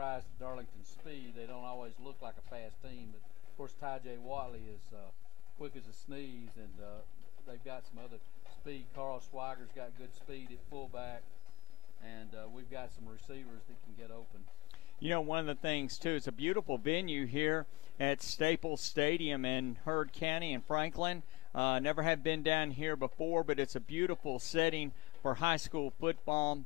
surprised at Darlington's speed. They don't always look like a fast team, but of course Ty J. Watley is quick as a sneeze, and they've got some other speed. Carl Swiger's got good speed at fullback, and we've got some receivers that can get open. You know, one of the things, too, it's a beautiful venue here at Staples Stadium in Heard County in Franklin. Never have been down here before, but it's a beautiful setting for high school football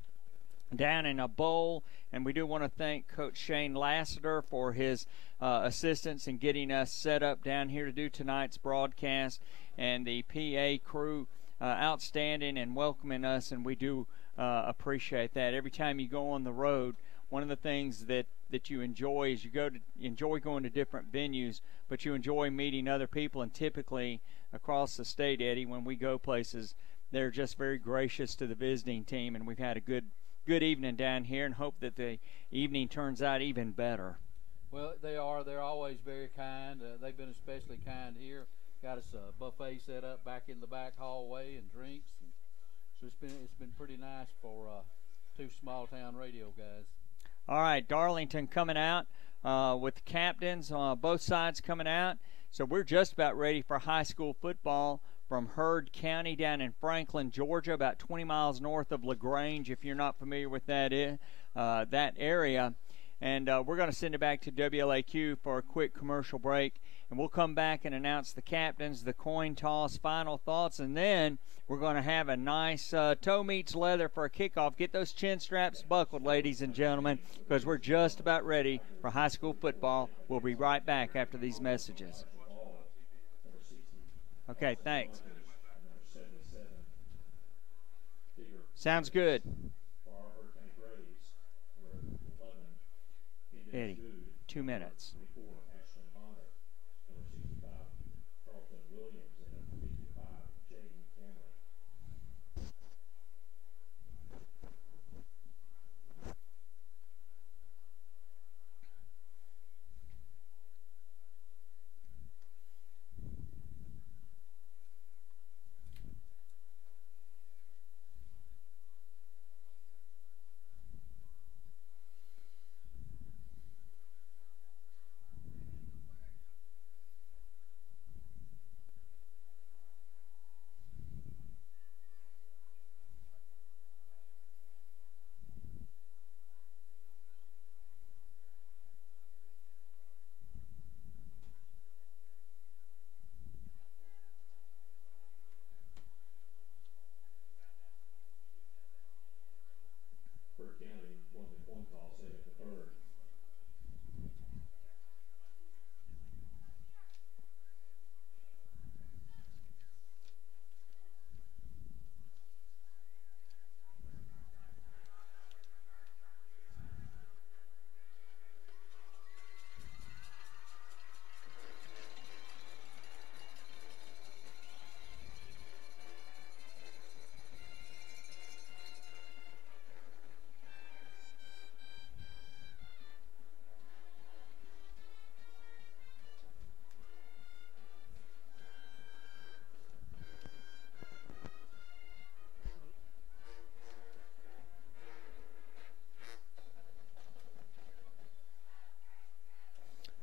down in a bowl. And we do want to thank Coach Shane Lassiter for his assistance in getting us set up down here to do tonight's broadcast, and the PA crew outstanding and welcoming us, and we do appreciate that. Every time you go on the road, one of the things that you enjoy is you enjoy going to different venues, but you enjoy meeting other people. And typically across the state, Eddie, when we go places, they're just very gracious to the visiting team, and we've had a good evening down here, and hope that the evening turns out even better. Well, they are. They're always very kind. They've been especially kind here. Got us a buffet set up back in the back hallway and drinks. And so it's been pretty nice for two small town radio guys. All right, Darlington coming out with the captains, both sides coming out. So we're just about ready for high school football from Heard County down in Franklin, Georgia, about 20 miles north of LaGrange, if you're not familiar with that area. And we're going to send it back to WLAQ for a quick commercial break. And we'll come back and announce the captains, the coin toss, final thoughts, and then we're going to have a nice toe meets leather for a kickoff. Get those chin straps buckled, ladies and gentlemen, because we're just about ready for high school football. We'll be right back after these messages. Okay, thanks. Sounds good. Eddie, 2 minutes.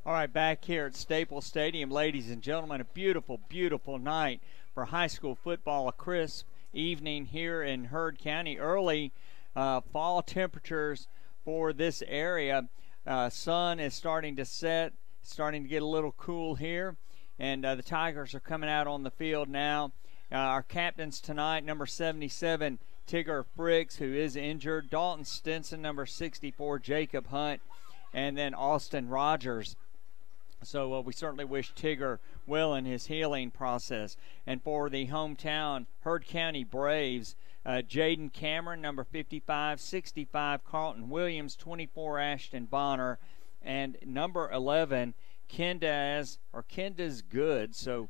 All right, back here at Staples Stadium, ladies and gentlemen, a beautiful, beautiful night for high school football. A crisp evening here in Heard County. Early fall temperatures for this area. Sun is starting to set, starting to get a little cool here, and the Tigers are coming out on the field now. Our captains tonight, number 77, Tigger Fricks, who is injured. Dalton Stinson, number 64, Jacob Hunt, and then Austin Rogers. So we certainly wish Tigger well in his healing process. And for the hometown Heard County Braves, Jaden Cameron, number 55, 65, Carlton Williams, 24, Ashton Bonner, and number 11, Kendaz Good. So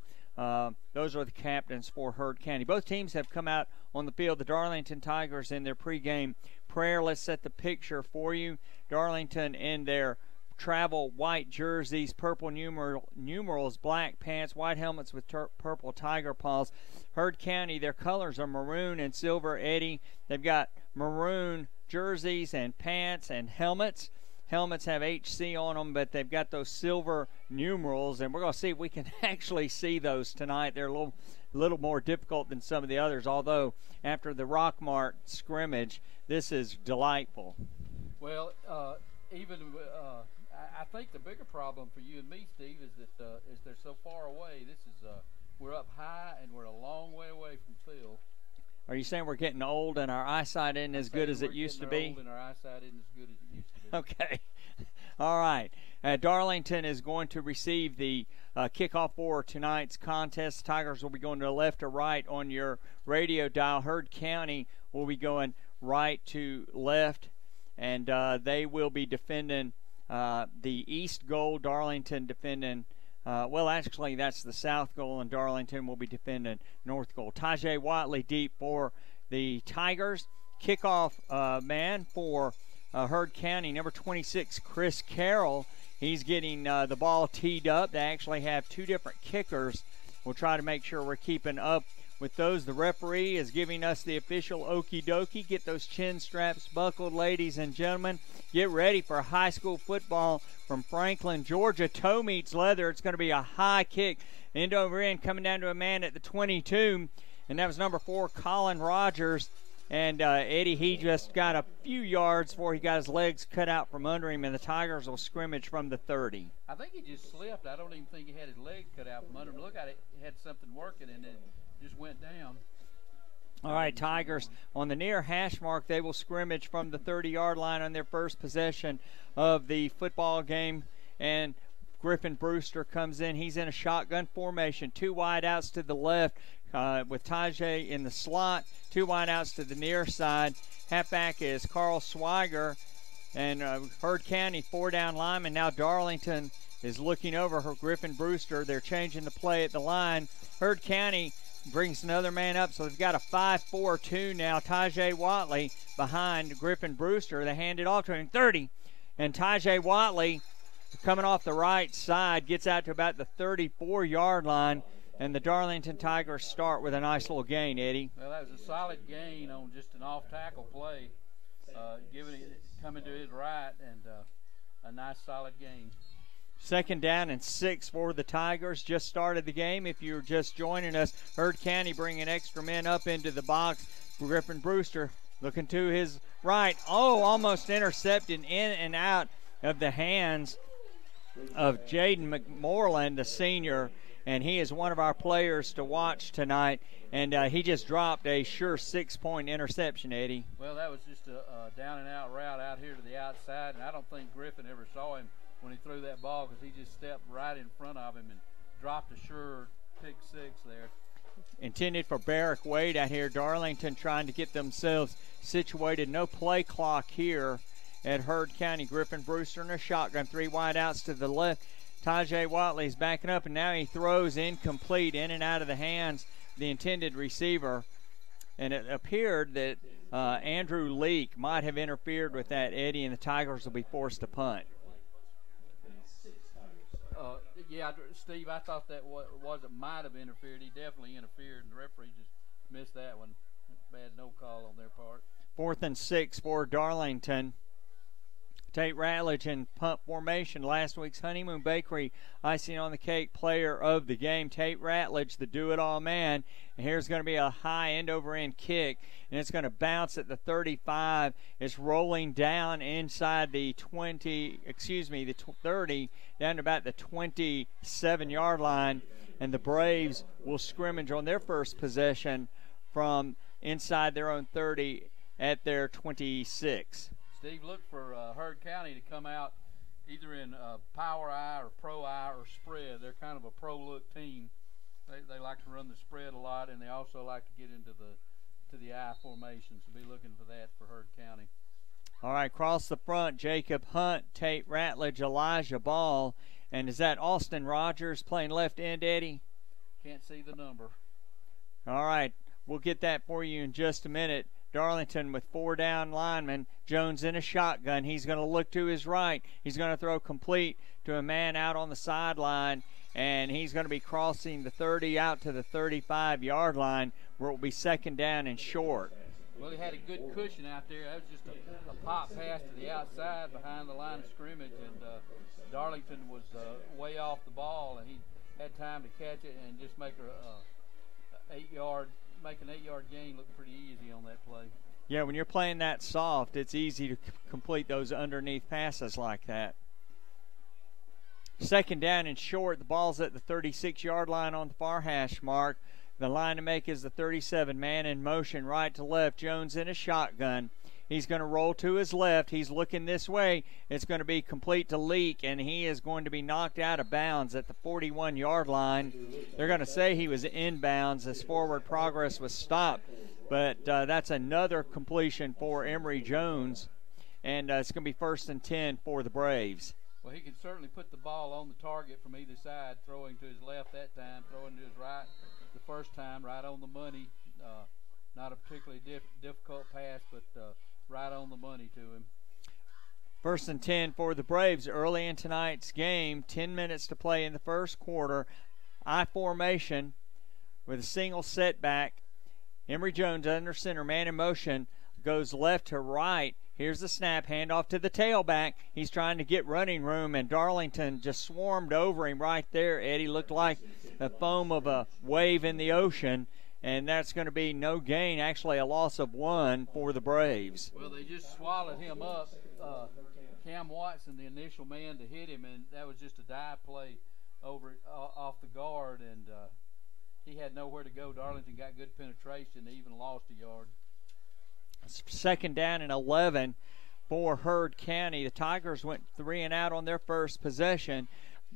those are the captains for Heard County. Both teams have come out on the field. The Darlington Tigers in their pregame prayer. Let's set the picture for you. Darlington in their travel white jerseys, purple numerals, black pants, white helmets with purple tiger paws. Heard County, their colors are maroon and silver. Eddie, they've got maroon jerseys and pants and helmets. helmets have HC on them, but they've got those silver numerals, and we're going to see if we can actually see those tonight. They're a little more difficult than some of the others, although after the Rockmart scrimmage, this is delightful. Well, I think the bigger problem for you and me, Steve, is that they're so far away. We're up high and we're a long way away from field. Are you saying we're getting old and our eyesight isn't as good as it used to be? Old and our eyesight isn't as good as it used to be. Okay. All right. Darlington is going to receive the kickoff for tonight's contest. Tigers will be going to the left or right on your radio dial. Heard County will be going right to left, and they will be defending the east goal. Darlington defending, well, actually, that's the south goal, and Darlington will be defending north goal. Tajay Watley deep for the Tigers. Kickoff man for Heard County, number 26, Chris Carroll. He's getting the ball teed up. They actually have two different kickers. We'll try to make sure we're keeping up with those. The referee is giving us the official okie dokie. Get those chin straps buckled, ladies and gentlemen. Get ready for high school football from Franklin, Georgia. Toe meets leather. It's going to be a high kick. End over end, coming down to a man at the 22. And that was number 4, Colin Rogers. And Eddie, he just got a few yards before he got his legs cut out from under him, and the Tigers will scrimmage from the 30. I think he just slipped. I don't even think he had his leg cut out from under him. Look at it. He had something working, and it just went down. All right, Tigers on the near hash mark. They will scrimmage from the 30-yard line on their first possession of the football game. And Griffin Brewster comes in. He's in a shotgun formation. 2 wide outs to the left with Tajay in the slot. 2 wide outs to the near side. Halfback is Carl Swiger. And Heard County, 4 down lineman. Now Darlington is looking over her Griffin Brewster. They're changing the play at the line. Heard County brings another man up, so they've got a 5-4-2 now. Tajay Watley behind Griffin Brewster. They hand it off to him, 30. And Tajay Watley, coming off the right side, gets out to about the 34-yard line. And the Darlington Tigers start with a nice little gain, Eddie. Well, that was a solid gain on just an off-tackle play, coming to his right, and a nice solid gain. 2nd down and 6 for the Tigers. Just started the game. If you're just joining us, Heard County bringing extra men up into the box. Griffin Brewster looking to his right. Oh, almost intercepted, in and out of the hands of Jaden McMorland, the senior. And he is one of our players to watch tonight. And he just dropped a sure 6-point interception, Eddie. Well, that was just a down-and-out route out here to the outside, and I don't think Griffin ever saw him when he threw that ball because he just stepped right in front of him and dropped a sure pick 6 there. Intended for Barrick Wade out here. Darlington trying to get themselves situated. No play clock here at Heard County. Griffin Brewster in a shotgun. 3 wide outs to the left. Tajay Watley's backing up, and now he throws incomplete, in and out of the hands of the intended receiver. And it appeared that Andrew Leake might have interfered with that, Eddie, and the Tigers will be forced to punt. Yeah, Steve, I thought that might have interfered. He definitely interfered, and the referee just missed that one. Bad no call on their part. 4th and 6 for Darlington. Tate Ratledge in punt formation. Last week's Honeymoon Bakery icing on the cake player of the game. Tate Ratledge, the do-it-all man. And here's going to be a high end-over-end kick, and it's going to bounce at the 35. It's rolling down inside the 30, down to about the 27-yard line. And the Braves will scrimmage on their first possession from inside their own 30 at their 26. Steve, look for Heard County to come out either in power eye or pro eye or spread. They're kind of a pro-look team. They like to run the spread a lot, and they also like to get into the eye formation. So be looking for that for Heard County. All right, across the front, Jacob Hunt, Tate Ratledge, Elijah Ball. And is that Austin Rogers playing left end, Eddie? Can't see the number. All right, we'll get that for you in just a minute. Darlington with 4 down linemen. Jones in a shotgun. He's going to look to his right. He's going to throw complete to a man out on the sideline, and he's going to be crossing the 30 out to the 35-yard line where it will be 2nd down and short. Well, he had a good cushion out there. That was just a pop pass to the outside behind the line of scrimmage, and Darlington was way off the ball, and he had time to catch it and just make an 8-yard gain look pretty easy on that play. Yeah, when you're playing that soft, it's easy to complete those underneath passes like that. Second down and short. The ball's at the 36-yard line on the far hash mark. The line to make is the 37, man in motion, right to left. Jones in a shotgun. He's going to roll to his left. He's looking this way. It's going to be complete to Leak, and he is going to be knocked out of bounds at the 41-yard line. They're going to say he was inbounds as forward progress was stopped, but that's another completion for Emory Jones, and it's going to be 1st and 10 for the Braves. Well, he can certainly put the ball on the target from either side, throwing to his left that time, throwing to his right the first time, right on the money. Not a particularly difficult pass, but right on the money to him. 1st and 10 for the Braves early in tonight's game. 10 minutes to play in the first quarter. I formation with a single setback. Emory Jones under center, man in motion, goes left to right. Here's the snap, handoff to the tailback. He's trying to get running room, and Darlington just swarmed over him right there. Eddie looked like the foam of a wave in the ocean, and that's going to be no gain, actually a loss of 1 for the Braves. Well, they just swallowed him up. Cam Watson, the initial man to hit him, and that was just a dive play over off the guard, and he had nowhere to go. Darlington got good penetration. They even lost a yard. Second down and 11 for Heard County. The Tigers went 3 and out on their first possession.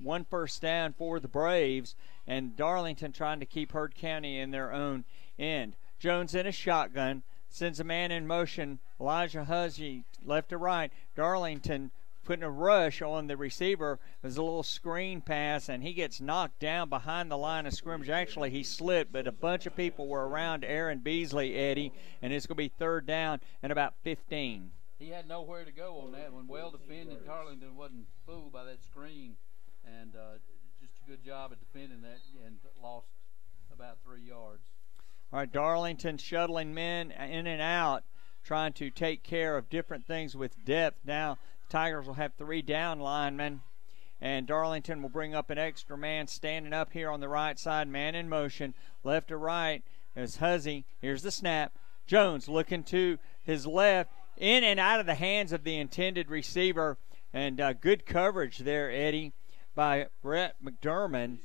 1 first down for the Braves, and Darlington trying to keep Heard County in their own end. Jones in a shotgun, sends a man in motion. Elijah Huzzy left to right. Darlington putting a rush on the receiver. There's a little screen pass, and he gets knocked down behind the line of scrimmage. Actually, he slipped, but a bunch of people were around Aaron Beasley, Eddie, and it's going to be 3rd down and about 15. He had nowhere to go on that one. Well defended. Darlington wasn't fooled by that screen, and just a good job at defending that, and lost about 3 yards. All right, Darlington shuttling men in and out, trying to take care of different things with depth. Now Tigers will have 3 down linemen, and Darlington will bring up an extra man standing up here on the right side, man in motion, left to right is Huzzy. Here's the snap. Jones looking to his left, in and out of the hands of the intended receiver, and good coverage there, Eddie, by Brett McDermott,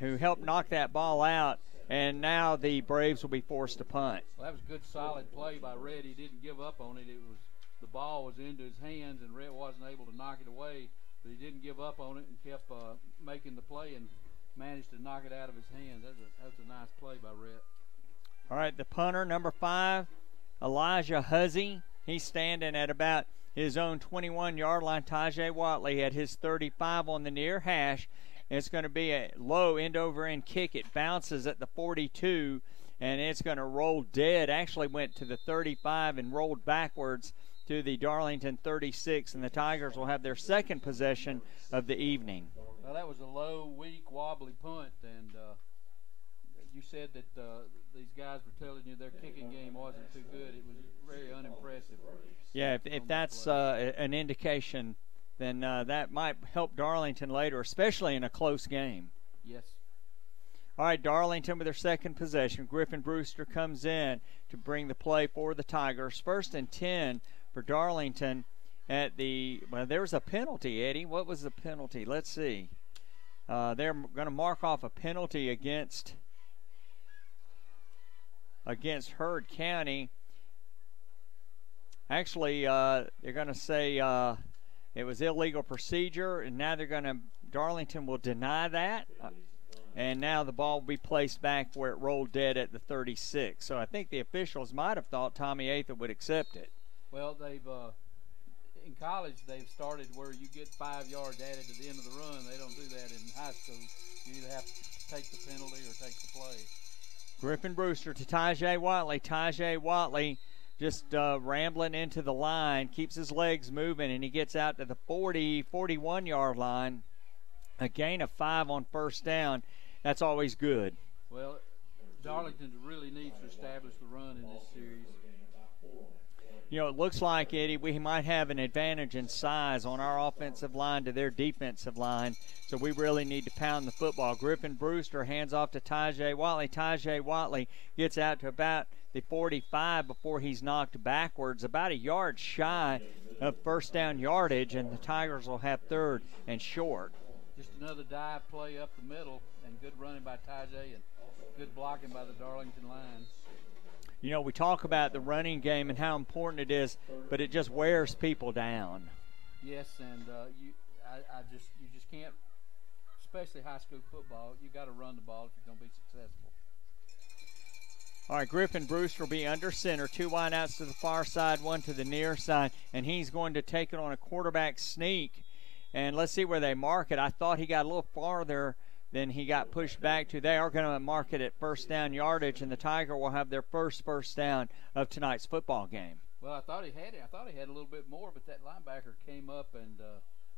who helped knock that ball out, and now the Braves will be forced to punt. Well, that was a good, solid play by Red. He didn't give up on it. The ball was into his hands, and Red wasn't able to knock it away, but he didn't give up on it and kept making the play and managed to knock it out of his hands. That was a nice play by Red. All right, the punter, number 5, Elijah Huzzy. He's standing at about his own 21-yard line. Tajay Watley at his 35 on the near hash. It's going to be a low end-over-end kick. It bounces at the 42, and it's going to roll dead. Actually went to the 35 and rolled backwards to the Darlington 36, and the Tigers will have their second possession of the evening. Well, that was a low, weak, wobbly punt, and you said that these guys were telling you their kicking game wasn't too good. It was very unimpressive. Yeah, if that's an indication, then that might help Darlington later, especially in a close game. Yes. All right, Darlington with their second possession. Griffin Brewster comes in to bring the play for the Tigers. 1st and 10 for Darlington at the, well, there was a penalty, Eddie. What was the penalty? Let's see. They're going to mark off a penalty against Heard County. Actually, they're going to say it was illegal procedure, and now Darlington will deny that. And now the ball will be placed back where it rolled dead at the 36. So I think the officials might have thought Tommy Atha would accept it. Well, in college, they've started where you get 5 yards added to the end of the run. They don't do that in high school. You either have to take the penalty or take the play. Griffin Brewster to Tajay Watley. Tajay Watley just rambling into the line, keeps his legs moving, and he gets out to the 41-yard line. A gain of 5 on 1st down. That's always good. Well, Darlington really needs to establish the run in this series. You know, it looks like, Eddie, we might have an advantage in size on our offensive line to their defensive line, so we really need to pound the football. Griffin Brewster hands off to Tajay Watley. Tajay Watley gets out to about the 45 before he's knocked backwards, about a yard shy of first down yardage, and the Tigers will have third and short. Just another dive play up the middle, and good running by Tajay and good blocking by the Darlington line. You know, we talk about the running game and how important it is, but it just wears people down. Yes, and you just can't, especially high school football, you got to run the ball if you're going to be successful. All right, Griffin Brewster will be under center. 2 wideouts to the far side, 1 to the near side, and he's going to take it on a quarterback sneak. And let's see where they mark it. I thought he got a little farther than he got pushed back to. They are going to mark it at first down yardage, and the Tiger will have their first down of tonight's football game. Well, I thought he had it. I thought he had a little bit more, but that linebacker came up and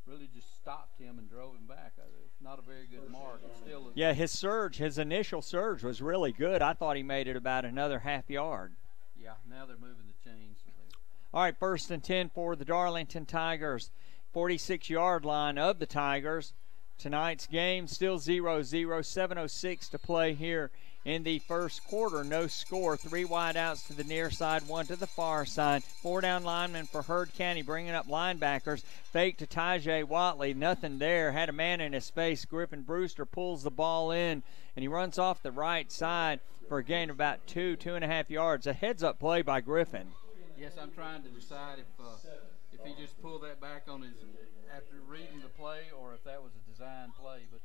really just stopped him and drove him back. It's not a very good mark. It's still yeah, his initial surge was really good. I thought he made it about another half yard. Yeah, now they're moving the chains. All right, 1st and 10 for the Darlington Tigers. 46-yard line of the Tigers. Tonight's game still 0-0, 7:06 to play here in the first quarter. No score. 3 wideouts to the near side, 1 to the far side. 4 down linemen for Heard County, bringing up linebackers. Fake to Tajay Watley. Nothing there. Had a man in his face. Griffin Brewster pulls the ball in, and he runs off the right side for a gain of about 2.5 yards. A heads-up play by Griffin. Yes, I'm trying to decide if he just pulled that back on his after reading the play or if that was a design play. But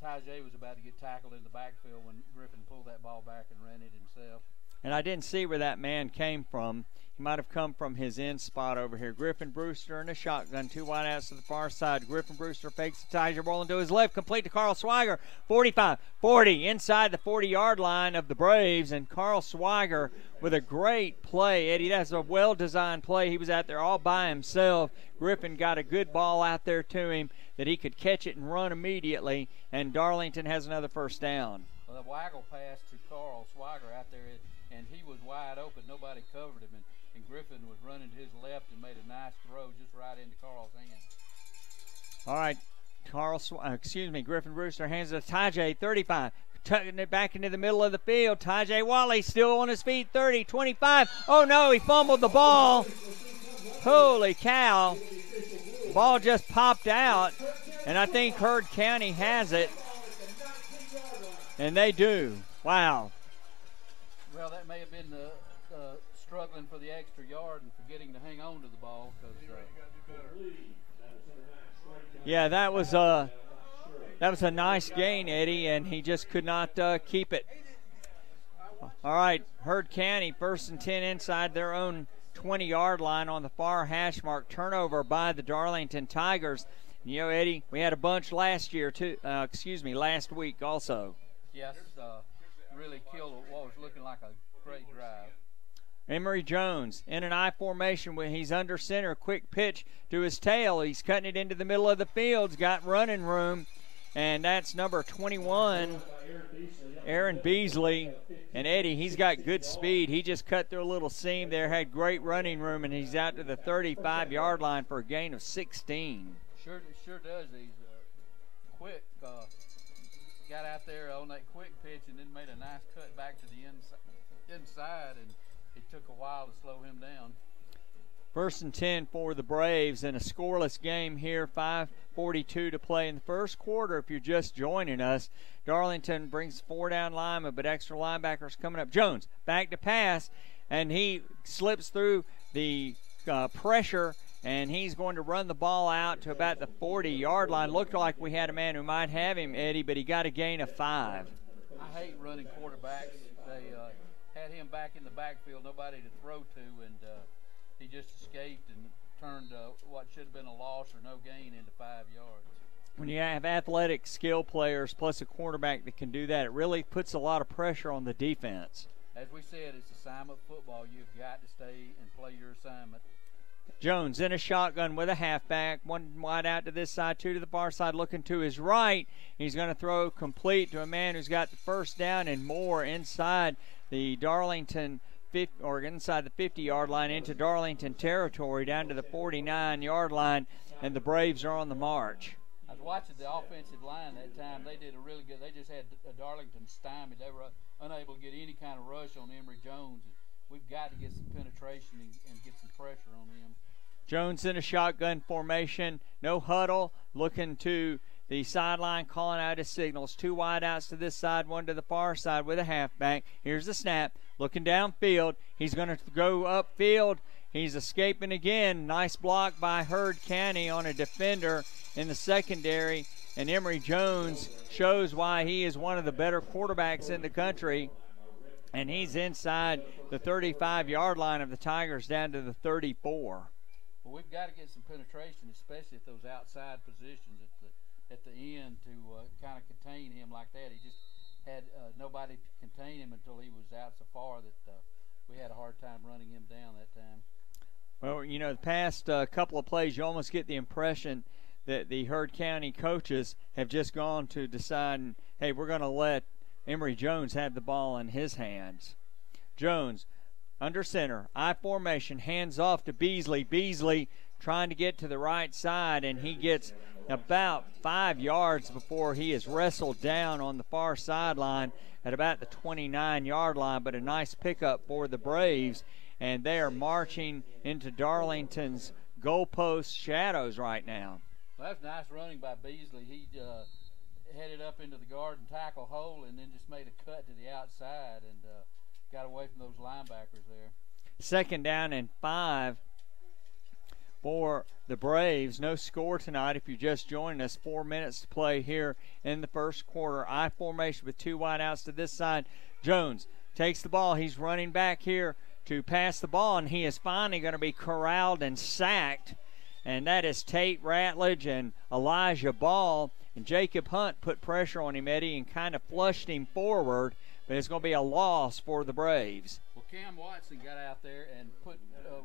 Tajay was about to get tackled in the backfield when Griffin pulled that ball back and ran it himself. And I didn't see where that man came from. He might have come from his end spot over here. Griffin Brewster in a shotgun. 2 wideouts to the far side. Griffin Brewster fakes the Tiger, rolling to his left, complete to Carl Swiger. 45, 40, inside the 40-yard line of the Braves. And Carl Swiger with a great play. Eddie, that's a well-designed play. He was out there all by himself. Griffin got a good ball out there to him that he could catch it and run immediately. And Darlington has another first down. Well, the waggle pass to Carl Swiger out there, and he was wide open. Nobody covered him. And Griffin was running to his left and made a nice throw just right into Carl's hand. All right, Griffin Brewster hands it to Tajay, 35. Tucking it back into the middle of the field. Tajay Watley still on his feet, 30, 25. Oh, no, he fumbled the ball. Holy cow. Ball just popped out, and I think Heard County has it. And they do. Wow. Well, that may have been struggling for the extra yard and forgetting to hang on to the ball. Yeah, that was a nice gain, Eddie, and he just could not keep it. All right, Heard County, 1st and 10 inside their own 20-yard line on the far hash mark. Turnover by the Darlington Tigers. You know, Eddie, we had a bunch last week also. Yes, really killed what was looking like a great drive. Emory Jones in an I formation when he's under center. Quick pitch to his tail. He's cutting it into the middle of the field. He's got running room. And that's number 21, Aaron Beasley. And Eddie, he's got good speed. He just cut through a little seam there, had great running room, and he's out to the 35-yard line for a gain of 16. Sure does. He's quick. Got out there on that quick pitch and then made a nice cut back to the inside, and it took a while to slow him down. 1st and 10 for the Braves in a scoreless game here. 5:42 to play in the first quarter. If you're just joining us, Darlington brings 4 down linemen, but extra linebackers coming up. Jones back to pass, and he slips through the pressure, and he's going to run the ball out to about the 40-yard line. Looked like we had a man who might have him, Eddie, but he got a gain of 5. I hate running quarterbacks. They had him back in the backfield, nobody to throw to, and he just escaped and turned what should have been a loss or no gain into 5 yards. When you have athletic skill players plus a quarterback that can do that, it really puts a lot of pressure on the defense. As we said, it's assignment football. You've got to stay and play your assignment. Jones in a shotgun with a halfback. 1 wide out to this side, 2 to the far side, looking to his right. He's going to throw complete to a man who's got the first down and more inside the Darlington inside the 50-yard line into Darlington territory down to the 49-yard line, and the Braves are on the march. I was watching the offensive line that time. They did a really good. They just had Darlington stymied. They were unable to get any kind of rush on Emory Jones. We've got to get some penetration and get some pressure on him. Jones in a shotgun formation, no huddle, looking to the sideline, calling out his signals. 2 wideouts to this side, 1 to the far side with a halfback. Here's the snap, looking downfield. He's going to go upfield. He's escaping again. Nice block by Heard County on a defender in the secondary. And Emory Jones shows why he is one of the better quarterbacks in the country. And he's inside the 35-yard line of the Tigers down to the 34. Well, we've got to get some penetration, especially at those outside positions at the end to kind of contain him like that. He just had nobody to contain him until he was out so far that we had a hard time running him down that time. Well, you know, the past couple of plays, you almost get the impression that the Heard County coaches have just gone to decide, hey, we're going to let Emory Jones have the ball in his hands. Jones under center, I formation, hands off to Beasley. Beasley trying to get to the right side, and he gets about 5 yards before he is wrestled down on the far sideline at about the 29-yard line, but a nice pickup for the Braves. And they are marching into Darlington's goalpost shadows right now. Well, that's nice running by Beasley. He headed up into the guard and tackle hole and then just made a cut to the outside and got away from those linebackers there. 2nd down and 5 for the Braves. No score tonight if you're just joining us. 4 minutes to play here in the first quarter. I formation with 2 wideouts to this side. Jones takes the ball. He's running back here to pass the ball, and he is finally going to be corralled and sacked. And that is Tate Ratledge and Elijah Ball. And Jacob Hunt put pressure on him, Eddie, and kind of flushed him forward. But it's going to be a loss for the Braves. Well, Cam Watson got out there and put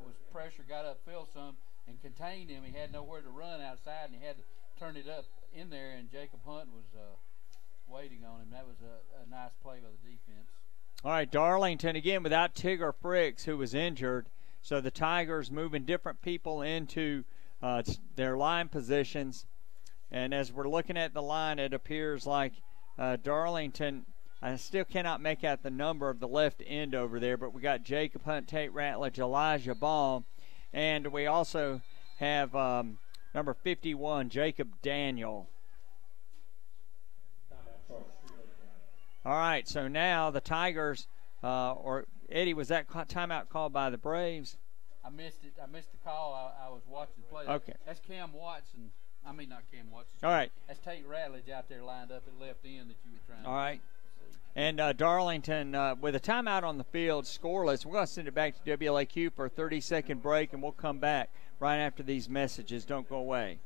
was pressure, got upfield some, and contained him. He had nowhere to run outside, and he had to turn it up in there, and Jacob Hunt was waiting on him. That was a nice play by the defense. All right, Darlington again without Tigger Fricks, who was injured. So the Tigers moving different people into their line positions. And as we're looking at the line, it appears like Darlington, I still cannot make out the number of the left end over there, but we got Jacob Hunt, Tate Ratledge, Elijah Ball, and we also have number 51, Jacob Daniel. All right, so now the Tigers, or Eddie, was that timeout called by the Braves? I missed it. I missed the call. I was watching the play. Okay. That's Cam Watson. I mean, not Cam Watson. All right. That's Tate Ratledge out there lined up at left end that you were trying to see. All right. And Darlington, with a timeout on the field, scoreless. We're going to send it back to WLAQ for a 30-second break, and we'll come back right after these messages. Don't go away.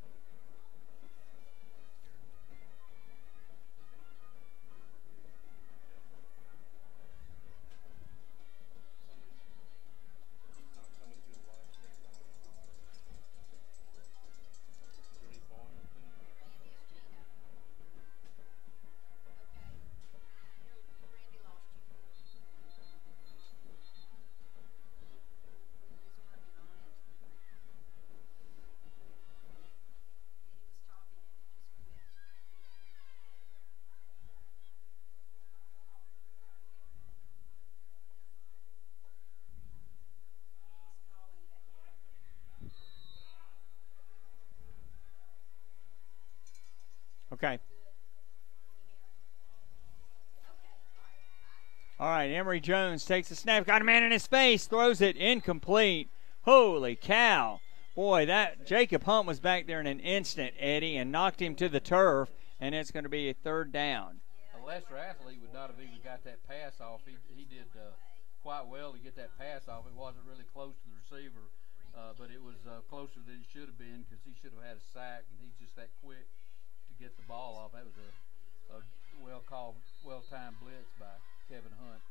Okay. All right, Emory Jones takes the snap, got a man in his face, throws it incomplete. Holy cow. Boy, that Jacob Hunt was back there in an instant, Eddie, and knocked him to the turf, and it's going to be a 3rd down. A lesser athlete would not have even got that pass off. He did quite well to get that pass off. It wasn't really close to the receiver, but it was closer than it should have been because he should have had a sack, and he's just that quick to get the ball off. That was a well-called, well-timed blitz by Kevin Hunt.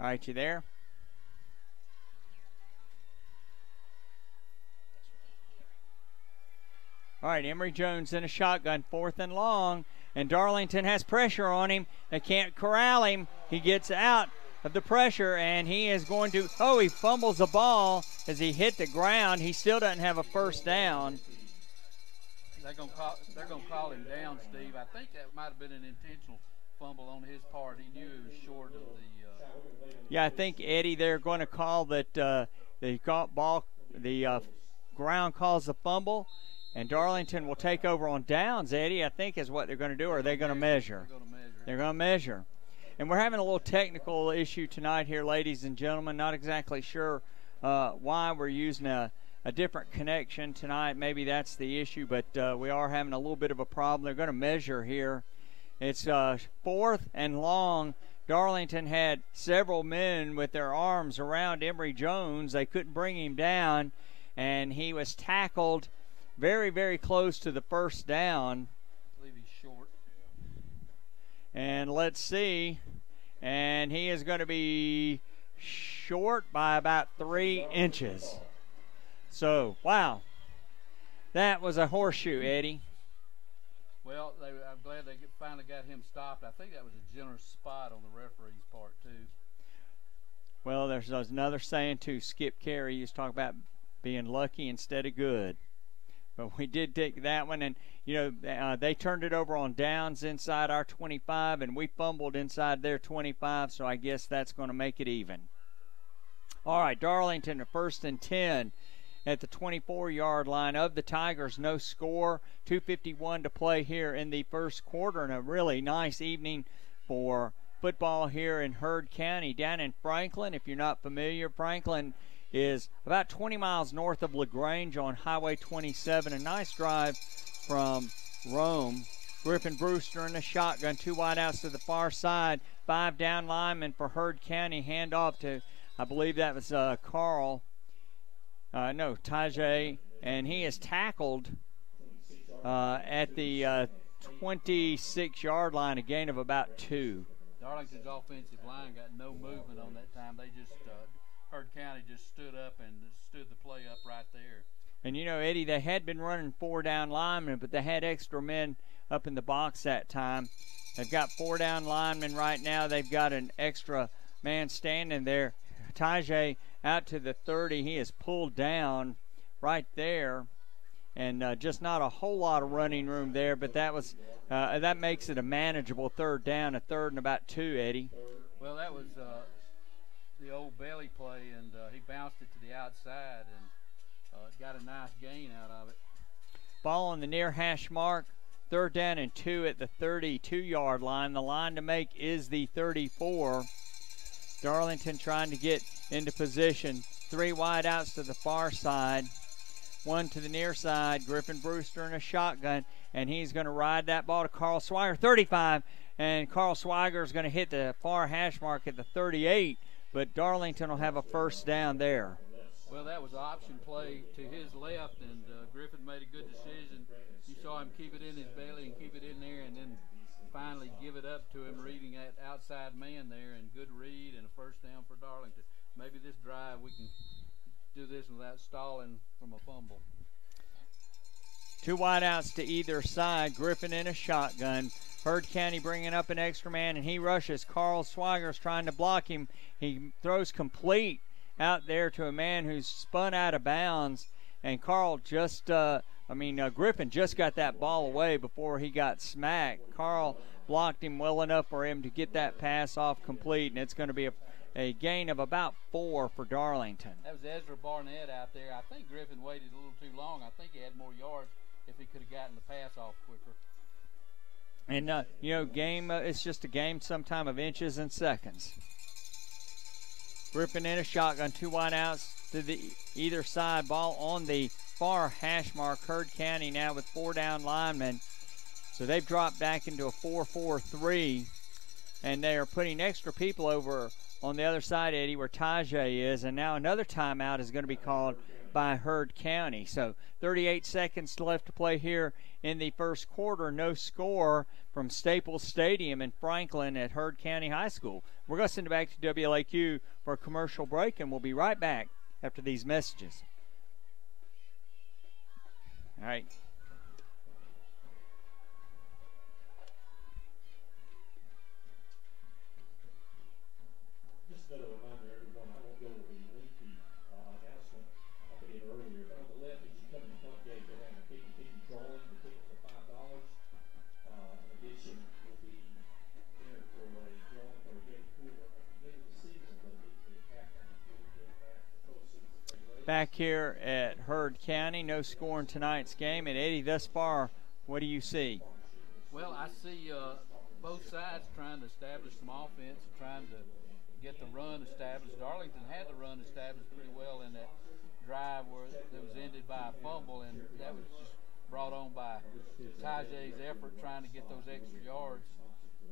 All right, you there? All right, Emory Jones in a shotgun, 4th and long, and Darlington has pressure on him. They can't corral him. He gets out of the pressure, and he is going to, he fumbles the ball as he hit the ground. He still doesn't have a first down. They're gonna call him down, Steve. I think that might have been an intentional fumble on his part. He knew he was short of the. Yeah, I think Eddie, they're going to call that the ground calls the fumble, and Darlington will take over on downs. Eddie, I think is what they're going to do. Or are they going to measure? They're going to measure. And we're having a little technical issue tonight here, ladies and gentlemen. Not exactly sure why we're using a different connection tonight. Maybe that's the issue, but we are having a little bit of a problem. They're going to measure here. It's 4th and long. Darlington had several men with their arms around Emory Jones. They couldn't bring him down, and he was tackled very, very close to the first down. I believe he's short. And let's see. And he is going to be short by about 3 inches. So, wow. That was a horseshoe, Eddie. Well, I'm glad they finally got him stopped. I think that was a generous spot on the referee's part, too. Well, there's another saying, too. Skip Carey used to talk about being lucky instead of good. But we did take that one, and, they turned it over on downs inside our 25, and we fumbled inside their 25, so I guess that's going to make it even. All right, Darlington, a 1st and 10 at the 24-yard line of the Tigers. No score, 2:51 to play here in the first quarter, and a really nice evening for football here in Heard County. Down in Franklin, if you're not familiar, Franklin is about 20 miles north of LaGrange on Highway 27. A nice drive from Rome. Griffin Brewster in the shotgun, 2 wideouts to the far side. 5 down linemen for Heard County. Hand off to, I believe that was Tajay, and he is tackled at the 26-yard line, a gain of about 2. Darlington's offensive line got no movement on that time. They just, Heard County just stood up and stood the play up right there. And, Eddie, they had been running 4 down linemen, but they had extra men up in the box that time. They've got 4 down linemen right now. They've got an extra man standing there. Tajay out to the 30. He is pulled down right there, and just not a whole lot of running room there, but that makes it a manageable 3rd down, a 3rd and about 2, Eddie. Well, that was the old belly play, and he bounced it to the outside and got a nice gain out of it. Ball on the near hash mark, 3rd down and 2 at the 32-yard line. The line to make is the 34. Darlington trying to get into position. 3 wideouts to the far side, 1 to the near side. Griffin Brewster in a shotgun, and he's going to ride that ball to Carl Swiger, 35, and Carl Swiger is going to hit the far hash mark at the 38, but Darlington will have a first down there. Well, that was an option play to his left, and Griffin made a good decision. You saw him keep it in his belly and keep it in there, and then finally give it up to him, reading that outside man there, and good read and a first down for Darlington. Maybe this drive we can do this without stalling from a fumble. 2 wideouts to either side. Griffin in a shotgun. Heard County bringing up an extra man, and he rushes. Carl Swiger's trying to block him. He throws complete out there to a man who's spun out of bounds, and Carl just Griffin just got that ball away before he got smacked. Carl blocked him well enough for him to get that pass off complete, and it's going to be a gain of about 4 for Darlington. That was Ezra Barnett out there. I think Griffin waited a little too long. I think he had more yards if he could have gotten the pass off quicker. And, it's just a game sometime of inches and seconds. Griffin in a shotgun, 2 wideouts to the either side. Ball on the far hash mark. Heard County now with 4 down linemen. So they've dropped back into a 4-4-3, and they are putting extra people over on the other side, Eddie, where Tajay is, and now another timeout is going to be called by Heard County. So 38 seconds left to play here in the first quarter. No score from Staples Stadium in Franklin at Heard County High School. We're going to send it back to WLAQ for a commercial break, and we'll be right back after these messages. All right. Back here at Heard County, no score in tonight's game. And Eddie, thus far, what do you see? Well, I see both sides trying to establish some offense, trying to get the run established. Darlington had the run established pretty well in that drive where it was ended by a fumble, and that was just brought on by Tajay's effort trying to get those extra yards.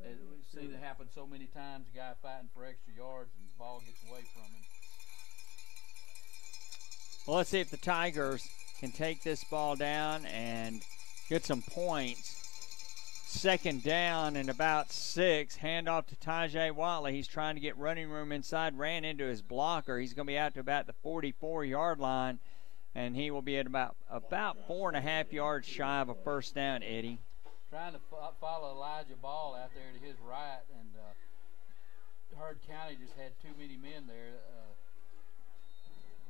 We've seen it happen so many times, a guy fighting for extra yards and the ball gets away from him. Well, let's see if the Tigers can take this ball down and get some points. Second down and about 6. Handoff to Tajay Watley. He's trying to get running room inside. Ran into his blocker. He's going to be out to about the 44-yard line, and he will be at about 4.5 yards shy of a first down, Eddie. Trying to follow Elijah Ball out there to his right, and Heard County just had too many men there.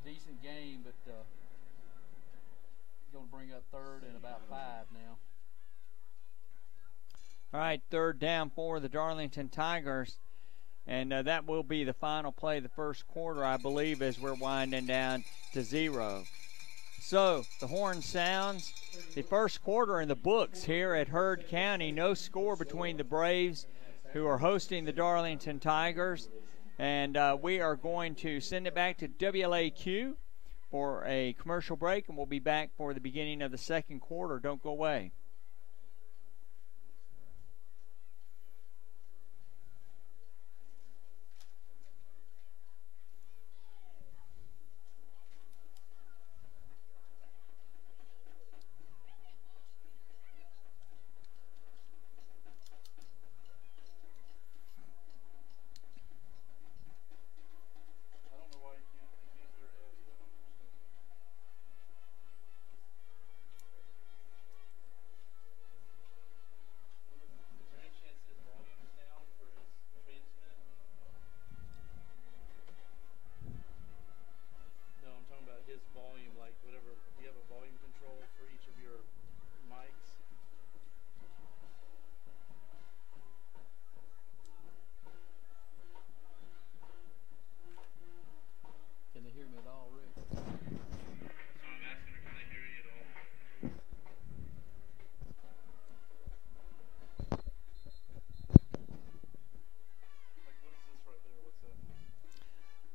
Decent game, but going to bring up third and about 5 now. All right, third down for the Darlington Tigers, and that will be the final play of the first quarter, I believe, as we're winding down to 0. So the horn sounds. The first quarter in the books here at Heard County. No score between the Braves, who are hosting the Darlington Tigers. And we are going to send it back to WLAQ for a commercial break, and we'll be back for the beginning of the second quarter. Don't go away.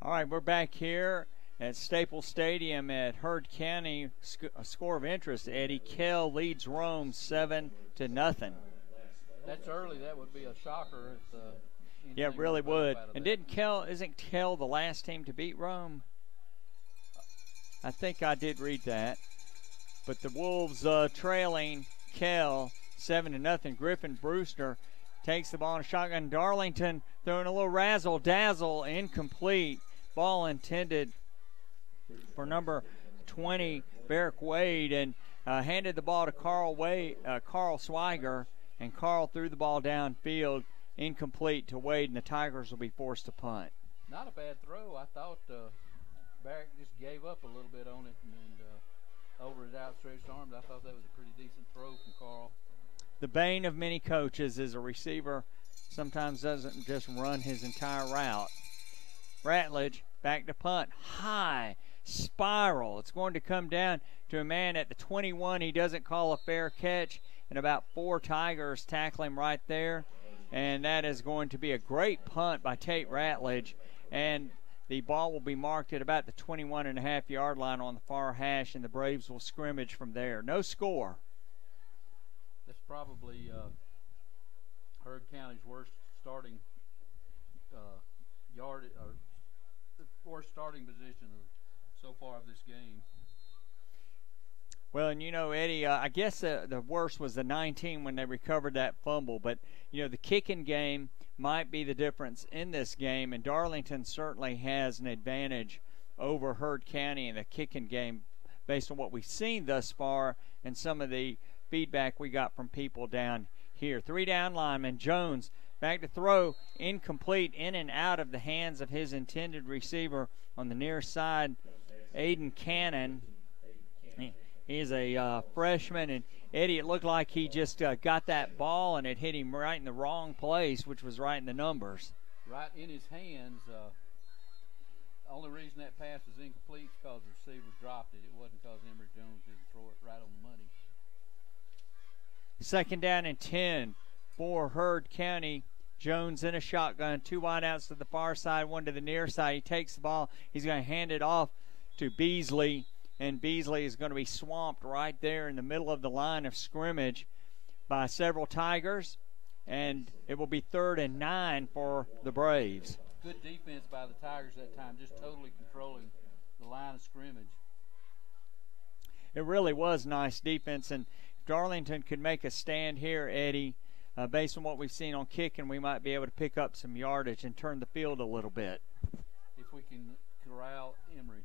All right, we're back here at Staples Stadium at Heard County. A score of interest, Eddie. Kell leads Rome 7-0. That's early. That would be a shocker. Yeah, it really would. And isn't Kell the last team to beat Rome? I think I did read that. But the Wolves trailing Kell 7-0. Griffin Brewster takes the ball in a shotgun. Darlington throwing a little razzle-dazzle, incomplete. Ball intended for number 20, Barrick Wade, and handed the ball to Carl Swiger, and Carl threw the ball downfield, incomplete to Wade, and the Tigers will be forced to punt. Not a bad throw. I thought Barrick just gave up a little bit on it, and over his outstretched arms, I thought that was a pretty decent throw from Carl. The bane of many coaches is a receiver sometimes doesn't just run his entire route. Ratledge back to punt. High spiral. It's going to come down to a man at the 21. He doesn't call a fair catch, and about 4 Tigers tackle him right there. And that is going to be a great punt by Tate Ratledge. And the ball will be marked at about the 21.5-yard line on the far hash, and the Braves will scrimmage from there. No score. That's probably Heard County's worst starting worst starting position so far of this game. Well, and you know, Eddie, I guess the worst was the 19 when they recovered that fumble. But, you know, the kicking game might be the difference in this game, and Darlington certainly has an advantage over Heard County in the kicking game based on what we've seen thus far and some of the feedback we got from people down here. 3 down linemen. Jones back to throw, incomplete, in and out of the hands of his intended receiver on the near side, Aiden Cannon. He's a freshman, and Eddie, it looked like he just got that ball and it hit him right in the wrong place, which was right in the numbers. Right in his hands. The only reason that pass was incomplete is because the receiver dropped it. It wasn't because Emory Jones didn't throw it right on the money. 2nd down and 10 for Heard County. Jones in a shotgun, 2 wideouts to the far side, 1 to the near side. He takes the ball. He's going to hand it off to Beasley, and Beasley is going to be swamped right there in the middle of the line of scrimmage by several Tigers, and it will be 3rd and 9 for the Braves. Good defense by the Tigers that time, just totally controlling the line of scrimmage. It really was nice defense, and if Darlington could make a stand here, Eddie, based on what we've seen on kicking, we might be able to pick up some yardage and turn the field a little bit. If we can corral Emory.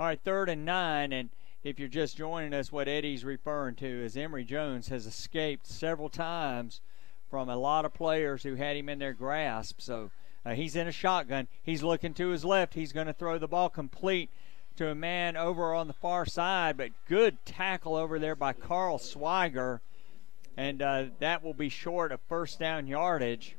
All right, 3rd and 9, and if you're just joining us, what Eddie's referring to is Emory Jones has escaped several times from a lot of players who had him in their grasp. So he's in a shotgun. He's looking to his left. He's going to throw the ball complete to a man over on the far side, but good tackle over there by Carl Swiger. And that will be short of 1st down yardage.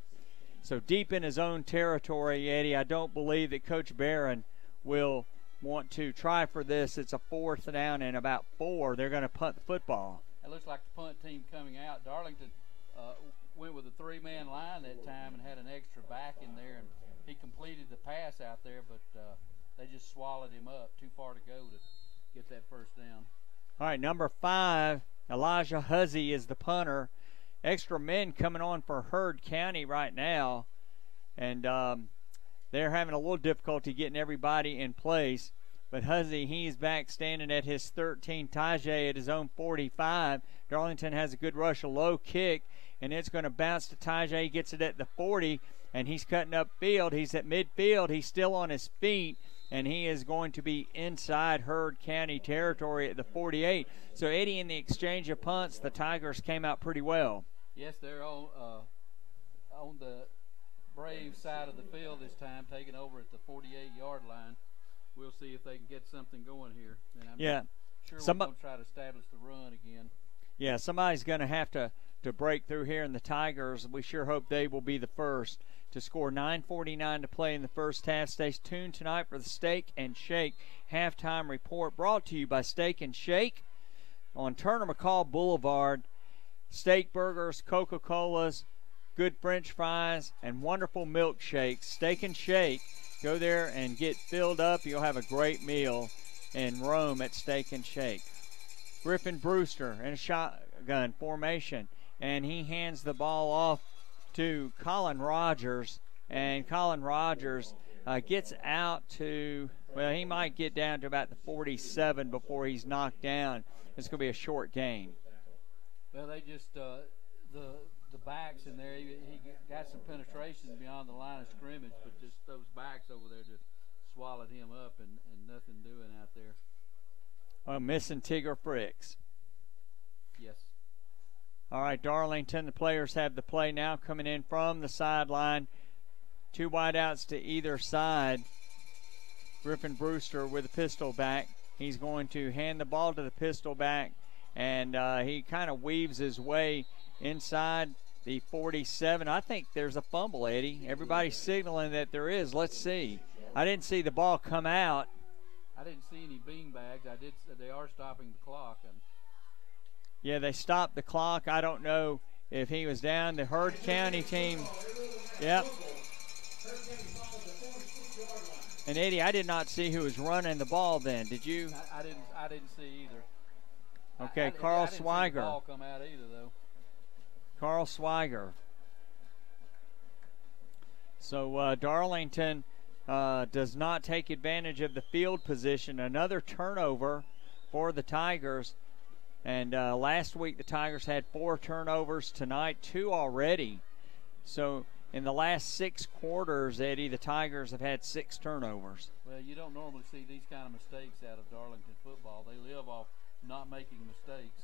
So deep in his own territory, Eddie, I don't believe that Coach Barron will want to try for this. It's a 4th down and about 4. They're going to punt the football. It looks like the punt team coming out. Darlington went with a 3-man line that time and had an extra back in there, and he completed the pass out there, but they just swallowed him up. Too far to go to get that 1st down. All right, number 5, Elijah Huzzy is the punter. Extra men coming on for Heard County right now, and they're having a little difficulty getting everybody in place. But Huzzy, he's back standing at his 13. Tajay at his own 45. Darlington has a good rush, a low kick, and it's going to bounce to Tajay. He gets it at the 40, and he's cutting up field. He's at midfield. He's still on his feet, and he is going to be inside Heard County territory at the 48. So, Eddie, in the exchange of punts, the Tigers came out pretty well. Yes, they're on the Braves side of the field this time, taking over at the 48-yard line. We'll see if they can get something going here. And I'm sure we're going to try to establish the run again. Yeah, somebody's going to have to break through here, and the Tigers, we sure hope they will be the first to score. 9:49 to play in the first half. Stay tuned tonight for the Steak and Shake halftime report, brought to you by Steak and Shake on Turner McCall Boulevard. Steak burgers, Coca-Colas, good French fries, and wonderful milkshakes. Steak and Shake. Go there and get filled up. You'll have a great meal in Rome at Steak and Shake. Griffin Brewster in a shotgun formation, and he hands the ball off to Colin Rogers, and Colin Rogers gets out to, well, he might get down to about the 47 before he's knocked down. It's going to be a short gain. Well, they just, the backs in there, he got some penetration beyond the line of scrimmage, but just those backs over there just swallowed him up and nothing doing out there. Missing Tigger Fricks. Yes. All right, Darlington, the players have the play now coming in from the sideline. 2 wideouts to either side. Griffin Brewster with a pistol back. He's going to hand the ball to the pistol back, and he kind of weaves his way inside the 47. I think there's a fumble, Eddie. Everybody's signaling that there is. Let's see. I didn't see the ball come out. I didn't see any beanbags. They are stopping the clock. Yeah, they stopped the clock. I don't know if he was down. The Heard County team. Yep. And Eddie, I did not see who was running the ball then. Did you? I didn't see either. Okay, Carl I didn't Swiger. See the ball come out either, though. Carl Swiger. So Darlington does not take advantage of the field position. Another turnover for the Tigers. And last week the Tigers had 4 turnovers. Tonight 2 already. So in the last 6 quarters, Eddie, the Tigers have had 6 turnovers. Well, you don't normally see these kind of mistakes out of Darlington football. They live off not making mistakes.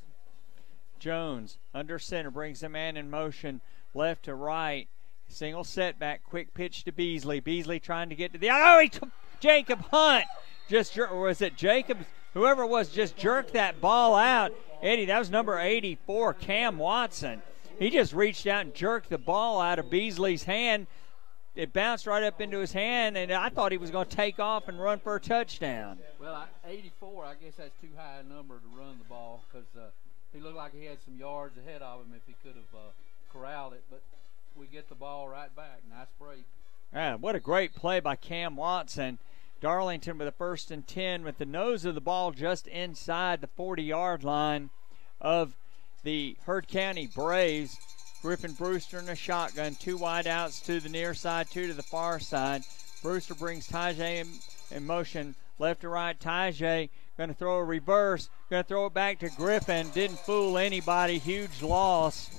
Jones under center brings the man in motion left to right. Single setback, quick pitch to Beasley. Beasley trying to get to the, he took Jacob Hunt. Was it Jacob? Whoever it was just jerked that ball out, Eddie, that was number 84, Cam Watson. He just reached out and jerked the ball out of Beasley's hand. It bounced right up into his hand, and I thought he was going to take off and run for a touchdown. Well, 84, I guess that's too high a number to run the ball because he looked like he had some yards ahead of him if he could have corralled it. But we get the ball right back. Nice break. Yeah, what a great play by Cam Watson. Darlington with a 1st and 10 with the nose of the ball just inside the 40-yard line of the Heard County Braves. Griffin Brewster in a shotgun, 2 wide outs to the near side, 2 to the far side. Brewster brings Tajay in motion left to right. Tajay going to throw a reverse, going to throw it back to Griffin. Didn't fool anybody, huge loss.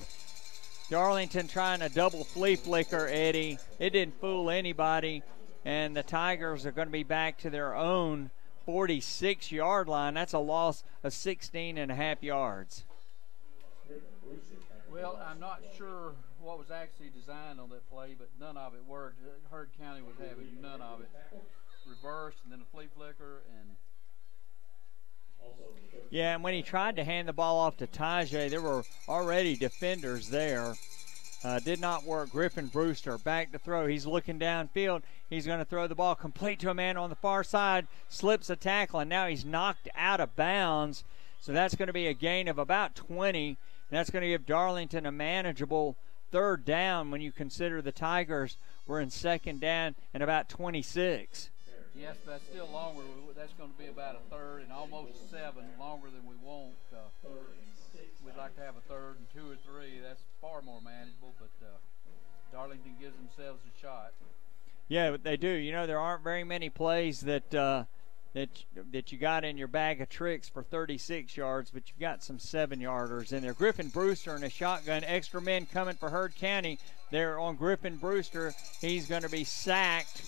Darlington trying a double flea flicker, Eddie. It didn't fool anybody, and the Tigers are going to be back to their own 46-yard line. That's a loss of 16 and a half yards. Well, I'm not sure what was actually designed on that play, but none of it worked. Heard County was having none of it. Reverse and then a flea flicker. Yeah, and when he tried to hand the ball off to Tajay, there were already defenders there. Did not work. Griffin Brewster back to throw. He's looking downfield. He's going to throw the ball complete to a man on the far side. Slips a tackle, and now he's knocked out of bounds. So that's going to be a gain of about 20. And that's going to give Darlington a manageable 3rd down when you consider the Tigers were in 2nd down and about 26. Yes, but that's still longer. That's going to be about a 3rd and almost 7, longer than we want. We'd like to have a 3rd and 2 or 3. That's far more manageable, but Darlington gives themselves a shot. Yeah, they do. You know, there aren't very many plays that you got in your bag of tricks for 36 yards, but you've got some 7-yarders in there. Griffin Brewster in a shotgun. Extra men coming for Heard County. They're on Griffin Brewster. He's going to be sacked.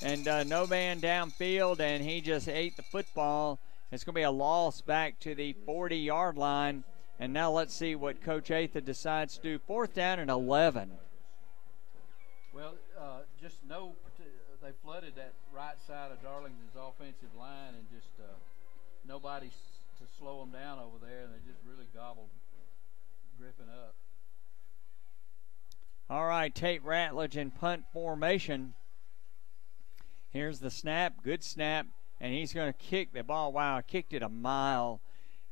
And no man downfield, and he just ate the football. It's going to be a loss back to the 40-yard line. And now let's see what Coach Atha decides to do. 4th down and 11. Well, just no, they flooded that right side of Darlington's offensive line, and just nobody to slow them down over there, and they just really gobbled Griffin up. All right, Tate Ratledge in punt formation. Here's the snap, good snap, and he's going to kick the ball. Wow, kicked it a mile,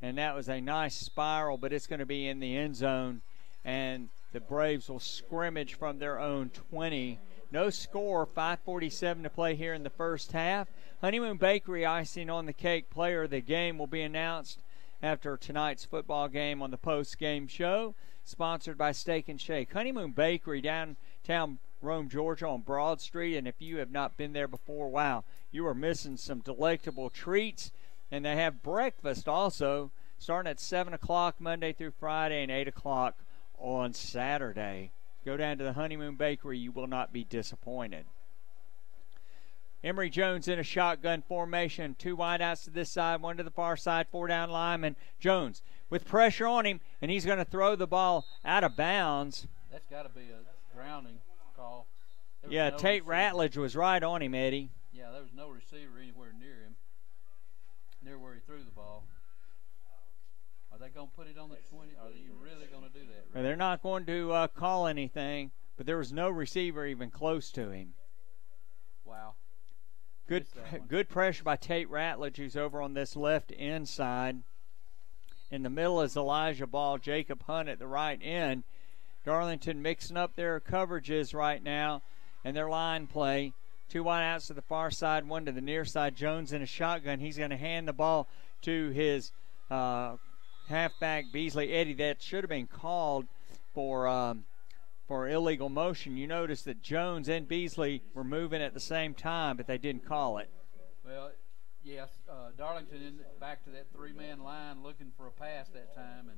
and that was a nice spiral, but it's going to be in the end zone, and the Braves will scrimmage from their own 20. No score, 5:47 to play here in the first half. Honeymoon Bakery icing on the cake player of the game will be announced after tonight's football game on the post-game show, sponsored by Steak and Shake. Honeymoon Bakery, downtown Rome, Georgia on Broad Street, and if you have not been there before, wow, you are missing some delectable treats. And they have breakfast also, starting at 7 o'clock Monday through Friday and 8 o'clock on Saturday. Go down to the Honeymoon Bakery. You will not be disappointed. Emory Jones in a shotgun formation. 2 wideouts to this side, 1 to the far side, 4 down lineman. Jones with pressure on him, and he's going to throw the ball out of bounds. That's got to be a grounding call. Yeah, no Tate Ratledge was right on him, Eddie. Yeah, there was no receiver anywhere near him, near where he threw the ball. Are they going to put it on the 20? Are they really going to do that? Well, they're not going to call anything, but there was no receiver even close to him. Wow. Good pressure by Tate Ratledge, who's over on this left inside. In the middle is Elijah Ball, Jacob Hunt at the right end. Darlington mixing up their coverages right now and their line play. 2 wideouts to the far side, 1 to the near side. Jones in a shotgun. He's going to hand the ball to his halfback Beasley. Eddie, that should have been called for illegal motion. You notice that Jones and Beasley were moving at the same time, but they didn't call it. Well, yes, Darlington back to that 3-man line looking for a pass that time, and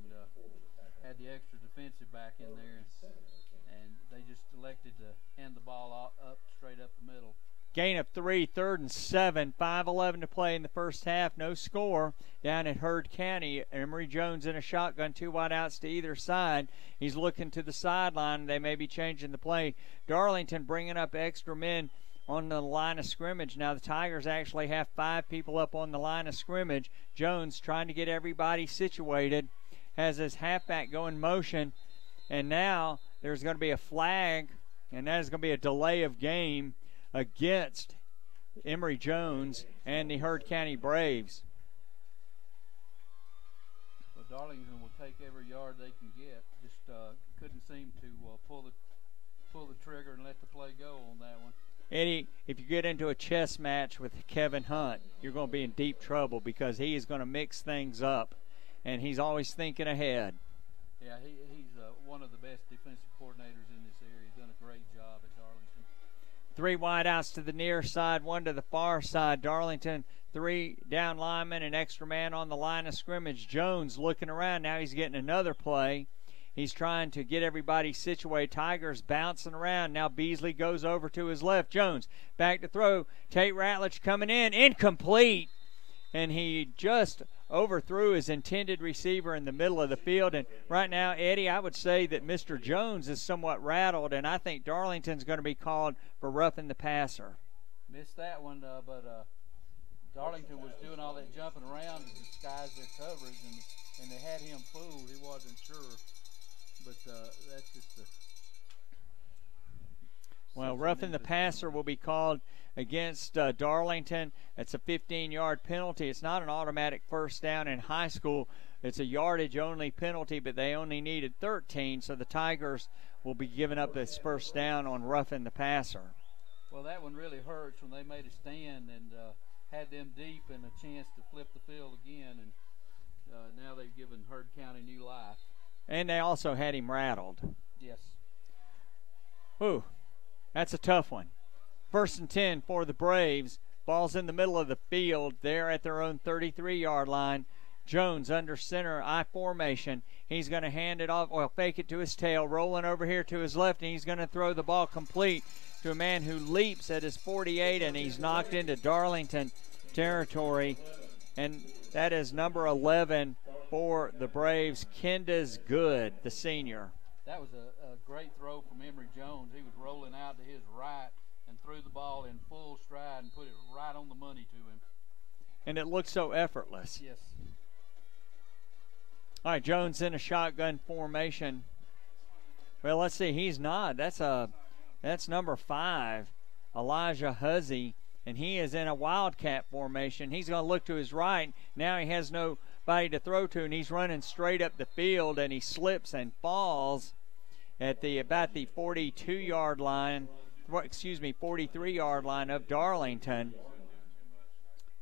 had the extra defensive back in there, and they just elected to hand the ball up straight up the middle. Gain of 3, 3rd and 7, 5:11 to play in the first half. No score down at Heard County. Emory Jones in a shotgun, 2 wideouts to either side. He's looking to the sideline. They may be changing the play. Darlington bringing up extra men on the line of scrimmage. Now the Tigers actually have 5 people up on the line of scrimmage. Jones trying to get everybody situated, has his halfback go in motion, and now there's going to be a flag, and that is going to be a delay of game against Emory Jones and the Heard County Braves. Well, Darlington will take every yard they can get. Just couldn't seem to pull the trigger and let the play go on that one. Eddie, if you get into a chess match with Kevin Hunt, you're going to be in deep trouble because he is going to mix things up, and he's always thinking ahead. Yeah, he's one of the best defensive coordinators in this area. He's done a great job at Darlington. 3 wideouts to the near side, 1 to the far side. Darlington, 3 down linemen, an extra man on the line of scrimmage. Jones looking around. Now he's getting another play. He's trying to get everybody situated. Tigers bouncing around. Now Beasley goes over to his left. Jones back to throw. Tate Ratledge coming in. Incomplete. And he just overthrew his intended receiver in the middle of the field. And right now, Eddie, I would say that Mr. Jones is somewhat rattled, and I think Darlington's going to be called for roughing the passer. Missed that one, but Darlington was doing all that jumping around to disguise their coverage, and they had him fooled. He wasn't sure. But that's just a... Well, roughing the passer will be called against Darlington. It's a 15-yard penalty. It's not an automatic first down in high school. It's a yardage-only penalty, but they only needed 13, so the Tigers will be giving up this first down on roughing the passer. Well, that one really hurts when they made a stand and had them deep and a chance to flip the field again, and now they've given Heard County new life. And they also had him rattled. Yes. Ooh, that's a tough one. 1st and 10 for the Braves. Ball's in the middle of the field. They're at their own 33-yard line. Jones under center, I formation. He's going to hand it off, or fake it to his tail, rolling over here to his left, and he's going to throw the ball complete to a man who leaps at his 48, and he's knocked into Darlington territory. And that is number 11 for the Braves, Kenda's Good, the senior. That was a great throw from Emory Jones. He was rolling out to his right and threw the ball in full stride and put it right on the money to him. And it looked so effortless. Yes. All right, Jones in a shotgun formation. Well, let's see. He's not. That's number 5, Elijah Huzzy, and he is in a wildcat formation. He's going to look to his right. Now he has nobody to throw to, and he's running straight up the field, and he slips and falls at about the 42-yard line. 43-yard line of Darlington.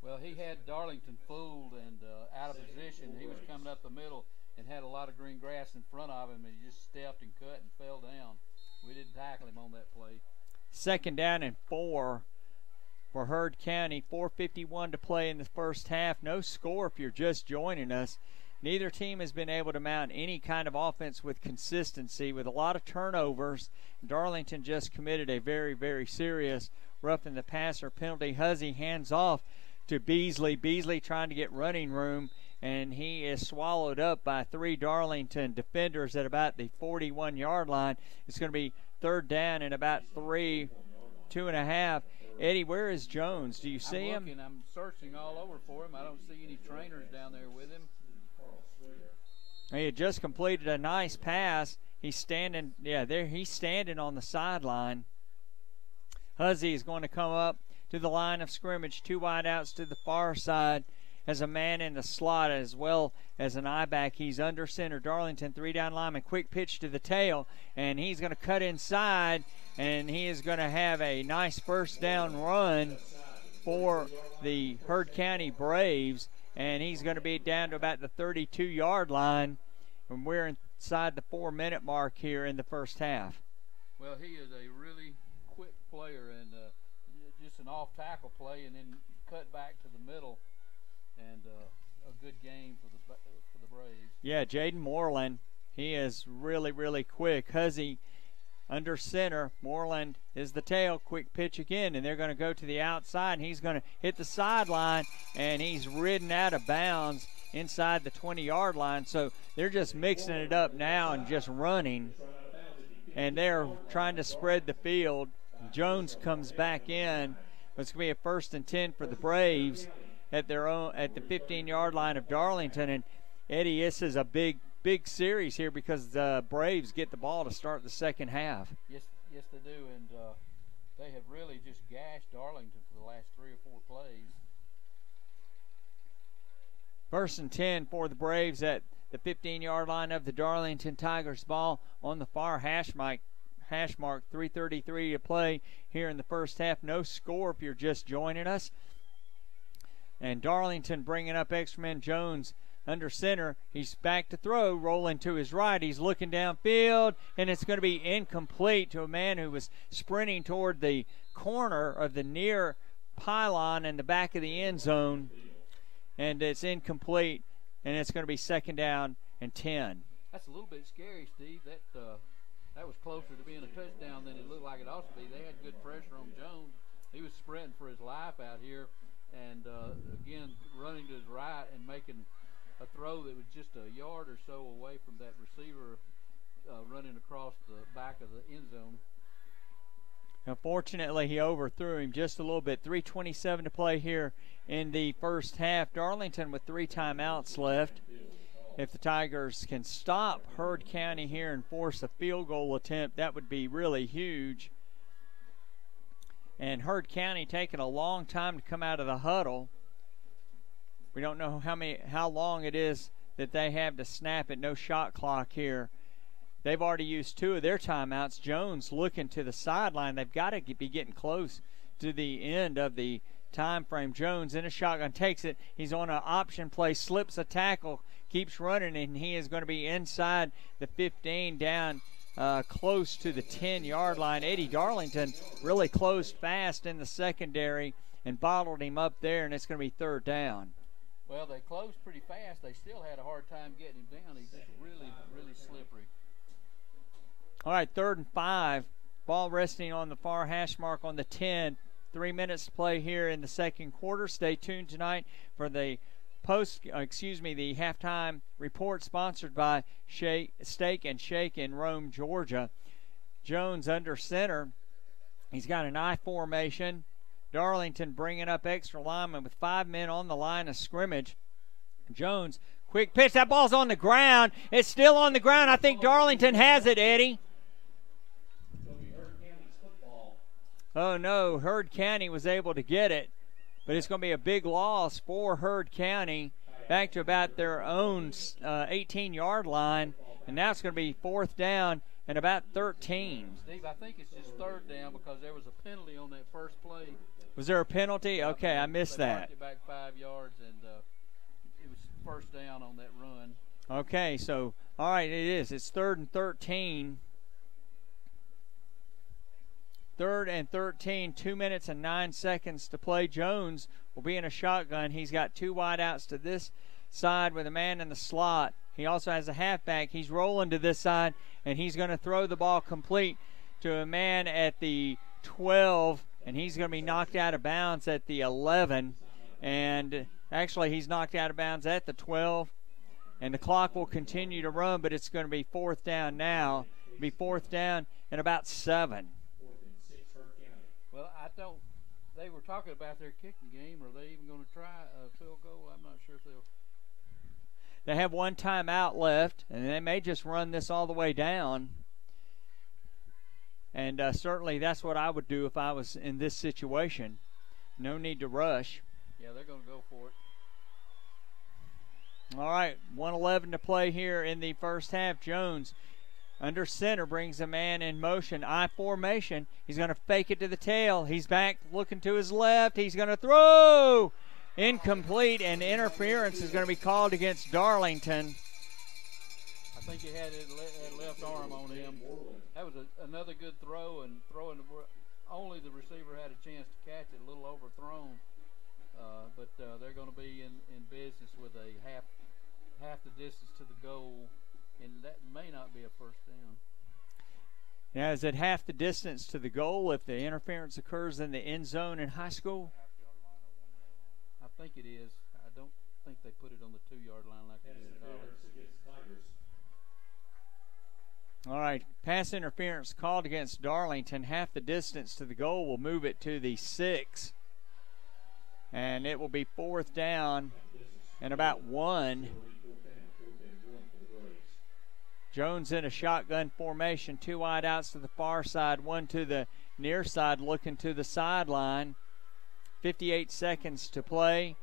Well, he had Darlington fooled and out of position. He was coming up the middle and had a lot of green grass in front of him, and he just stepped and cut and fell down. We didn't tackle him on that play. 2nd down and 4 for Heard County. 4:51 to play in the first half. No score if you're just joining us. Neither team has been able to mount any kind of offense with consistency, with a lot of turnovers. Darlington just committed a very, very serious roughing the passer penalty. Huzzy hands off to Beasley. Beasley trying to get running room, and he is swallowed up by 3 Darlington defenders at about the 41-yard line. It's going to be 3rd down and about 2.5. Eddie, where is Jones? Do you see him? I'm searching all over for him. I don't see any trainers down there with him. He had just completed a nice pass. He's standing, he's standing on the sideline. Huzzy is going to come up to the line of scrimmage. 2 wideouts to the far side. Has a man in the slot as well as an I-back. He's under center. Darlington, 3 down lineman. Quick pitch to the tail, and he's going to cut inside, and he is going to have a nice first down run for the Heard County Braves, and he's going to be down to about the 32-yard line, and we're inside the 4-minute mark here in the first half. Well, he is a really quick player, and just an off-tackle play, and then cut back to the middle, and a good game for the Braves. Yeah, Jaden Moreland, he is really, really quick. Huzzy under center. Moreland is the tail. Quick pitch again, and they're going to go to the outside, and he's going to hit the sideline, and he's ridden out of bounds inside the 20-yard line. So they're just mixing it up now and just running, and they're trying to spread the field. Jones comes back in. It's going to be a 1st and 10 for the Braves at the 15-yard line of Darlington. And Eddie, this is a big series here because the Braves get the ball to start the second half. Yes, they do, and they have really just gashed Darlington for the last 3 or 4 plays. 1st and 10 for the Braves at the 15-yard line of the Darlington Tigers. Ball on the far hash mark. 3:33 to play here in the first half. No score if you're just joining us. And Darlington bringing up extra man. Jones under center. He's back to throw, rolling to his right. He's looking downfield, and it's going to be incomplete to a man who was sprinting toward the corner of the near pylon in the back of the end zone. And it's incomplete, and it's going to be 2nd down and 10. That's a little bit scary, Steve. That was closer to being a touchdown than it looked like it ought to be. They had good pressure on Jones. He was sprinting for his life out here, and again, running to his right and making a throw that was just a yard or so away from that receiver running across the back of the end zone. Unfortunately, he overthrew him just a little bit. 3:27 to play here in the first half. Darlington with 3 timeouts left. If the Tigers can stop Heard County here and force a field goal attempt, that would be really huge. And Heard County taking a long time to come out of the huddle. We don't know how long it is that they have to snap it. No shot clock here. They've already used 2 of their timeouts. Jones looking to the sideline. They've got to be getting close to the end of the time frame. Jones in a shotgun takes it. He's on an option play, slips a tackle, keeps running, and he is going to be inside the 15 down close to the 10-yard line. Eddie Darlington really closed fast in the secondary and bottled him up there, and it's going to be 3rd down. Well, they closed pretty fast. They still had a hard time getting him down. He's just really, really slippery. All right, 3rd and 5. Ball resting on the far hash mark on the 10. 3 minutes to play here in the second quarter. Stay tuned tonight for the the halftime report sponsored by Steak and Shake in Rome, Georgia. Jones under center. He's got an I formation. Darlington bringing up extra linemen with 5 men on the line of scrimmage. Jones, quick pitch. That ball's on the ground. It's still on the ground. I think Darlington has it, Eddie. Oh, no. Heard County was able to get it. But it's going to be a big loss for Heard County back to about their own 18-yard line. And now it's going to be 4th down and about 13. Steve, I think it's just 3rd down because there was a penalty on that first play. Was there a penalty? Okay, I missed they that. Marked it back 5 yards, and it was 1st down on that run. Okay, so, all right, it is. It's 3rd and 13. 3rd and 13, 2 minutes and 9 seconds to play. Jones will be in a shotgun. He's got 2 wideouts to this side with a man in the slot. He also has a halfback. He's rolling to this side, and he's going to throw the ball complete to a man at the 12, and he's going to be knocked out of bounds at the 11. And actually, he's knocked out of bounds at the 12, and the clock will continue to run, but it's going to be 4th down now. It'll be 4th down and about 7. Well, they were talking about their kicking game. Are they even going to try a field goal? I'm not sure if they'll. They have 1 timeout left, and they may just run this all the way down. And certainly that's what I would do if I was in this situation. No need to rush. Yeah, they're going to go for it. All right, 1:11 to play here in the first half. Jones under center brings a man in motion. I formation. He's going to fake it to the tail. He's back looking to his left. He's going to throw. Incomplete, and interference is going to be called against Darlington. I think he had that left arm on him. That was another good throw, and only the receiver had a chance to catch it, a little overthrown. But they're going to be in business with a half the distance to the goal. And that may not be a 1st down. Now, is it half the distance to the goal if the interference occurs in the end zone in high school? I think it is. I don't think they put it on the 2-yard line like they do in college. All right, pass interference called against Darlington. Half the distance to the goal will move it to the 6. And it will be 4th down and about 1. Jones in a shotgun formation. 2 wide outs to the far side, 1 to the near side, looking to the sideline. 58 seconds to play.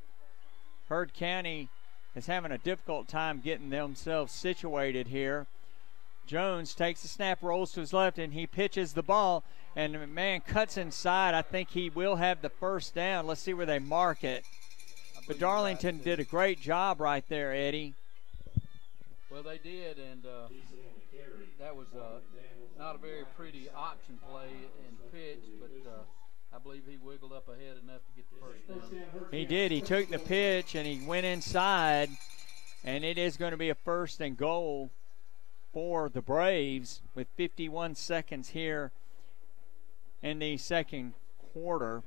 Heard County is having a difficult time getting themselves situated here. Jones takes the snap, rolls to his left, and he pitches the ball. And the man cuts inside. I think he will have the first down. Let's see where they mark it. But Darlington did a great job right there, Eddie. Well, they did, and that was not a very pretty option play and pitch, but I believe he wiggled up ahead enough to get the first down. He did. He took the pitch, and he went inside, and it is going to be a 1st and goal for the Braves with 51 seconds here in the second quarter.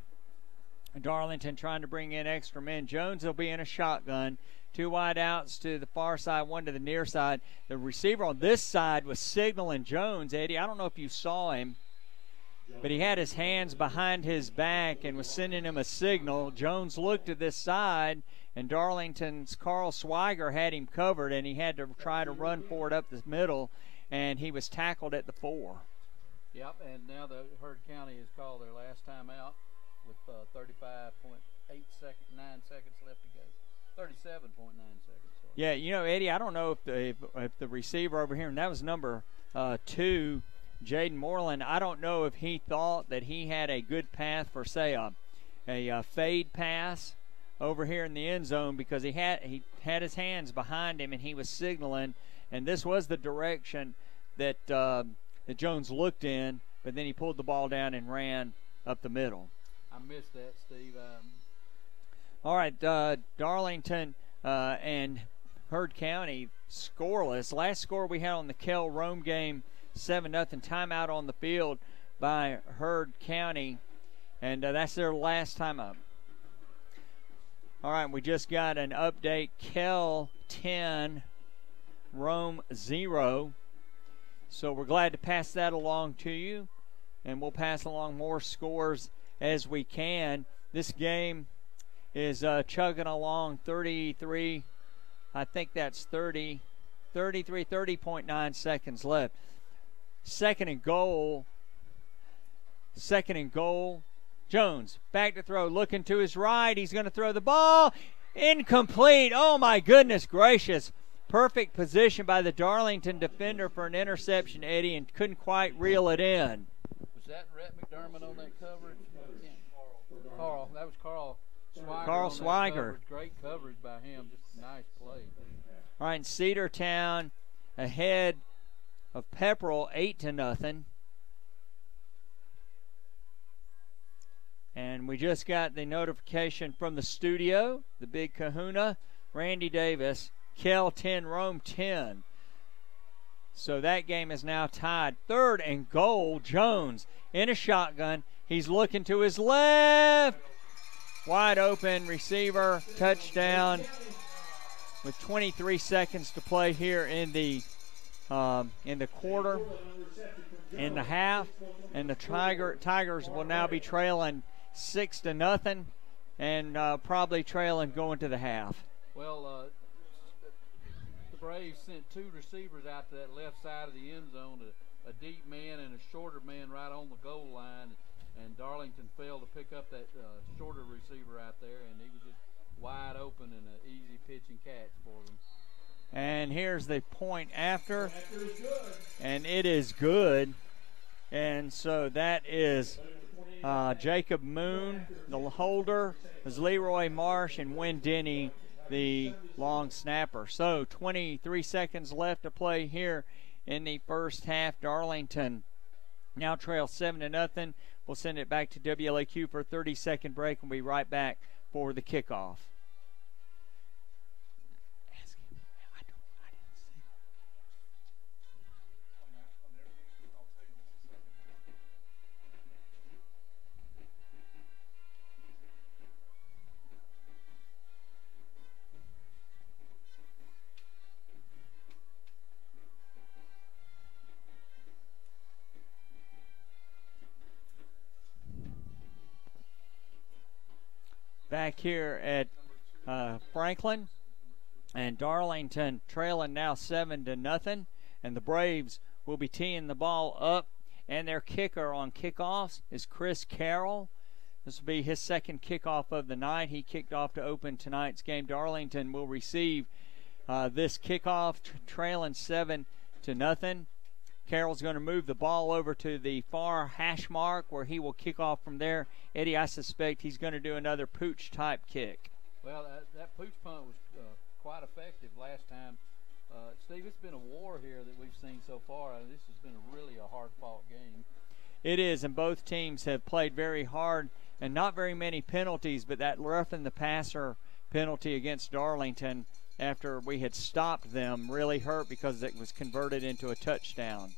Darlington trying to bring in extra men. Jones will be in a shotgun. 2 wide outs to the far side, 1 to the near side. The receiver on this side was signaling Jones, Eddie. I don't know if you saw him, but he had his hands behind his back and was sending him a signal. Jones looked to this side, and Darlington's Carl Swiger had him covered, and he had to try to run for it up the middle, and he was tackled at the 4. Yep, and now the Heard County has called their last time out with 35.9 seconds left to go. 37.9 seconds. Sorry. Yeah, you know, Eddie, I don't know if the receiver over here, and that was number 2, Jaden Moreland, I don't know if he thought that he had a good path for, say, a fade pass over here in the end zone, because he had his hands behind him and he was signaling, and this was the direction that Jones looked in, but then he pulled the ball down and ran up the middle. I missed that, Steve. All right, Darlington and Heard County scoreless. Last score we had on the Kell Rome game, 7-0. Timeout on the field by Heard County, and that's their last time up. All right, we just got an update. Kell 10, Rome 0. So we're glad to pass that along to you, and we'll pass along more scores as we can. This game is chugging along 33, I think that's 30.9 seconds left. Second and goal. Jones back to throw, looking to his right. He's going to throw the ball. Incomplete. Oh, my goodness gracious. Perfect position by the Darlington defender for an interception, Eddie, and couldn't quite reel it in. Was that Rhett McDermott on that coverage? Carl. That was Carl Swiger. Carl Swiger. Great coverage by him. Just a nice play. All right, Cedartown ahead of Pepperell 8-0. And we just got the notification from the studio, the big kahuna, Randy Davis, Kell 10, Rome 10. So that game is now tied. 3rd and goal, Jones in a shotgun. He's looking to his left. Wide open receiver, touchdown with 23 seconds to play here in the quarter, in the half, and the Tigers will now be trailing 6-0, and probably trailing going to the half. Well, the Braves sent 2 receivers out to that left side of the end zone, a deep man and a shorter man right on the goal line, and Darlington failed to pick up that shorter receiver out there, and he was just wide open and an easy pitch and catch for them. And here's the point after, and it is good. And so that is Jacob Moon, the holder, is Leroy Marsh, and Wynn Denny, the long snapper. So 23 seconds left to play here in the first half. Darlington now trails 7-0. We'll send it back to WLAQ for a 30-second break, and we'll be right back for the kickoff. back here at Franklin, and Darlington trailing now 7-0, and the Braves will be teeing the ball up, and their kicker on kickoffs is Chris Carroll. This will be his second kickoff of the night. He kicked off to open tonight's game. Darlington will receive this kickoff, trailing 7-0. Carroll's going to move the ball over to the far hash mark where he will kick off from there. Eddie, I suspect he's going to do another pooch-type kick. Well, that pooch punt was quite effective last time. Steve, it's been a war here that we've seen so far. This has been really a hard-fought game. It is, and both teams have played very hard, and not very many penalties, but that roughing the passer penalty against Darlington after we had stopped them really hurt because it was converted into a touchdown.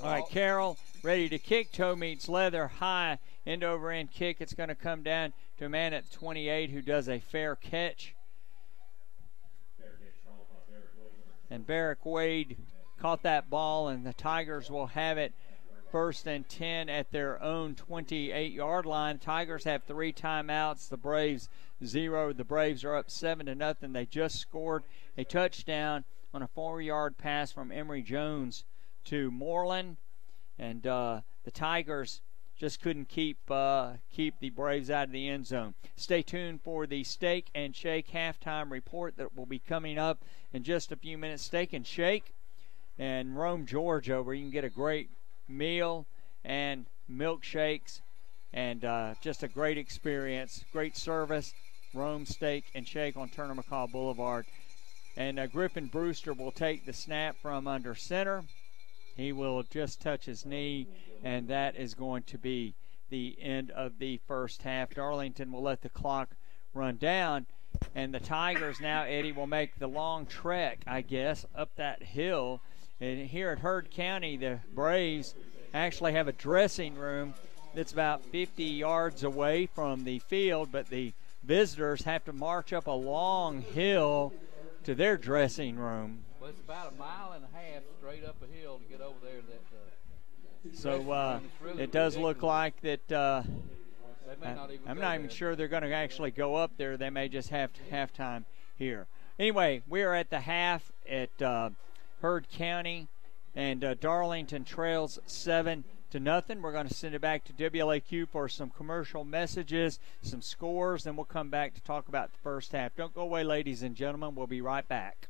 All right, Carroll ready to kick. Toe meets leather, high end-over-end kick. It's going to come down to a man at 28 who does a fair catch. And Barrick Wade caught that ball, and the Tigers will have it 1st and 10 at their own 28-yard line. Tigers have 3 timeouts. The Braves 0. The Braves are up 7-0. They just scored a touchdown on a 4-yard pass from Emory Jones to Moreland, and the Tigers just couldn't keep the Braves out of the end zone. Stay tuned for the Steak and Shake halftime report that will be coming up in just a few minutes. Steak and Shake in Rome, Georgia, where you can get a great meal and milkshakes and just a great experience, great service. Rome Steak and Shake on Turner McCall Boulevard. And Griffin Brewster will take the snap from under center. He will just touch his knee, and that is going to be the end of the first half. Darlington will let the clock run down, and the Tigers now, Eddie, will make the long trek, I guess, up that hill. And here at Heard County, the Braves actually have a dressing room that's about 50 yards away from the field, but the visitors have to march up a long hill to their dressing room. Well, it's about a mile and a half straight up a hill to get over there. It does look like that. I'm not even sure they're going to actually go up there. They may just have halftime here. Anyway, we are at the half at Heard County, and Darlington trails 7-0. We're going to send it back to WLAQ for some commercial messages, some scores, then we'll come back to talk about the first half. Don't go away, ladies and gentlemen. We'll be right back.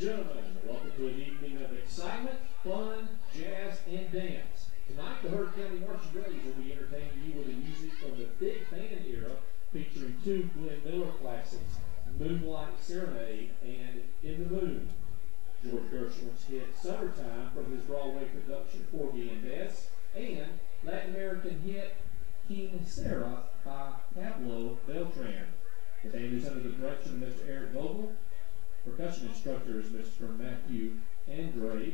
gentlemen, welcome to an evening of excitement, fun, jazz, and dance. Tonight, the Heard County Marching Braves will be entertaining you with the music from the Big Band era, featuring two Glenn Miller classics, Moonlight Serenade and In the Moon. George Gershwin's hit Summertime from his Broadway production Porgy and Bess, and Latin American hit King Sarah by Pablo Beltran. The band is under the direction of Mr. Eric Vogel. Percussion instructor is Mr. Matthew Andre,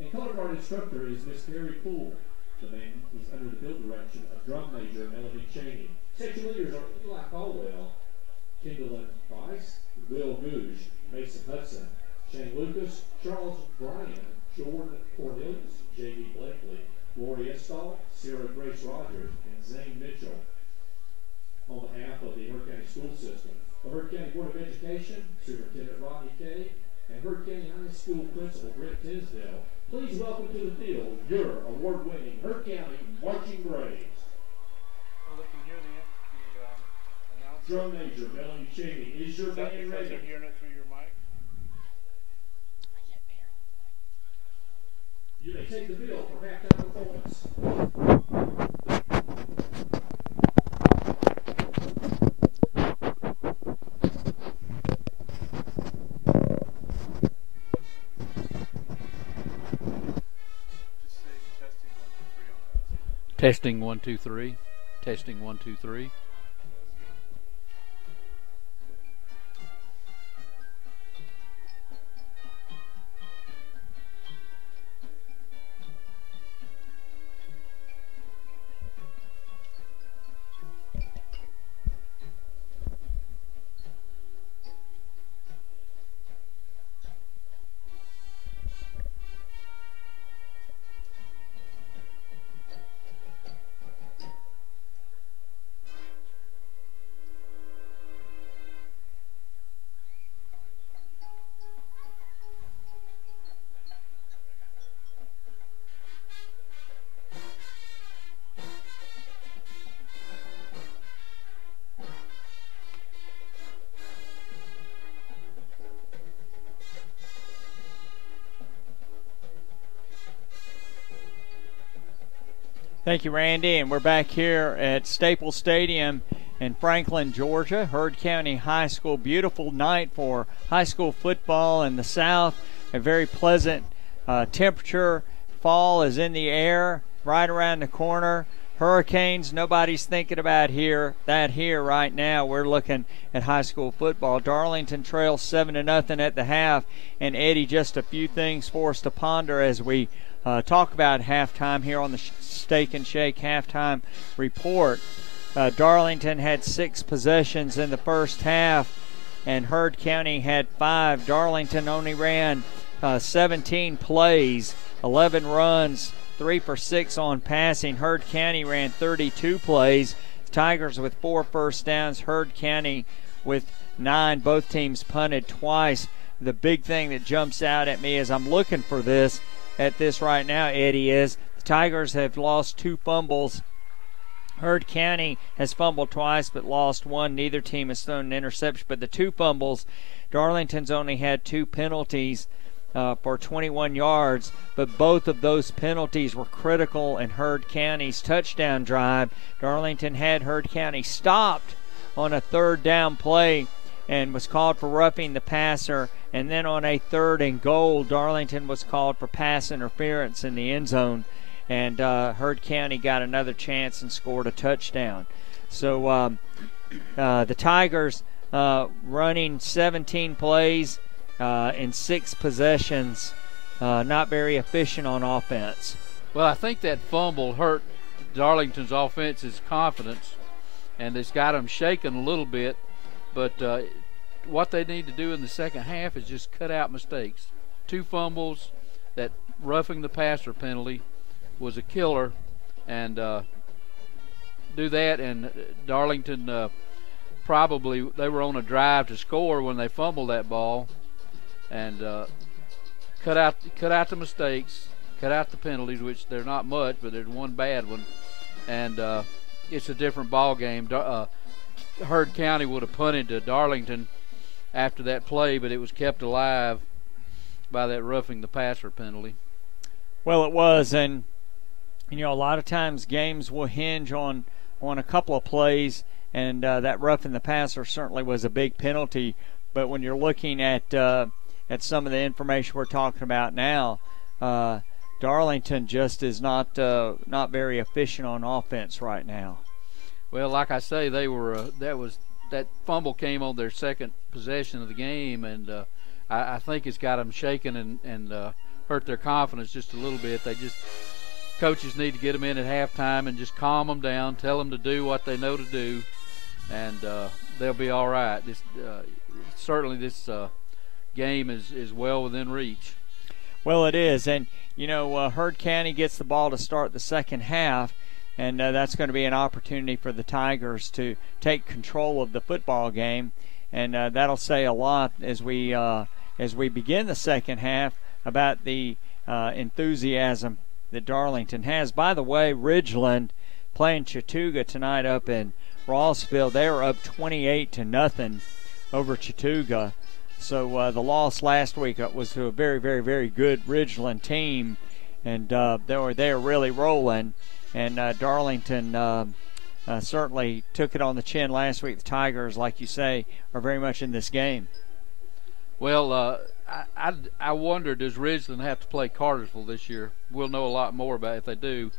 and color guard instructor is Miss Mary Poole. The band is under the field direction of drum major Melody Cheney. Section leaders are Eli Caldwell, Kendall Weiss, Will Gouge, Mason Hudson, Shane Lucas, Charles Bryan, Jordan Cornelius, J.D. Blakely, Lori Estall, Sarah Grace Rogers, and Zane Mitchell. On behalf of the Heard County School System, the Heard County Board of Education, Superintendent Rodney Kay, and Heard County High School Principal Brent Tisdale, please welcome to the field your award-winning Heard County Marching Braves. Well, they can hear the announcer. Drum major Melanie Cheney, is your band ready? They're hearing it through your mic? You may take the bill for halftime performance. Testing 1 2 3. Testing 1 2 3. Thank you, Randy. And we're back here at Staples Stadium in Franklin, Georgia. Heard County High School. Beautiful night for high school football in the South. A very pleasant temperature. Fall is in the air, right around the corner. Hurricanes, nobody's thinking about here right now. We're looking at high school football. Darlington trails 7-0 at the half. And Eddie, just a few things for us to ponder as we talk about halftime here on the Steak and Shake halftime report. Darlington had 6 possessions in the first half, and Heard County had 5. Darlington only ran 17 plays, 11 runs, 3 for 6 on passing. Heard County ran 32 plays. Tigers with 4 first downs. Heard County with 9. Both teams punted twice. The big thing that jumps out at me as I'm looking for this right now, Eddie, is the Tigers have lost 2 fumbles. Heard County has fumbled twice but lost 1. Neither team has thrown an interception. But the 2 fumbles, Darlington's only had 2 penalties for 21 yards, but both of those penalties were critical in Heard County's touchdown drive. Darlington had Heard County stopped on a 3rd down play and was called for roughing the passer. And then on a 3rd and goal, Darlington was called for pass interference in the end zone. And Heard County got another chance and scored a touchdown. So the Tigers running 17 plays in 6 possessions, not very efficient on offense. Well, I think that fumble hurt Darlington's offense's confidence, and it's got them shaking a little bit. But what they need to do in the second half is just cut out mistakes. 2 fumbles, that roughing the passer penalty was a killer, and do that, and Darlington probably, they were on a drive to score when they fumbled that ball, and cut out the mistakes, cut out the penalties, which they're not much, but there's one bad one, and it's a different ball game. Heard County would have punted to Darlington after that play, but it was kept alive by that roughing the passer penalty. Well, it was, and you know, a lot of times games will hinge on a couple of plays, and that roughing the passer certainly was a big penalty. But when you're looking at some of the information we're talking about now, Darlington just is not very efficient on offense right now. Well, like I say, they were that fumble came on their second possession of the game, and I think it's got them shaken and hurt their confidence just a little bit. Coaches need to get them in at halftime and just calm them down, tell them to do what they know to do, and they'll be all right. Certainly this game is well within reach. Well, it is, and you know, Heard County gets the ball to start the second half, and that's going to be an opportunity for the Tigers to take control of the football game, and that'll say a lot as we begin the second half about the enthusiasm that Darlington has. By the way, Ridgeland playing Chattooga tonight up in Rossville. They were up 28-0 over Chattooga. So the loss last week was to a very, very, very good Ridgeland team, and they were really rolling. And Darlington certainly took it on the chin last week. The Tigers, like you say, are very much in this game. Well, I wonder, does Ridgeland have to play Cartersville this year? We'll know a lot more about it if they do.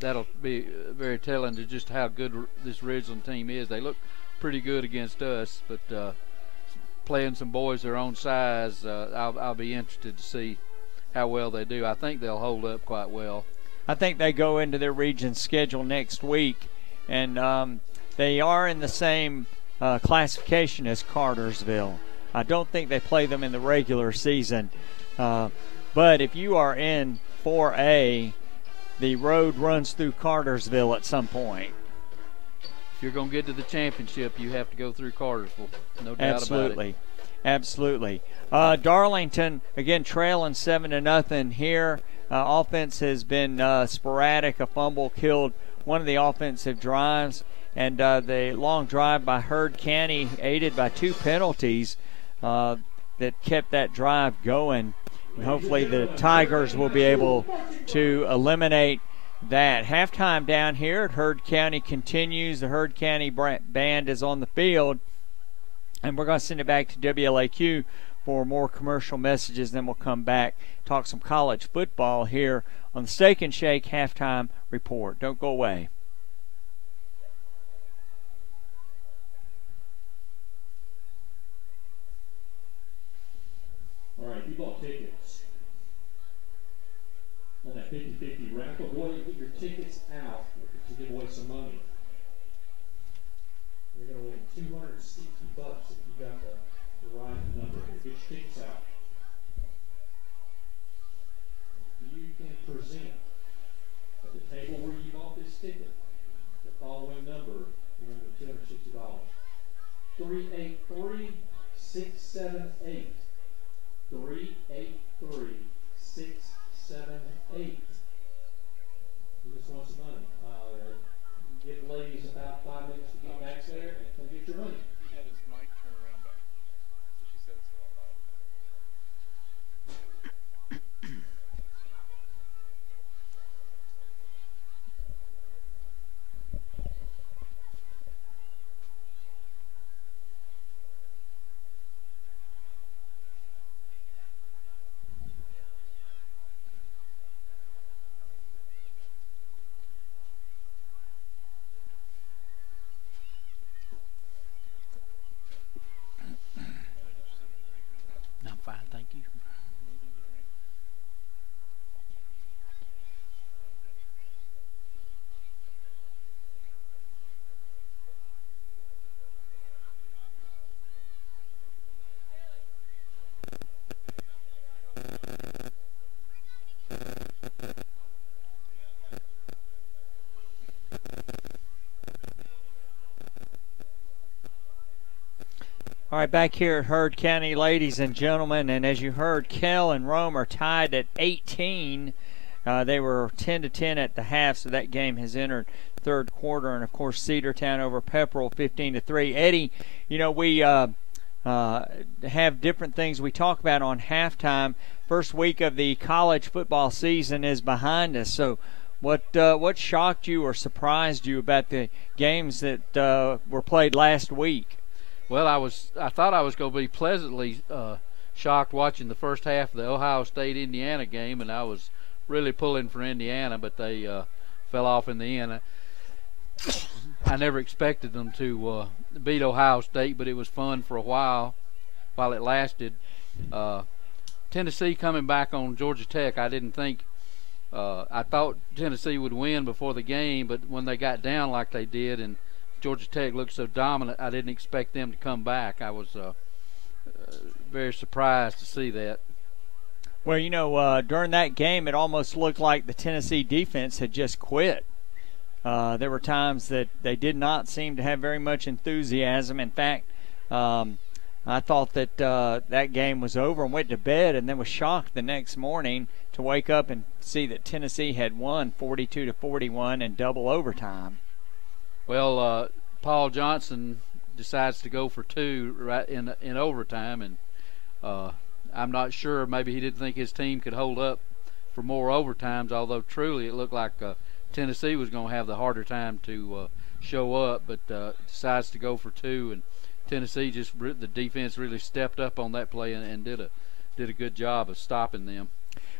That'll be very telling to just how good this Ridgeland team is. They look pretty good against us, but playing some boys their own size, I'll be interested to see how well they do. I think they'll hold up quite well. I think they go into their region schedule next week, and they are in the same classification as Cartersville. I don't think they play them in the regular season, but if you are in 4A, the road runs through Cartersville at some point. If you're going to get to the championship, you have to go through Cartersville. No doubt Absolutely. about it. Absolutely. Darlington, again, trailing 7-0 here. Offense has been sporadic. A fumble killed one of the offensive drives. And the long drive by Heard County, aided by 2 penalties that kept that drive going. And hopefully the Tigers will be able to eliminate that. Halftime down here at Heard County continues. The Heard County band is on the field. And we're going to send it back to WLAQ for more commercial messages. Then we'll come back, talk some college football here on the Steak and Shake Halftime Report. Don't go away. All right, if you bought tickets on that 50-50 raffle, go ahead and get your tickets out to give away some money. You're going to win $260 if you got the right number here. Get your tickets out. You can present at the table where you bought this ticket the following number. You're going to win $260. 383-678. 383-678. You just want some money. Give ladies about 5 minutes to get back there and come get your money. He had his mic turn around back. So she said it's a lot louder. I'm fine, thank you. All right, back here at Heard County, ladies and gentlemen, and as you heard, Kell and Rome are tied at 18. They were 10-10 at the half, so that game has entered third quarter. And of course, Cedartown over Pepperell, 15-3. Eddie, you know, we have different things we talk about on halftime. First week of the college football season is behind us. So what shocked you or surprised you about the games that were played last week? Well, I thought I was going to be pleasantly shocked watching the first half of the Ohio State-Indiana game, and I was really pulling for Indiana, but they fell off in the end. I never expected them to beat Ohio State, but it was fun for a while it lasted. Tennessee coming back on Georgia Tech, I didn't think I thought Tennessee would win before the game, but when they got down like they did and Georgia Tech looked so dominant, I didn't expect them to come back. I was very surprised to see that. Well, you know, during that game, it almost looked like the Tennessee defense had just quit. There were times that they did not seem to have very much enthusiasm. In fact, I thought that that game was over and went to bed, and then was shocked the next morning to wake up and see that Tennessee had won 42-41 in double overtime. Well, Paul Johnson decides to go for two right in overtime, and I'm not sure. Maybe he didn't think his team could hold up for more overtimes, although truly it looked like Tennessee was going to have the harder time to show up, but decides to go for two, and Tennessee the defense really stepped up on that play and did a good job of stopping them.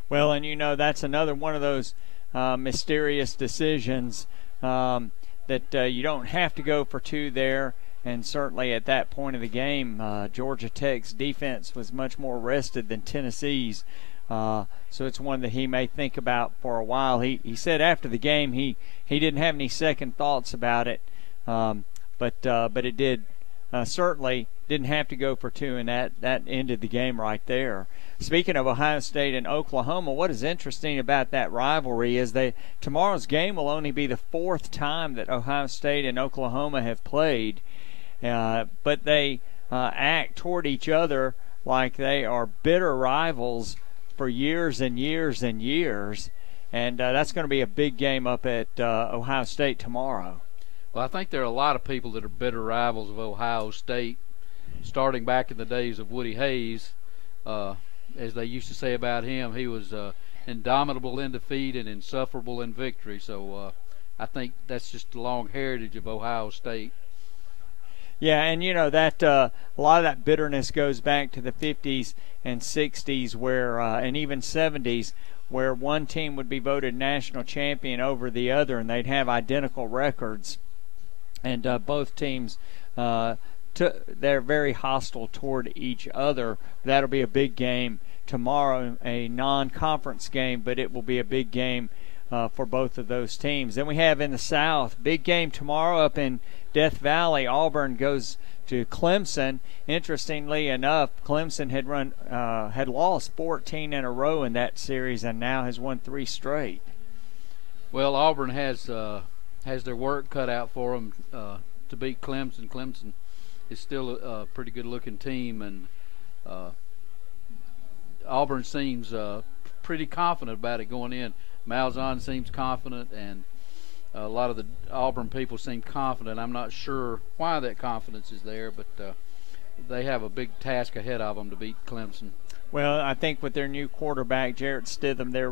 Well, and you know, that's another one of those mysterious decisions that you don't have to go for two there. And certainly at that point of the game, Georgia Tech's defense was much more rested than Tennessee's. So it's one that he may think about for a while. He said after the game he didn't have any second thoughts about it, but it did certainly didn't have to go for two, and that ended the game right there. Speaking of Ohio State and Oklahoma, what is interesting about that rivalry is tomorrow's game will only be the fourth time that Ohio State and Oklahoma have played, but they act toward each other like they are bitter rivals for years and years and years, and that's going to be a big game up at Ohio State tomorrow. Well, I think there are a lot of people that are bitter rivals of Ohio State, starting back in the days of Woody Hayes. As they used to say about him, he was indomitable in defeat and insufferable in victory. So I think that's just a long heritage of Ohio State. Yeah, and you know that a lot of that bitterness goes back to the 50s and 60s, where and even 70s, where one team would be voted national champion over the other, and they'd have identical records, and both teams they're very hostile toward each other. That'll be a big game tomorrow, a non-conference game, but it will be a big game for both of those teams. Then we have in the South, big game tomorrow up in Death Valley. Auburn goes to Clemson. Interestingly enough, Clemson had lost 14 in a row in that series and now has won 3 straight. Well, Auburn has their work cut out for them to beat Clemson. Clemson is still a pretty good-looking team, and Auburn seems pretty confident about it going in. Malzahn seems confident, and a lot of the Auburn people seem confident. I'm not sure why that confidence is there, but they have a big task ahead of them to beat Clemson. Well, I think with their new quarterback, Jarrett Stidham, they're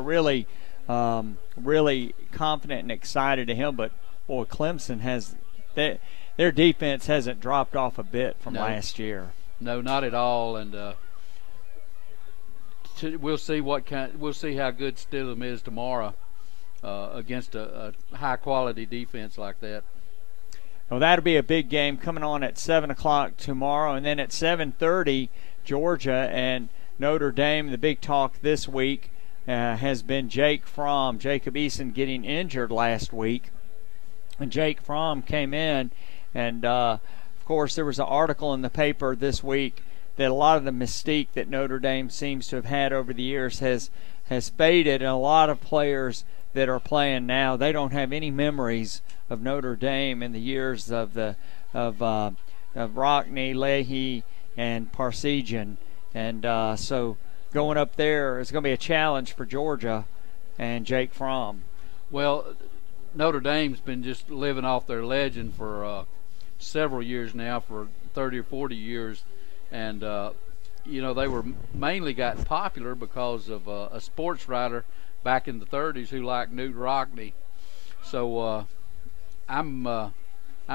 really really confident and excited to him. But boy, Clemson has their defense hasn't dropped off a bit from last year. No, not at all, and we'll see how good Stidham is tomorrow against a high-quality defense like that. Well, that'll be a big game coming on at 7 o'clock tomorrow, and then at 7:30, Georgia and Notre Dame. The big talk this week has been Jacob Eason getting injured last week, and Jake Fromm came in, and of course there was an article in the paper this week that a lot of the mystique that Notre Dame seems to have had over the years has faded, and a lot of players that are playing now, they don't have any memories of Notre Dame in the years of Rockne, Leahy, and Parsegian, and so going up there is going to be a challenge for Georgia and Jake Fromm. Well, Notre Dame's been just living off their legend for several years now, for 30 or 40 years, and you know, they were mainly got popular because of a sports writer back in the 30s who liked Newt Rockne. So I'm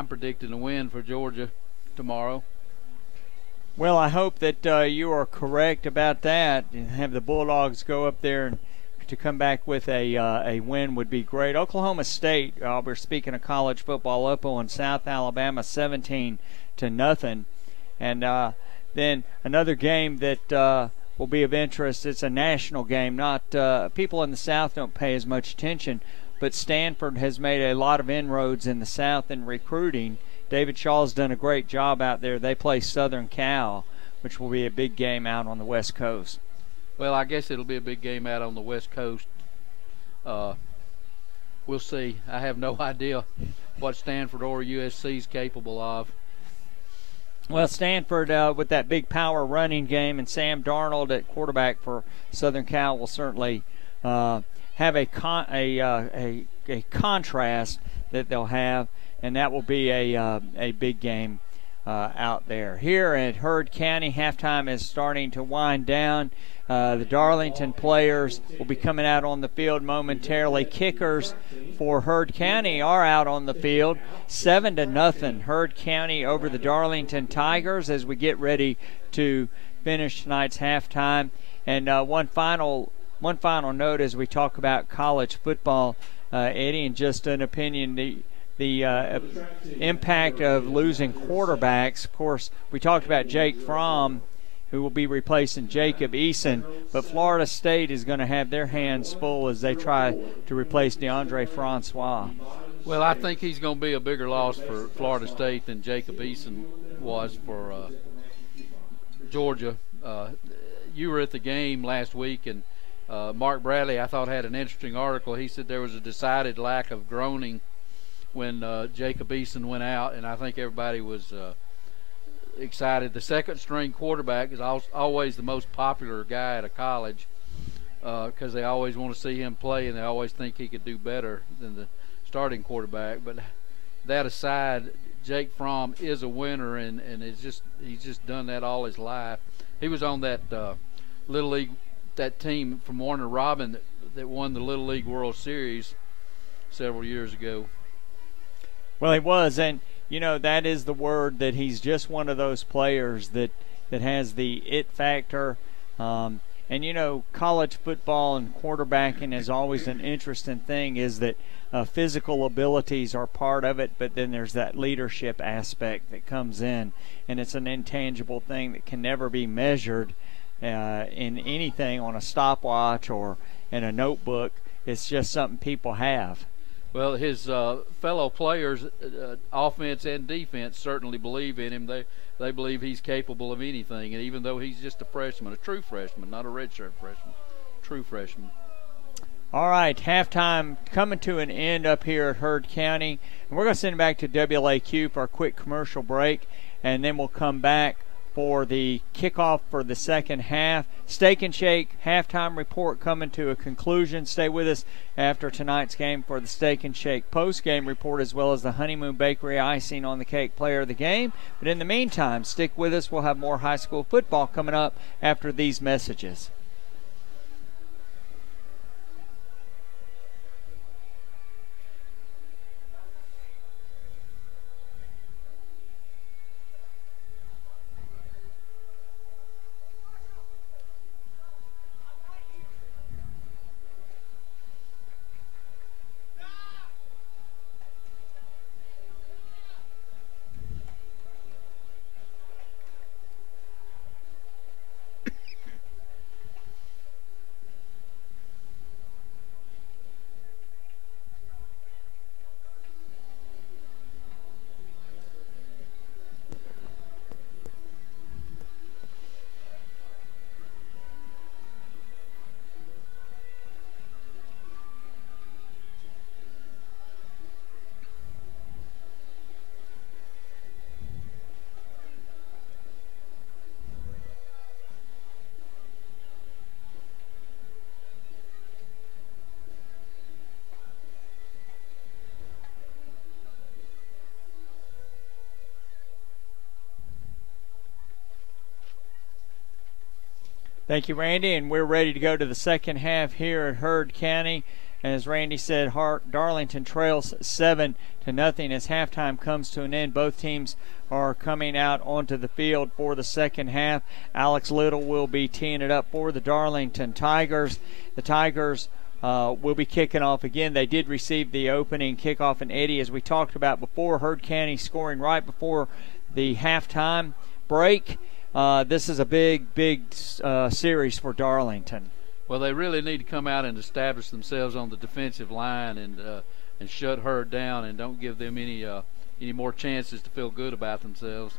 predicting a win for Georgia tomorrow. Well, I hope that you are correct about that, and have the Bulldogs go up there and to come back with a win would be great. Oklahoma State, we're speaking of college football, up on South Alabama 17-0, and then another game that will be of interest. It's a national game. Not people in the South don't pay as much attention, but Stanford has made a lot of inroads in the South in recruiting. David Shaw's done a great job out there. They play Southern Cal, which will be a big game out on the West Coast. Well, I guess it'll be a big game out on the West Coast. We'll see. I have no idea what Stanford or USC is capable of. Well, Stanford, with that big power running game, and Sam Darnold at quarterback for Southern Cal will certainly have a contrast that they'll have, and that will be a big game out there. Here at Heard County, halftime is starting to wind down. The Darlington players will be coming out on the field momentarily. Kickers for Heard County are out on the field. 7-0, Heard County over the Darlington Tigers as we get ready to finish tonight's halftime. And one final note as we talk about college football, Eddie, and just an opinion, the impact of losing quarterbacks. Of course, we talked about Jake Fromm, who will be replacing Jacob Eason, but Florida State is going to have their hands full as they try to replace DeAndre Francois. Well, I think he's going to be a bigger loss for Florida State than Jacob Eason was for Georgia. You were at the game last week, and Mark Bradley, I thought, had an interesting article. He said there was a decided lack of groaning when Jacob Eason went out, and I think everybody was excited. The second-string quarterback is always the most popular guy at a college because they always want to see him play, and they always think he could do better than the starting quarterback. But that aside, Jake Fromm is a winner, and he's just done that all his life. He was on that Little League, that team from Warner Robin that won the Little League World Series several years ago. Well, he was, and you know, that is the word, that he's just one of those players that has the it factor. And, you know, college football and quarterbacking is always an interesting thing, is that physical abilities are part of it, but then there's that leadership aspect that comes in, and it's an intangible thing that can never be measured in anything on a stopwatch or in a notebook. It's just something people have. Well, his fellow players, offense and defense, certainly believe in him. They believe he's capable of anything, and even though he's just a freshman, a true freshman, not a redshirt freshman, true freshman. All right, halftime coming to an end up here at Heard County, and we're going to send it back to WLAQ for a quick commercial break, and then we'll come back for the kickoff for the second half. Steak and Shake halftime report coming to a conclusion. Stay with us after tonight's game for the Steak and Shake post-game report, as well as the Honeymoon Bakery icing on the cake player of the game. But in the meantime, stick with us. We'll have more high school football coming up after these messages. Thank you, Randy, and we're ready to go to the second half here at Heard County. As Randy said, Darlington trails 7-0 as halftime comes to an end. Both teams are coming out onto the field for the second half. Alex Little will be teeing it up for the Darlington Tigers. The Tigers will be kicking off again. They did receive the opening kickoff, and Eddie, as we talked about before, Heard County scoring right before the halftime break. This is a big series for Darlington. Well, they really need to come out and establish themselves on the defensive line and shut Heard down and don't give them any more chances to feel good about themselves.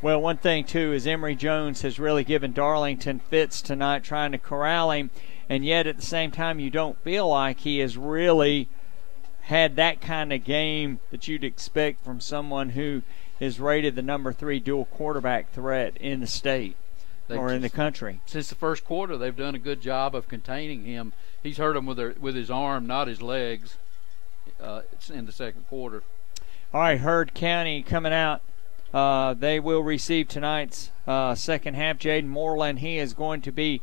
Well, one thing, too, is Emory Jones has really given Darlington fits tonight trying to corral him, and yet at the same time you don't feel like he has really had that kind of game that you'd expect from someone who is rated the number 3 dual quarterback threat in the state. Or in the country. Since the first quarter, they've done a good job of containing him. He's hurt them with his arm, not his legs, in the second quarter. All right, Heard County coming out. They will receive tonight's second half. Jaden Moreland, he is going to be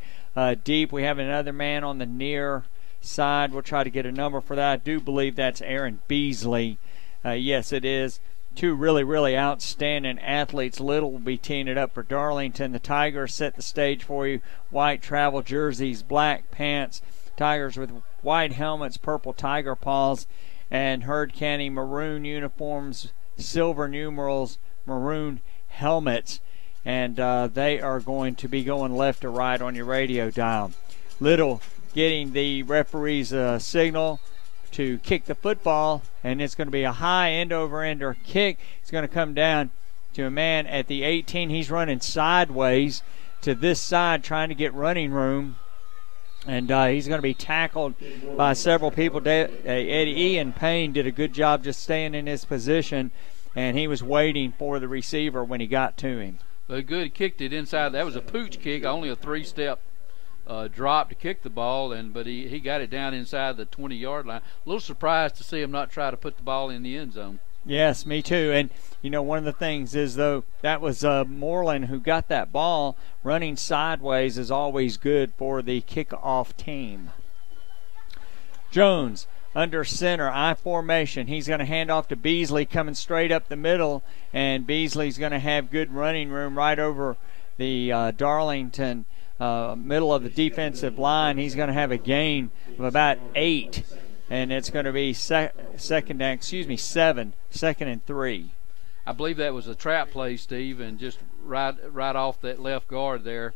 deep. We have another man on the near side. We'll try to get a number for that. I do believe that's Aaron Beasley. Yes, it is. Two really outstanding athletes. Little will be teeing it up for Darlington. The Tigers set the stage for you. White travel jerseys, black pants. Tigers with white helmets, purple tiger paws, and Heard County maroon uniforms, silver numerals, maroon helmets. And they are going to be going left to right on your radio dial. Little getting the referee's signal to kick the football, and it's going to be a high end-over-ender kick. It's going to come down to a man at the 18. He's running sideways to this side trying to get running room, and he's going to be tackled by several people. Ian Payne did a good job just staying in his position, and he was waiting for the receiver when he got to him. Well, good. He kicked it inside. That was a pooch kick, only a 3-step drop to kick the ball, but he got it down inside the 20-yard line. A little surprised to see him not try to put the ball in the end zone. Yes, me too. And, you know, one of the things is, though, that was Moreland who got that ball. Running sideways is always good for the kickoff team. Jones under center, I formation. He's going to hand off to Beasley coming straight up the middle, and Beasley's going to have good running room right over the Darlington middle of the defensive line. He's going to have a gain of about 8, and it's going to be second and 3. I believe that was a trap play, Steve, and just right off that left guard there,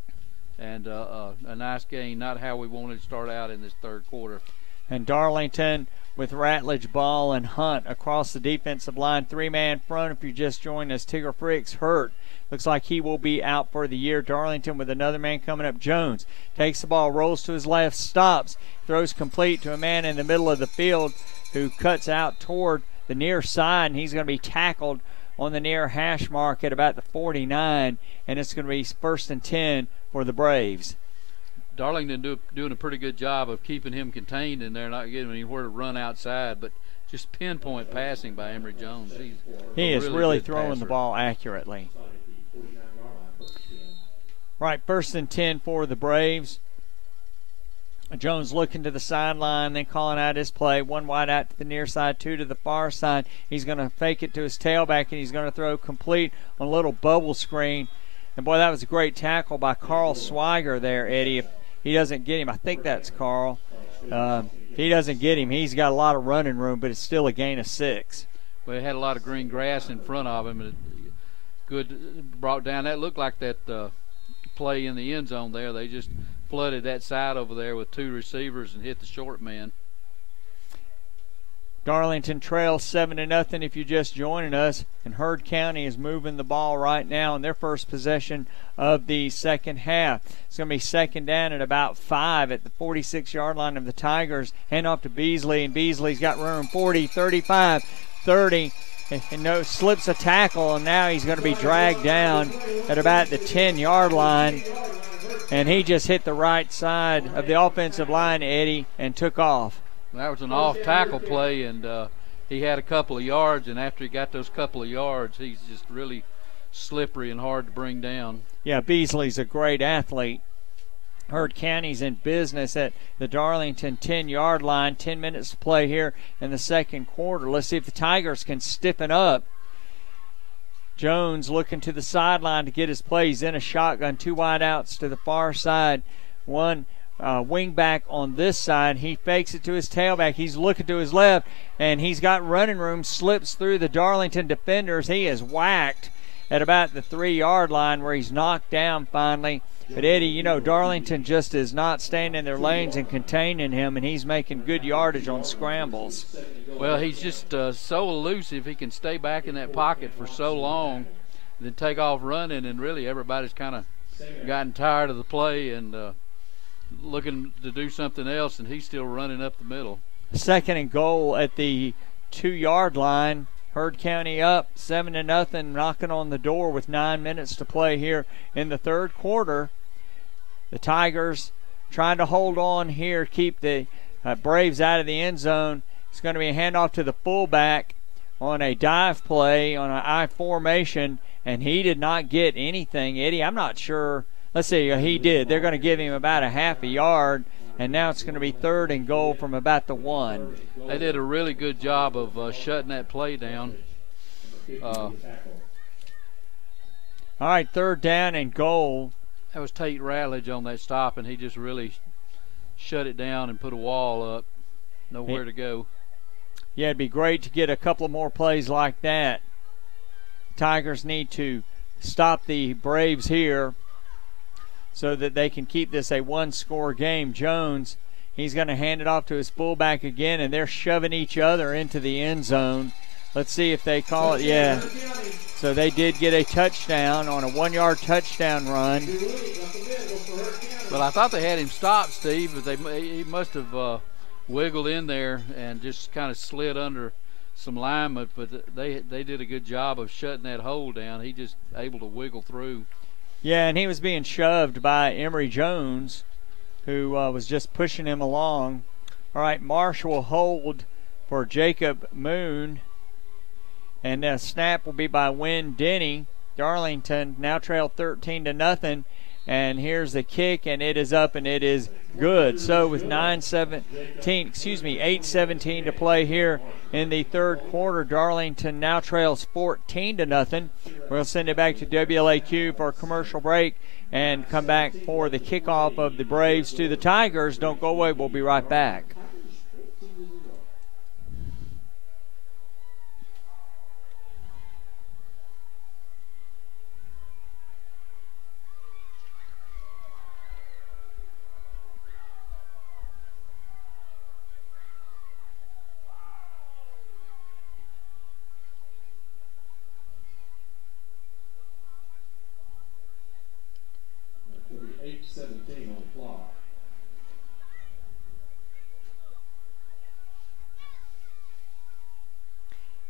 and a nice gain. Not how we wanted to start out in this third quarter. And Darlington with Ratledge, Ball, and Hunt across the defensive line. 3-man front. If you just joined us, Tigger Fricks hurt. Looks like he will be out for the year. Darlington with another man coming up. Jones takes the ball, rolls to his left, stops, throws complete to a man in the middle of the field who cuts out toward the near side, and he's going to be tackled on the near hash mark at about the 49, and it's going to be 1st and 10 for the Braves. Darlington doing a pretty good job of keeping him contained in there, not getting anywhere to run outside, but just pinpoint passing by Emory Jones. He is really throwing the ball accurately. Right, 1st and 10 for the Braves. Jones looking to the sideline, then calling out his play. 1 wide out to the near side, 2 to the far side. He's going to fake it to his tailback, and he's going to throw complete on a little bubble screen. And, boy, that was a great tackle by Carl Swiger there, Eddie. If he doesn't get him, I think that's Carl. If he doesn't get him, he's got a lot of running room, but it's still a gain of 6. Well, he had a lot of green grass in front of him. And good brought down. That looked like that play in the end zone there. They just flooded that side over there with 2 receivers and hit the short man. Darlington trails 7-0 if you're just joining us, and Heard County is moving the ball right now in their first possession of the second half. It's going to be second down at about 5 at the 46-yard line of the Tigers. Hand off to Beasley, and Beasley's got room 40, 35, 30, and slips a tackle, and now he's going to be dragged down at about the 10-yard line. And he just hit the right side of the offensive line, Eddie, and took off. That was an off-tackle play, and he had a couple of yards, and after he got those couple of yards, he's just really slippery and hard to bring down. Yeah, Beasley's a great athlete. Heard County's in business at the Darlington 10-yard line. 10 minutes to play here in the second quarter. Let's see if the Tigers can stiffen up. Jones looking to the sideline to get his play. He's in a shotgun. 2 wide outs to the far side. One wing back on this side. He fakes it to his tailback. He's looking to his left, and he's got running room. Slips through the Darlington defenders. He is whacked at about the 3-yard line where he's knocked down finally. But, Eddie, you know, Darlington just is not staying in their lanes and containing him, and he's making good yardage on scrambles. Well, he's just so elusive. He can stay back in that pocket for so long, then take off running, and really everybody's kind of gotten tired of the play and looking to do something else, and he's still running up the middle. 2nd and goal at the 2-yard line. Heard County up 7-0, knocking on the door with 9 minutes to play here in the third quarter. The Tigers trying to hold on here, keep the Braves out of the end zone. It's going to be a handoff to the fullback on a dive play on an I formation, and he did not get anything. Eddie, I'm not sure. Let's see, he did. They're going to give him about a half a yard, and now it's going to be 3rd and goal from about the 1. They did a really good job of shutting that play down. All right, 3rd down and goal. That was Tate Ratledge on that stop, and he just really shut it down and put a wall up. Nowhere to go. Yeah, it'd be great to get a couple more plays like that. Tigers need to stop the Braves here so that they can keep this a 1-score game. Jones, he's going to hand it off to his fullback again, and they're shoving each other into the end zone. Let's see if they call it. Yeah. So they did get a touchdown on a 1-yard touchdown run. Well, I thought they had him stopped, Steve, but he must have wiggled in there and just kind of slid under some linemen. But they did a good job of shutting that hole down. He just able to wiggle through. Yeah, and he was being shoved by Emory Jones, who was just pushing him along. All right, Marsh will hold for Jacob Moon. And the snap will be by Wynn Denny. Darlington now trail 13-0. And here's the kick, and it is up, and it is good. So with 8:17 to play here in the third quarter, Darlington now trails 14-0. We'll send it back to WLAQ for a commercial break and come back for the kickoff of the Braves to the Tigers. Don't go away. We'll be right back.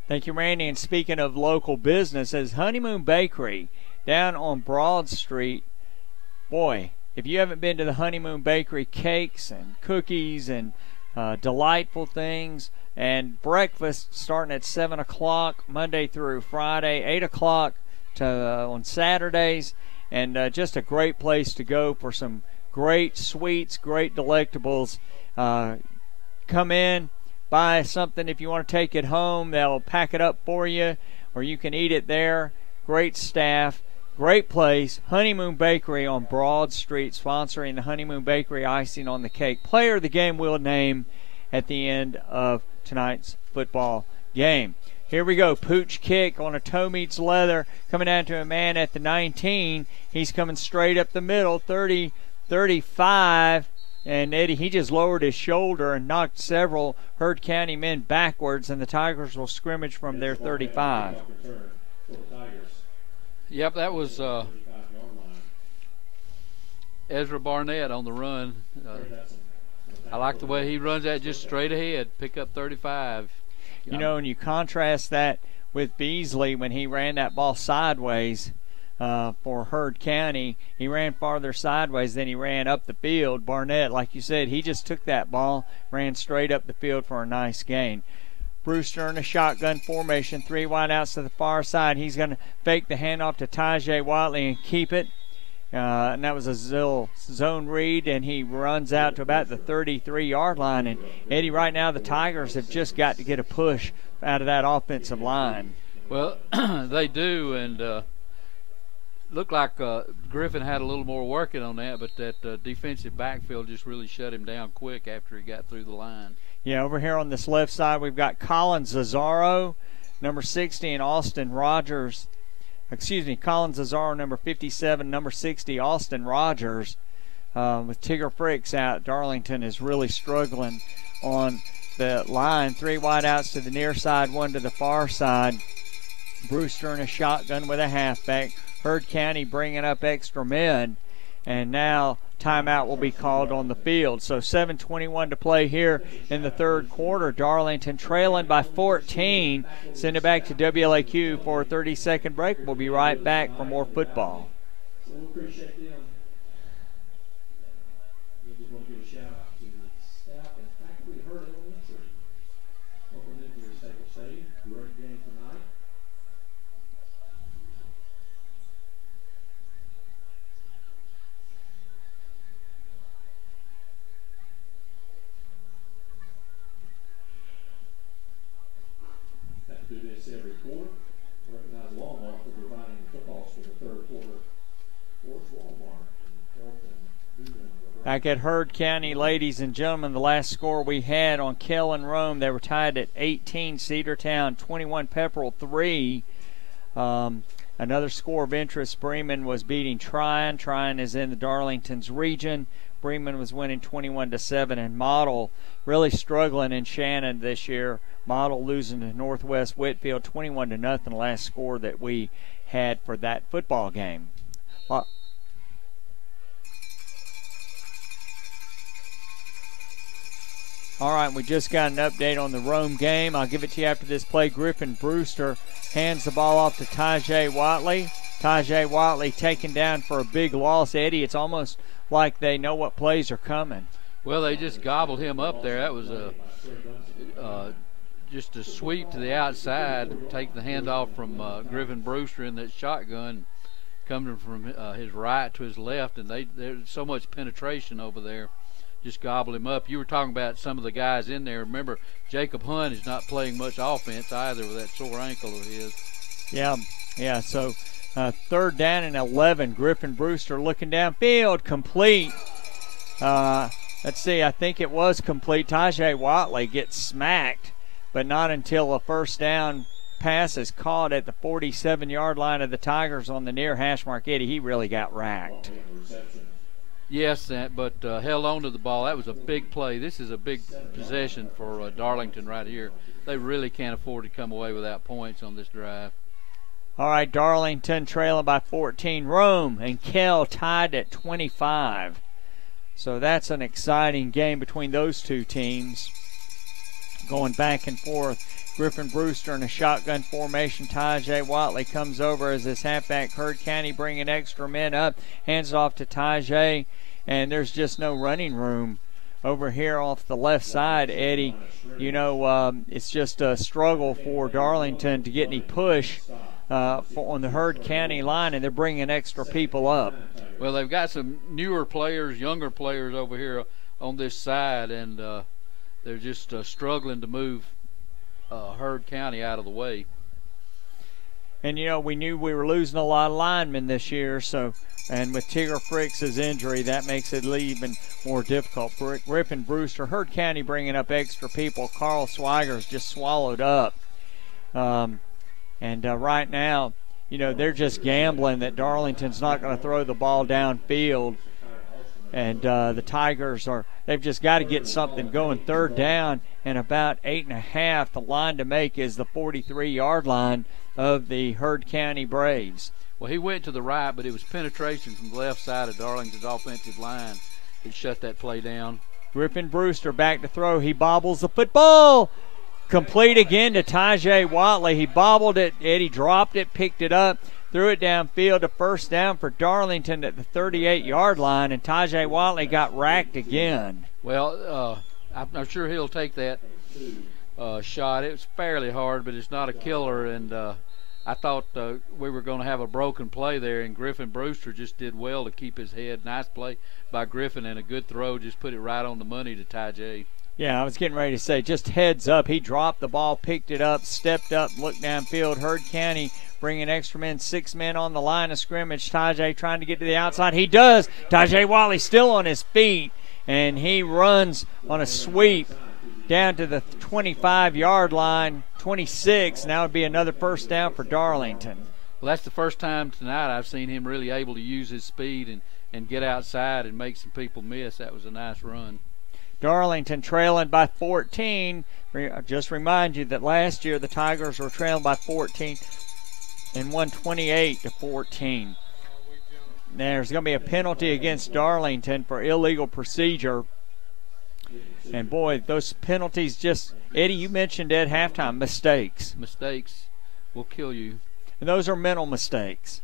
Thank you, Randy. And speaking of local businesses, Honeymoon Bakery down on Broad Street. Boy, if you haven't been to the Honeymoon Bakery, cakes and cookies and delightful things, and breakfast starting at 7 o'clock Monday through Friday, 8 o'clock on Saturdays, and just a great place to go for some great sweets, great delectables. Come in. Buy something if you want to take it home. They'll pack it up for you, or you can eat it there. Great staff, great place. Honeymoon Bakery on Broad Street, sponsoring the Honeymoon Bakery icing on the cake. Player of the game we'll name at the end of tonight's football game. Here we go. Pooch kick on a toe meets leather, coming down to a man at the 19. He's coming straight up the middle, 30, 35. And Eddie, he just lowered his shoulder and knocked several Heard County men backwards, and the Tigers will scrimmage from their 35. Yep, that was Ezra Barnett on the run. I like the way he runs that just straight ahead, pick up 35. You know, and you contrast that with Beasley when he ran that ball sideways. For Heard County, he ran farther sideways than he ran up the field. Barnett, like you said, he just took that ball, ran straight up the field for a nice gain. Brewster in a shotgun formation, 3 wide outs to the far side. He's going to fake the handoff to Tajay Watley and keep it. and that was a zone read, and he runs out to about the 33-yard line. And, Eddie, right now the Tigers have just got to get a push out of that offensive line. Well, they do, and looked like Griffin had a little more working on that, but that defensive backfield just really shut him down quick after he got through the line. Yeah, over here on this left side, we've got Colin Zazzaro, number 60, and Austin Rogers. Colin Zazzaro, number 57, number 60, Austin Rogers. With Tigger Fricks out, Darlington is really struggling on the line. 3 wideouts to the near side, 1 to the far side. Brewster in a shotgun with a halfback. Heard County bringing up extra men, and now timeout will be called on the field. So 7:21 to play here in the third quarter. Darlington trailing by 14. Send it back to WLAQ for a 30-second break. We'll be right back for more football. So we appreciate them. We just want to give a shout out to the staff and faculty of Hurd Elementary. Welcome into your Staples Stadium. Great game tonight. Have to do this every quarter. Recognize Walmart for providing the footballs for the third quarter. Sports Walmart and Darlington. Back at Heard County, ladies and gentlemen, the last score we had on Kell and Rome, they were tied at 18, Cedartown 21, Pepperell 3. Another score of interest, Bremen was beating Tryon. Tryon is in the Darlington's region. Bremen was winning 21-7, and Model really struggling in Shannon this year. Model losing to Northwest Whitfield 21-0, the last score that we had for that football game. All right, we just got an update on the Rome game. I'll give it to you after this play. Griffin Brewster hands the ball off to Tajay Watley. Tajay Watley taken down for a big loss. Eddie, it's almost like they know what plays are coming. Well, they just gobbled him up there. That was just a sweep to the outside, take the handoff from Griffin Brewster in that shotgun, coming from his right to his left, and there's so much penetration over there. Just gobble him up. You were talking about some of the guys in there. Remember, Jacob Hunt is not playing much offense either with that sore ankle of his. Yeah. So third down and 11. Griffin Brewster looking downfield, complete. Let's see, I think it was complete. Tajay Watley gets smacked, but not until a first down pass is caught at the 47-yard line of the Tigers on the near hash mark. Eddie, he really got racked. Yes, but held on to the ball. That was a big play. This is a big possession for Darlington right here. They really can't afford to come away without points on this drive. All right, Darlington trailing by 14. Rome and Kell tied at 25. So that's an exciting game between those two teams. Going back and forth. Griffin Brewster in a shotgun formation. Tajay Watley comes over as this halfback. Heard County bringing extra men up. Hands off to Tajay, and there's just no running room over here off the left side, Eddie. You know, it's just a struggle for Darlington to get any push on the Heard County line, and they're bringing extra people up. Well, they've got some newer players, younger players over here on this side, and they're just struggling to move Heard County out of the way. And, you know, we knew we were losing a lot of linemen this year, so, and with Tigger Fricks' injury, that makes it even more difficult. Griffin Brewster, Heard County bringing up extra people. Carl Swiger's just swallowed up. Right now, you know, they're just gambling that Darlington's not going to throw the ball downfield. And the Tigers they've just got to get something going. Third down and about 8.5. The line to make is the 43-yard line of the Heard County Braves. Well, he went to the right, but it was penetration from the left side of Darlington's offensive line that shut that play down. Griffin Brewster back to throw. He bobbles the football. Complete again to Tajay Watley. He bobbled it. Eddie dropped it, picked it up, threw it downfield. A first down for Darlington at the 38-yard line, and Tajay Watley got racked again. Well, I'm sure he'll take that shot. It was fairly hard, but it's not a killer, and I thought we were going to have a broken play there, and Griffin Brewster just did well to keep his head. Nice play by Griffin and a good throw, just put it right on the money to Ty J. Yeah, I was getting ready to say, just heads up. He dropped the ball, picked it up, stepped up, looked downfield. Hurd County bringing extra men, 6 men on the line of scrimmage. Tajay trying to get to the outside. He does. Tajay Wally still on his feet, and he runs on a sweep down to the 25-yard line, 26. Now would be another first down for Darlington. Well, that's the first time tonight I've seen him really able to use his speed and get outside and make some people miss. That was a nice run. Darlington trailing by 14. Just remind you that last year the Tigers were trailing by 14 and won 28-14. There's going to be a penalty against Darlington for illegal procedure. And, boy, those penalties just – Eddie, you mentioned at halftime, mistakes. Mistakes will kill you. And those are mental mistakes.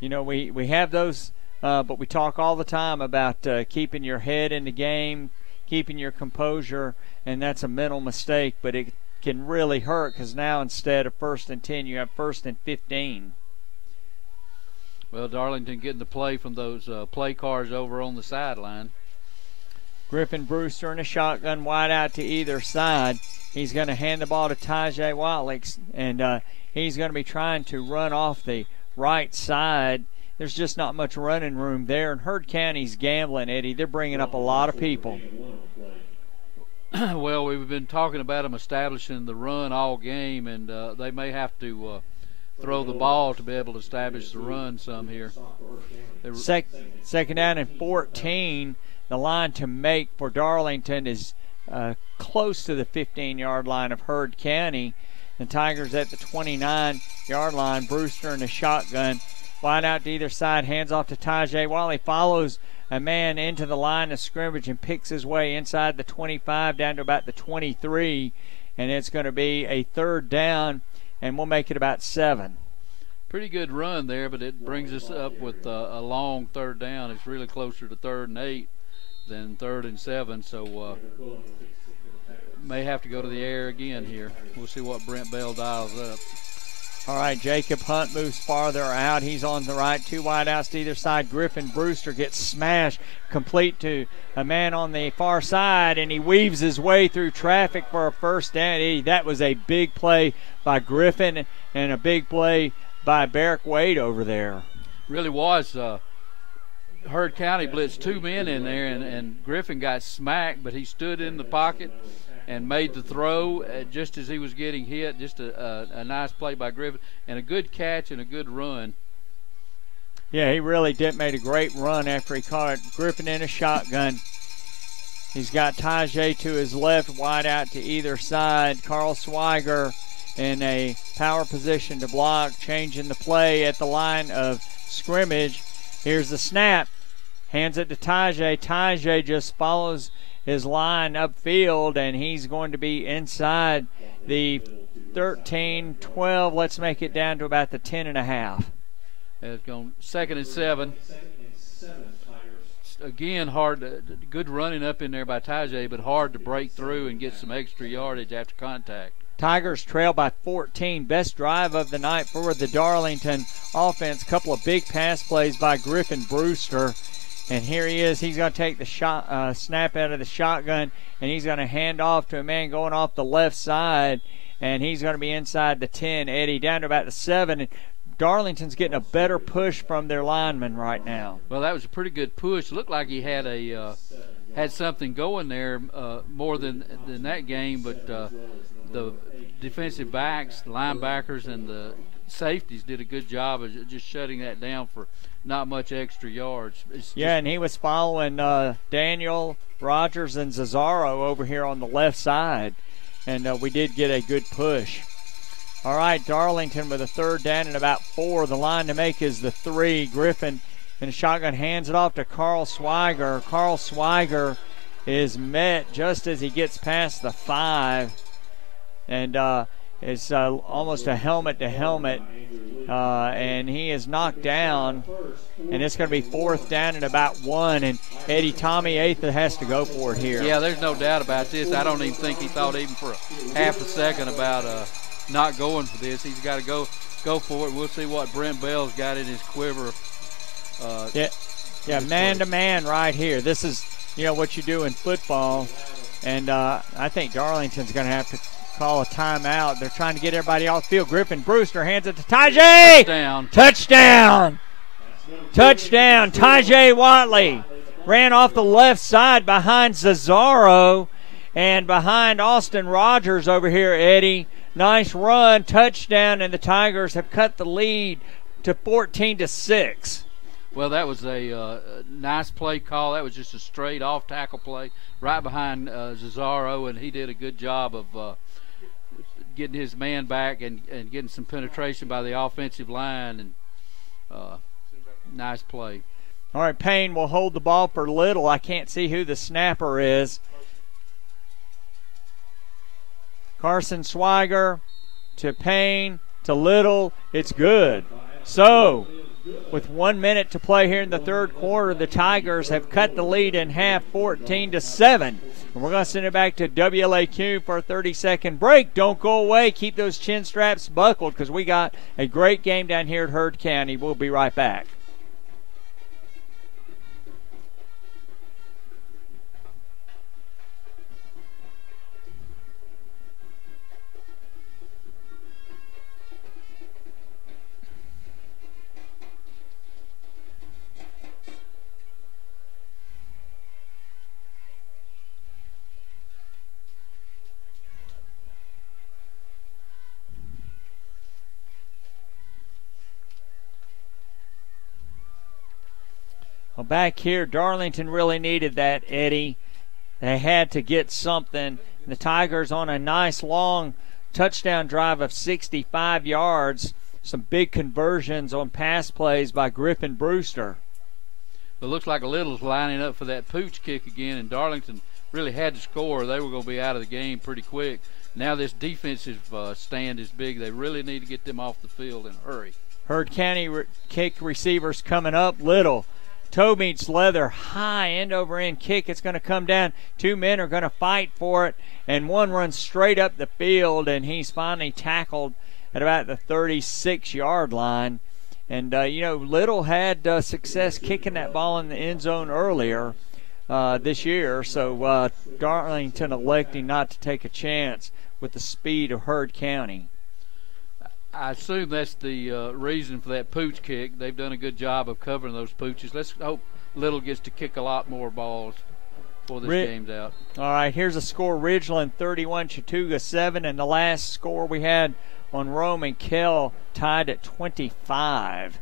You know, we have those, but we talk all the time about keeping your head in the game, keeping your composure, and that's a mental mistake, but it can really hurt because now instead of 1st and 10, you have 1st and 15. Well, Darlington getting the play from those play cars over on the sideline. Griffin Brewster in a shotgun, wide out to either side. He's going to hand the ball to Tajay Watley, and he's going to be trying to run off the right side. There's just not much running room there, and Hurd County's gambling, Eddie. They're bringing up a lot of people. Well, we've been talking about them establishing the run all game, and they may have to throw the ball to be able to establish the run some here. Second down and 14. The line to make for Darlington is close to the 15-yard line of Hurd County. The Tigers at the 29-yard line. Brewster in the shotgun. Wide out to either side. Hands off to Tajay Wally. Follows a man into the line of scrimmage and picks his way inside the 25 down to about the 23. And it's going to be a third down, and we'll make it about 7. Pretty good run there, but it brings us up with a long third down. It's really closer to 3rd and 8 than 3rd and 7, so may have to go to the air again here. We'll see what Brent Bell dials up. All right, Jacob Hunt moves farther out. He's on the right, 2 wide outs to either side. Griffin Brewster gets smashed complete to a man on the far side, and he weaves his way through traffic for a first down. That was a big play by Griffin and a big play by Barrick Wade over there. Really was. Hurd County blitzed 2 men in there, and Griffin got smacked, but he stood in the pocket and made the throw just as he was getting hit. Just a nice play by Griffin, and a good catch and a good run. Yeah, he really did make a great run after he caught Griffin in a shotgun. He's got Tajay to his left, wide out to either side. Carl Swiger in a power position to block, changing the play at the line of scrimmage. Here's the snap. Hands it to Tajay. Tajay just follows his line upfield, and he's going to be inside the 13, 12. Let's make it down to about the 10.5. It's going 2nd and 7. Again, good running up in there by Tajay, but hard to break through and get some extra yardage after contact. Tigers trail by 14. Best drive of the night for the Darlington offense. Couple of big pass plays by Griffin Brewster. And here he is. He's going to take the snap out of the shotgun, and he's going to hand off to a man going off the left side. And he's going to be inside the 10, Eddie, down to about the 7. And Darlington's getting a better push from their linemen right now. Well, that was a pretty good push. Looked like he had had something going there more than that game, but the defensive backs, the linebackers, and the safeties did a good job of just shutting that down for not much extra yards. Yeah, and he was following Daniel, Rogers, and Zazzaro over here on the left side, and we did get a good push. All right, Darlington with a third down and about 4. The line to make is the 3. Griffin in a shotgun hands it off to Carl Swiger. Carl Swiger is met just as he gets past the 5. And it's almost a helmet-to-helmet, and he is knocked down, and it's going to be 4th down and about 1, and Eddie Tommy Atha has to go for it here. Yeah, there's no doubt about this. I don't even think he thought even for a half a second about not going for this. He's got to go go for it. We'll see what Brent Bell's got in his quiver. Yeah, man-to-man right here. This is, what you do in football. And I think Darlington's going to have to call a timeout. They're trying to get everybody off the field. Griffin Brewster hands it to Tajay. Touchdown. Tajay Watley ran off the left side behind Cesaro and behind Austin Rogers over here, Eddie. Nice run, touchdown, and the Tigers have cut the lead to 14-6. Well, that was a nice play call. That was just a straight off tackle play right behind Cesaro, and he did a good job of getting his man back and getting some penetration by the offensive line, and nice play. All right, Payne will hold the ball for Little. I can't see who the snapper is. Carson Swiger to Payne to Little. It's good. So, with 1 minute to play here in the third quarter, the Tigers have cut the lead in half, 14-7. And we're going to send it back to WLAQ for a 30-second break. Don't go away. Keep those chin straps buckled because we got a great game down here at Heard County. We'll be right back. Well, back here, Darlington really needed that, Eddie. They had to get something. The Tigers on a nice long touchdown drive of 65 yards. Some big conversions on pass plays by Griffin Brewster. It looks like Little's lining up for that pooch kick again, and Darlington really had to score. They were going to be out of the game pretty quick. Now this defensive stand is big. They really need to get them off the field in a hurry. Heard County kick receivers coming up. Little. Toe meets leather, high end-over-end kick. It's going to come down. Two men are going to fight for it, and one runs straight up the field, and he's finally tackled at about the 36-yard line. And, Little had success kicking that ball in the end zone earlier this year, so Darlington electing not to take a chance with the speed of Heard County. I assume that's the reason for that pooch kick. They've done a good job of covering those pooches. Let's hope Little gets to kick a lot more balls before this game's out. All right, here's a score. Ridgeland 31, Chattooga 7, and the last score we had on Rome and Kell tied at 25.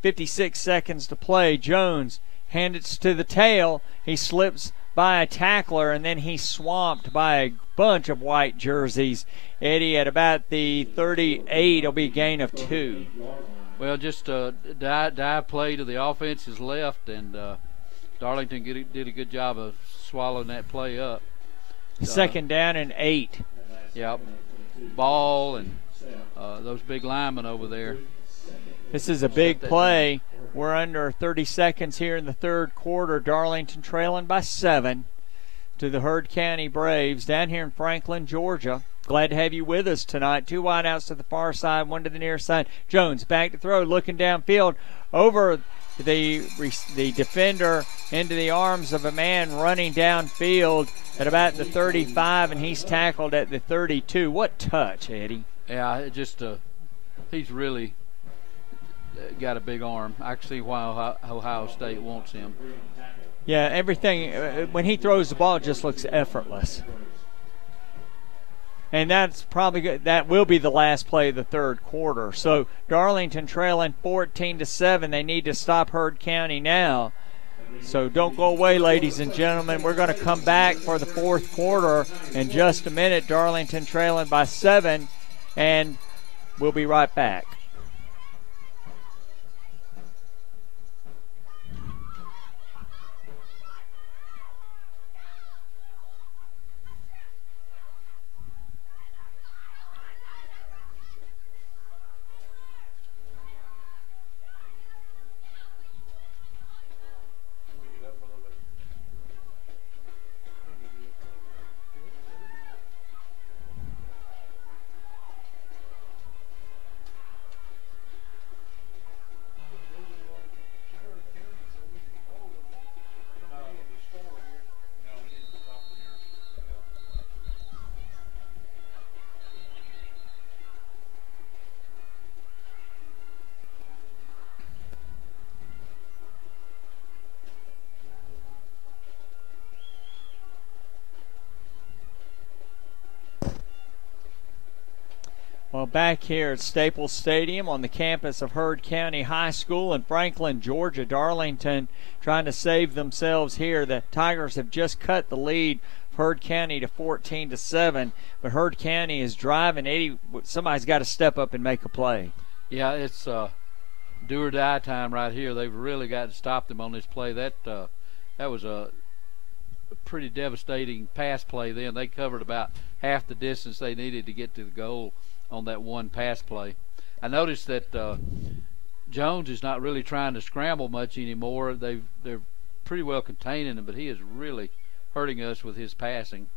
56 seconds to play. Jones hands it to the tail. He slips by a tackler, and then he's swamped by a bunch of white jerseys. Eddie, at about the 38, it'll be a gain of 2. Well, just dive play to the offense's left, and Darlington did a good job of swallowing that play up. Second down and 8. Yep. Ball and those big linemen over there. This is a big play. We're under 30 seconds here in the third quarter. Darlington trailing by 7 to the Heard County Braves down here in Franklin, Georgia. Glad to have you with us tonight. 2 wideouts to the far side, 1 to the near side. Jones back to throw, looking downfield over the defender into the arms of a man running downfield at about the 35, and he's tackled at the 32. What touch, Eddie? Yeah, he's really got a big arm. I can see why Ohio State wants him. Yeah, everything, when he throws the ball, it just looks effortless. And that's probably good. That will be the last play of the third quarter. So Darlington trailing 14-7. They need to stop Heard County now. So don't go away, ladies and gentlemen. We're going to come back for the fourth quarter in just a minute. Darlington trailing by 7, and we'll be right back. Back here at Staples Stadium on the campus of Heard County High School in Franklin, Georgia. Darlington trying to save themselves here. The Tigers have just cut the lead of Heard County to 14-7, but Heard County is driving. Somebody's got to step up and make a play. Yeah, it's do or die time right here. They've really got to stop them on this play. That was a pretty devastating pass play then. They covered about half the distance they needed to get to the goal on that one pass play. I noticed that Jones is not really trying to scramble much anymore. They're pretty well containing him, but he is really hurting us with his passing.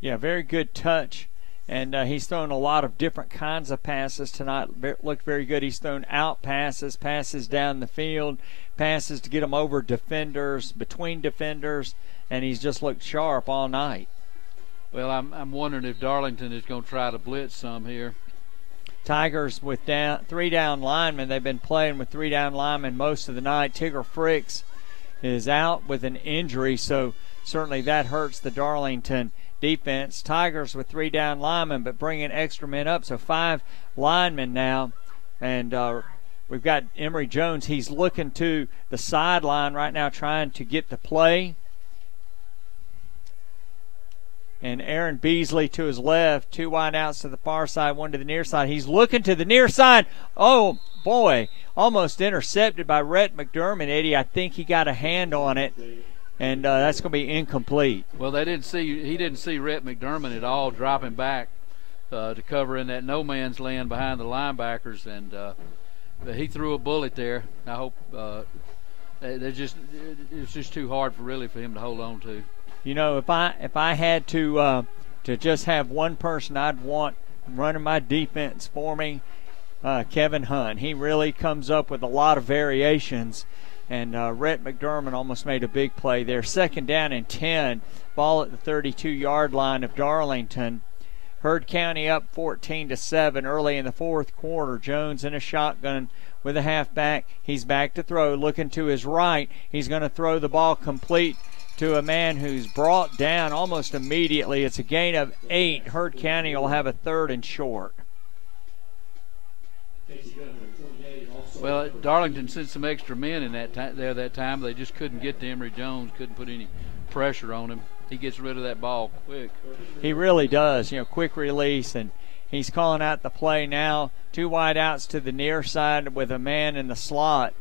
Yeah, very good touch. And he's thrown a lot of different kinds of passes tonight. Looked very good. He's thrown out passes, passes down the field, passes to get them over defenders, between defenders, and he's just looked sharp all night. Well, I'm wondering if Darlington is going to try to blitz some here. Tigers with three down linemen. They've been playing with three down linemen most of the night. Tigger Fricks is out with an injury, so certainly that hurts the Darlington defense. Tigers with three down linemen, but bringing extra men up, so 5 linemen now. And we've got Emory Jones. He's looking to the sideline right now, trying to get the play. And Aaron Beasley to his left, 2 wide outs to the far side, 1 to the near side. He's looking to the near side. Oh, boy, almost intercepted by Rhett McDermott, Eddie. I think he got a hand on it, and that's going to be incomplete. Well, he didn't see Rhett McDermott at all dropping back to cover in that no man's land behind the linebackers, and he threw a bullet there. I hope it's just too hard for him to hold on to. You know, if I had to just have one person I'd want running my defense for me, Kevin Hunt. He really comes up with a lot of variations, and Rhett McDermott almost made a big play there. 2nd down and 10, ball at the 32-yard line of Darlington. Heard County up 14-7 early in the 4th quarter. Jones in a shotgun with a halfback. He's back to throw, looking to his right. He's going to throw the ball complete to a man who's brought down almost immediately. It's a gain of 8. Heard County will have a 3rd and short. Well, Darlington sent some extra men in that time. They just couldn't get to Emory Jones, couldn't put any pressure on him. He gets rid of that ball quick. He really does. You know, quick release, and he's calling out the play now. 2 wide outs to the near side with a man in the slot.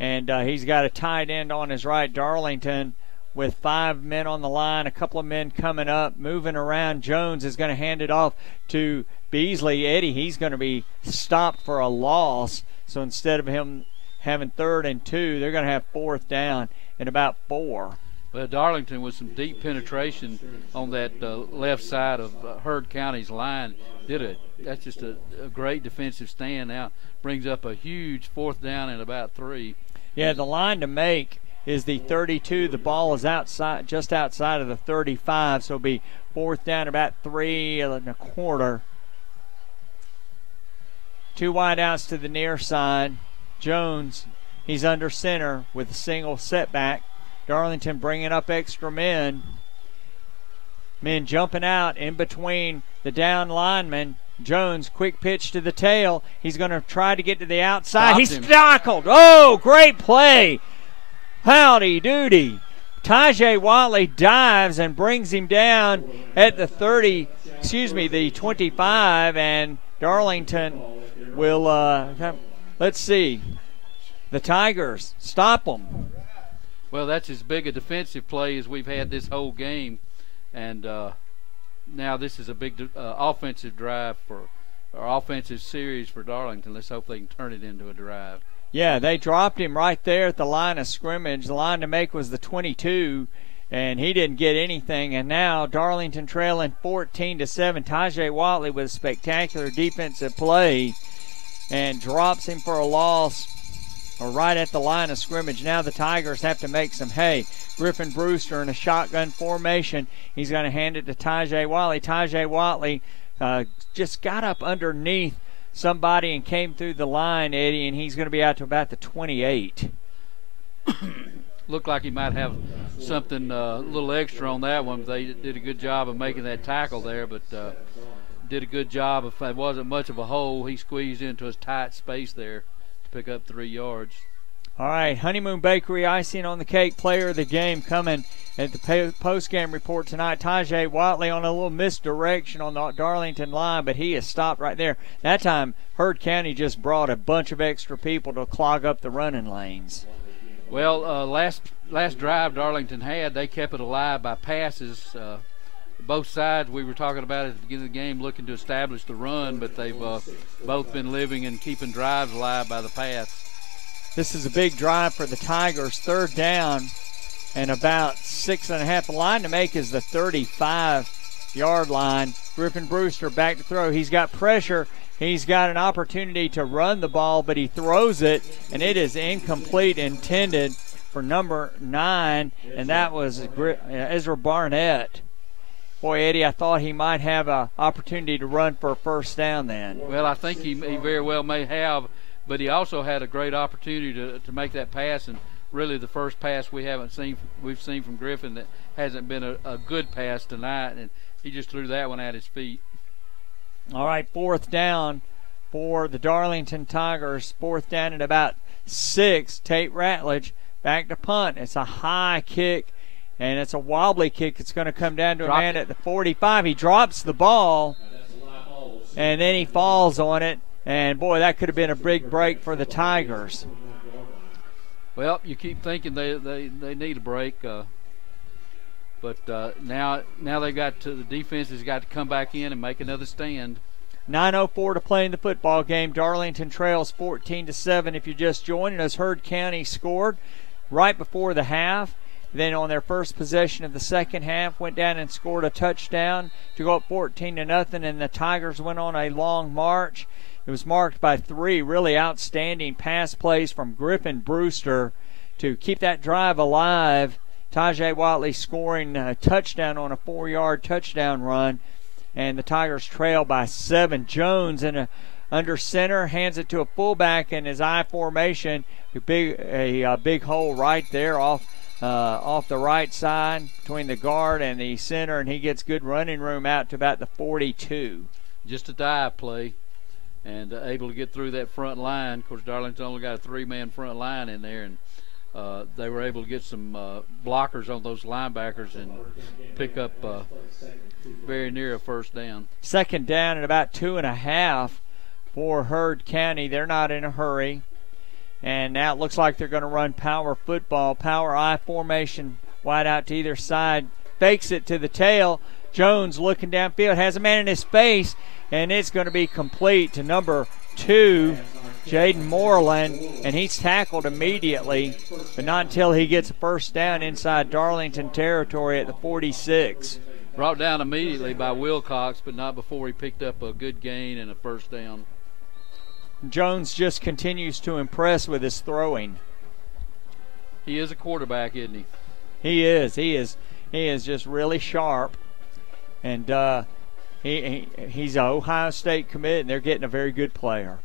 And he's got a tight end on his right, Darlington, with 5 men on the line, a couple of men coming up, moving around. Jones is going to hand it off to Beasley. Eddie, he's going to be stopped for a loss. So instead of him having 3rd and 2, they're going to have 4th down and about 4. Well, Darlington with some deep penetration on that left side of Heard County's line. That's just a great defensive stand. Now brings up a huge 4th down and about 3. Yeah, the line to make is the 32. The ball is outside, just outside of the 35, so it'll be 4th down about 3 1/4. 2 wide outs to the near side. Jones, he's under center with a single setback. Darlington bringing up extra men. Men jumping out in between the down linemen. Jones, quick pitch to the tail. He's going to try to get to the outside. He's tackled. Oh, great play. Howdy doody. Tajay Watley dives and brings him down at the 25, and Darlington will, let's see, the Tigers stop them. Well, that's as big a defensive play as we've had this whole game, and now this is a big offensive drive or offensive series for Darlington. Let's hope they can turn it into a drive. Yeah, they dropped him right there at the line of scrimmage. The line to make was the 22, and he didn't get anything. And now Darlington trailing 14-7. Tajay Watley with a spectacular defensive play and drops him for a loss or right at the line of scrimmage. Now the Tigers have to make some hay. Griffin Brewster in a shotgun formation. He's going to hand it to Tajay Watley. Tajay Watley just got up underneath somebody and came through the line, Eddie, and he's going to be out to about the 28. Looked like he might have something a little extra on that one. They did a good job of making that tackle there, but did a good job. If there wasn't much of a hole, he squeezed into a tight space there to pick up 3 yards. All right, Honeymoon Bakery icing on the cake player of the game coming at the post-game report tonight. Tajay Watley on a little misdirection on the Darlington line, but he is stopped right there. That time, Heard County just brought a bunch of extra people to clog up the running lanes. Well, last drive Darlington had, they kept it alive by passes. Both sides we were talking about at the beginning of the game looking to establish the run, but they've both been living and keeping drives alive by the pass. This is a big drive for the Tigers. 3rd down and about 6.5. The line to make is the 35-yard line. Griffin Brewster back to throw. He's got pressure. He's got an opportunity to run the ball, but he throws it, and it is incomplete, intended for number 9, and that was Ezra Barnett. Boy, Eddie, I thought he might have an opportunity to run for a first down then. Well, I think he very well may have, but he also had a great opportunity to make that pass, and really the first pass we've seen from Griffin that hasn't been a good pass tonight, and he just threw that one at his feet. All right, 4th down for the Darlington Tigers. 4th down at about 6. Tate Ratledge back to punt. It's a high kick, and it's a wobbly kick. It's going to come down to a man at the 45. He drops the ball, and then he falls on it. And, boy, that could have been a big break for the Tigers. Well, you keep thinking they need a break. But now they've got the defense has got to come back in and make another stand. 9:04 to play in the football game. Darlington trails 14-7. If you're just joining us, Heard County scored right before the half. Then on their first possession of the second half, went down and scored a touchdown to go up 14-0, and the Tigers went on a long march. It was marked by 3 really outstanding pass plays from Griffin Brewster to keep that drive alive. Tajay Watley scoring a touchdown on a 4-yard touchdown run, and the Tigers trail by 7. Jones under center hands it to a fullback in his I formation. A big hole right there off the right side between the guard and the center, and he gets good running room out to about the 42. Just a dive play. And able to get through that front line. Of course, Darlington only got a 3-man front line in there, and they were able to get some blockers on those linebackers and pick up very near a first down. 2nd down at about 2.5 for Heard County. They're not in a hurry. And now it looks like they're going to run power football, power I formation, wide out to either side. Fakes it to the tail. Jones looking downfield, has a man in his face, and it's going to be complete to number 2, Jaden Moreland, and he's tackled immediately, but not until he gets a first down inside Darlington territory at the 46. Brought down immediately by Wilcox, but not before he picked up a good gain and a first down. Jones just continues to impress with his throwing. He is a quarterback, isn't he? He is. He is just really sharp. And he's an Ohio State commit, and they're getting a very good player.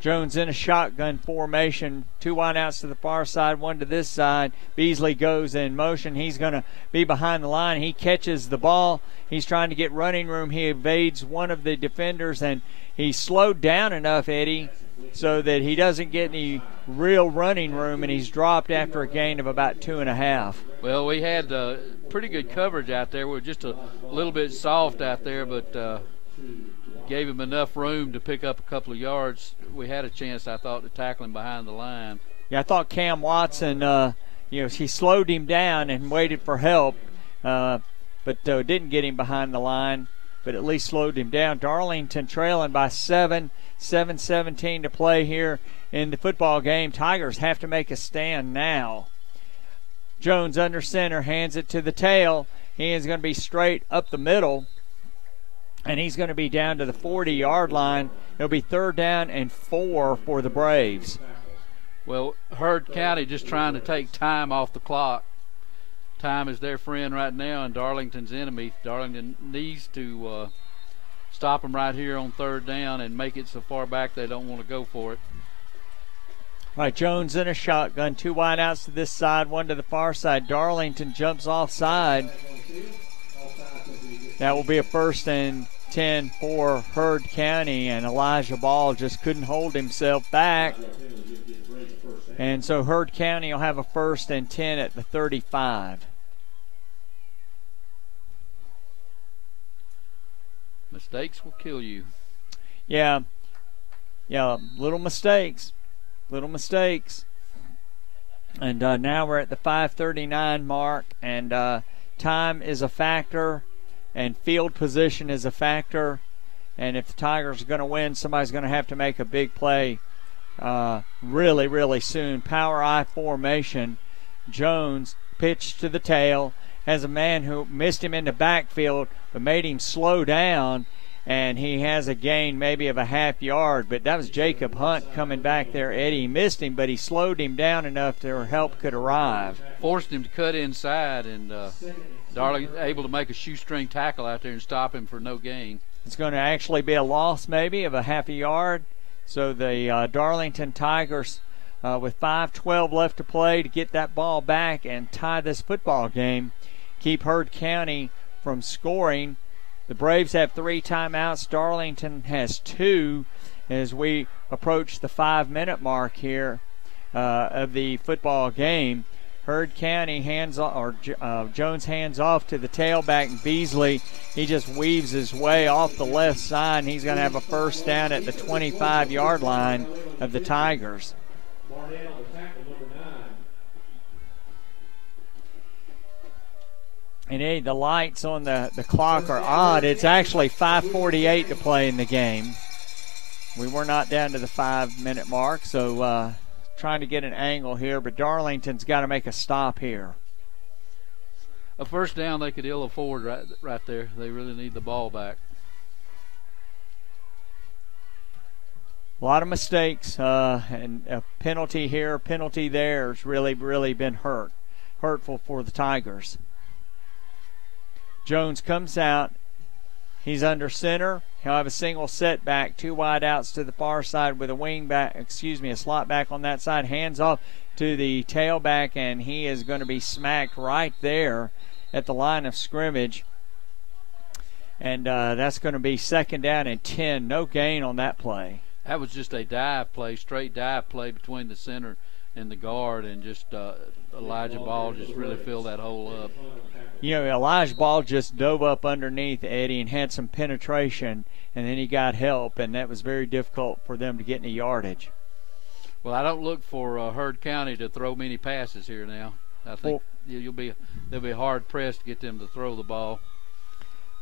Jones in a shotgun formation. 2 wideouts to the far side, 1 to this side. Beasley goes in motion. He's going to be behind the line. He catches the ball. He's trying to get running room. He evades one of the defenders, and he's slowed down enough, Eddie, so that he doesn't get any real running room, and he's dropped after a gain of about 2.5. Well, we had pretty good coverage out there. We were just a little bit soft out there, but gave him enough room to pick up a couple of yards. We had a chance, I thought, to tackle him behind the line. Yeah, I thought Cam Watson, he slowed him down and waited for help, but didn't get him behind the line, but at least slowed him down. Darlington trailing by 7, 7:17 to play here in the football game. Tigers have to make a stand now. Jones under center, hands it to the tail. He is going to be straight up the middle, and he's going to be down to the 40-yard line. It'll be 3rd down and 4 for the Braves. Well, Heard County just trying to take time off the clock. Time is their friend right now and Darlington's enemy. Darlington needs to stop them right here on 3rd down and make it so far back they don't want to go for it. All right, Jones in a shotgun. 2 wideouts to this side, 1 to the far side. Darlington jumps offside. That will be a 1st and 10 for Heard County, and Elijah Ball just couldn't hold himself back. And so Heard County will have a 1st and 10 at the 35. Mistakes will kill you. Yeah, little mistakes. And now we're at the 5:39 mark, and time is a factor, and field position is a factor. And if the Tigers are going to win, somebody's going to have to make a big play really, really soon. Power I formation. Jones pitched to the tail. Has a man who missed him in the backfield, but made him slow down, and he has a gain maybe of a half yard. But that was Jacob Hunt coming back there. Eddie missed him, but he slowed him down enough to help could arrive. Forced him to cut inside, and Darlington able to make a shoestring tackle out there and stop him for no gain. It's going to actually be a loss maybe of a half a yard. So the Darlington Tigers with 5:12 left to play to get that ball back and tie this football game, keep Heard County from scoring. The Braves have 3 timeouts. Darlington has 2 as we approach the 5-minute mark here of the football game. Heard County Jones hands off to the tailback, Beasley. He just weaves his way off the left side, and he's going to have a 1st down at the 25-yard line of the Tigers. And the lights on the clock are odd. It's actually 5:48 to play in the game. We were not down to the 5-minute mark, so trying to get an angle here, but Darlington's got to make a stop here. A 1st down they could ill afford right there. They really need the ball back. A lot of mistakes, and a penalty here, penalty there has really, really been hurtful for the Tigers. Jones comes out. He's under center. He'll have a single setback, 2 wide outs to the far side with a slot back on that side. Hands off to the tailback, and he is going to be smacked right there at the line of scrimmage. And that's going to be 2nd down and 10. No gain on that play. That was just a dive play, straight dive play between the center and the guard, and just Elijah Ball just really filled that hole up. You know, Elijah Ball just dove up underneath Eddie and had some penetration, and then he got help, and that was very difficult for them to get any yardage. Well, I don't look for Heard County to throw many passes here now. I think they'll be hard pressed to get them to throw the ball.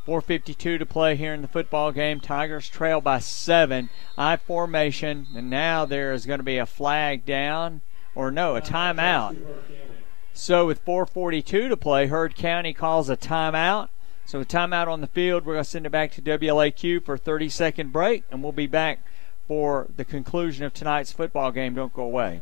4:52 to play here in the football game. Tigers trail by 7. I formation, and now there is going to be a flag down, or no, a timeout. So with 4:42 to play, Heard County calls a timeout. So a timeout on the field. We're going to send it back to WLAQ for a 30-second break, and we'll be back for the conclusion of tonight's football game. Don't go away.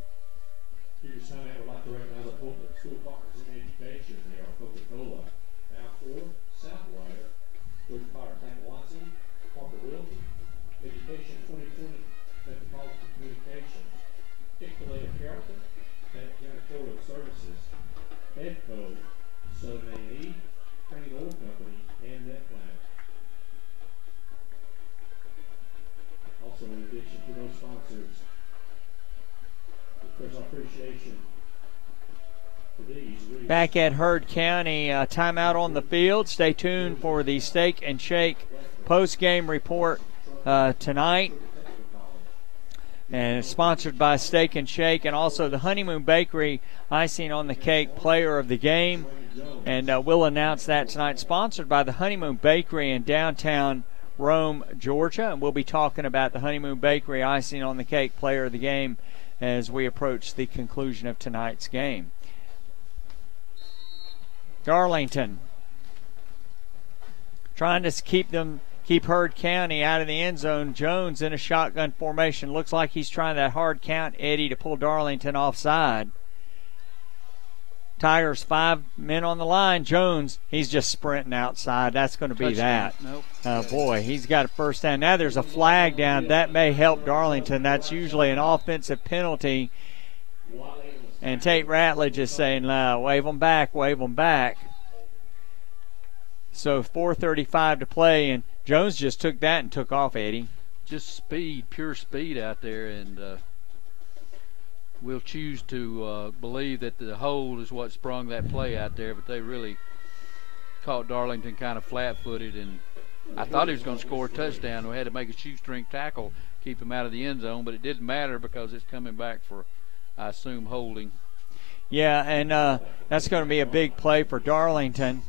Back at Heard County, timeout on the field. Stay tuned for the Steak and Shake post-game report tonight. And it's sponsored by Steak and Shake, and also the Honeymoon Bakery icing on the cake player of the game. And we'll announce that tonight. Sponsored by the Honeymoon Bakery in downtown Rome, Georgia. And we'll be talking about the Honeymoon Bakery icing on the cake player of the game as we approach the conclusion of tonight's game. Darlington trying to keep Heard County out of the end zone. Jones in a shotgun formation. Looks like he's trying that hard count, Eddie, to pull Darlington offside. Tigers 5 men on the line. Jones, he's just sprinting outside. That's going to be that. Nope. Boy, he's got a 1st down. Now there's a flag down. That may help Darlington. That's usually an offensive penalty. And Tate Ratledge is saying, wave them back, wave them back. So 4:35 to play, and Jones just took that and took off, Eddie. Just speed, pure speed out there, and we'll choose to believe that the hold is what sprung that play out there, but they really caught Darlington kind of flat-footed, and I thought he was going to score a touchdown. We had to make a shoestring tackle, keep him out of the end zone, but it didn't matter because it's coming back for, I assume, holding. Yeah, and that's going to be a big play for Darlington.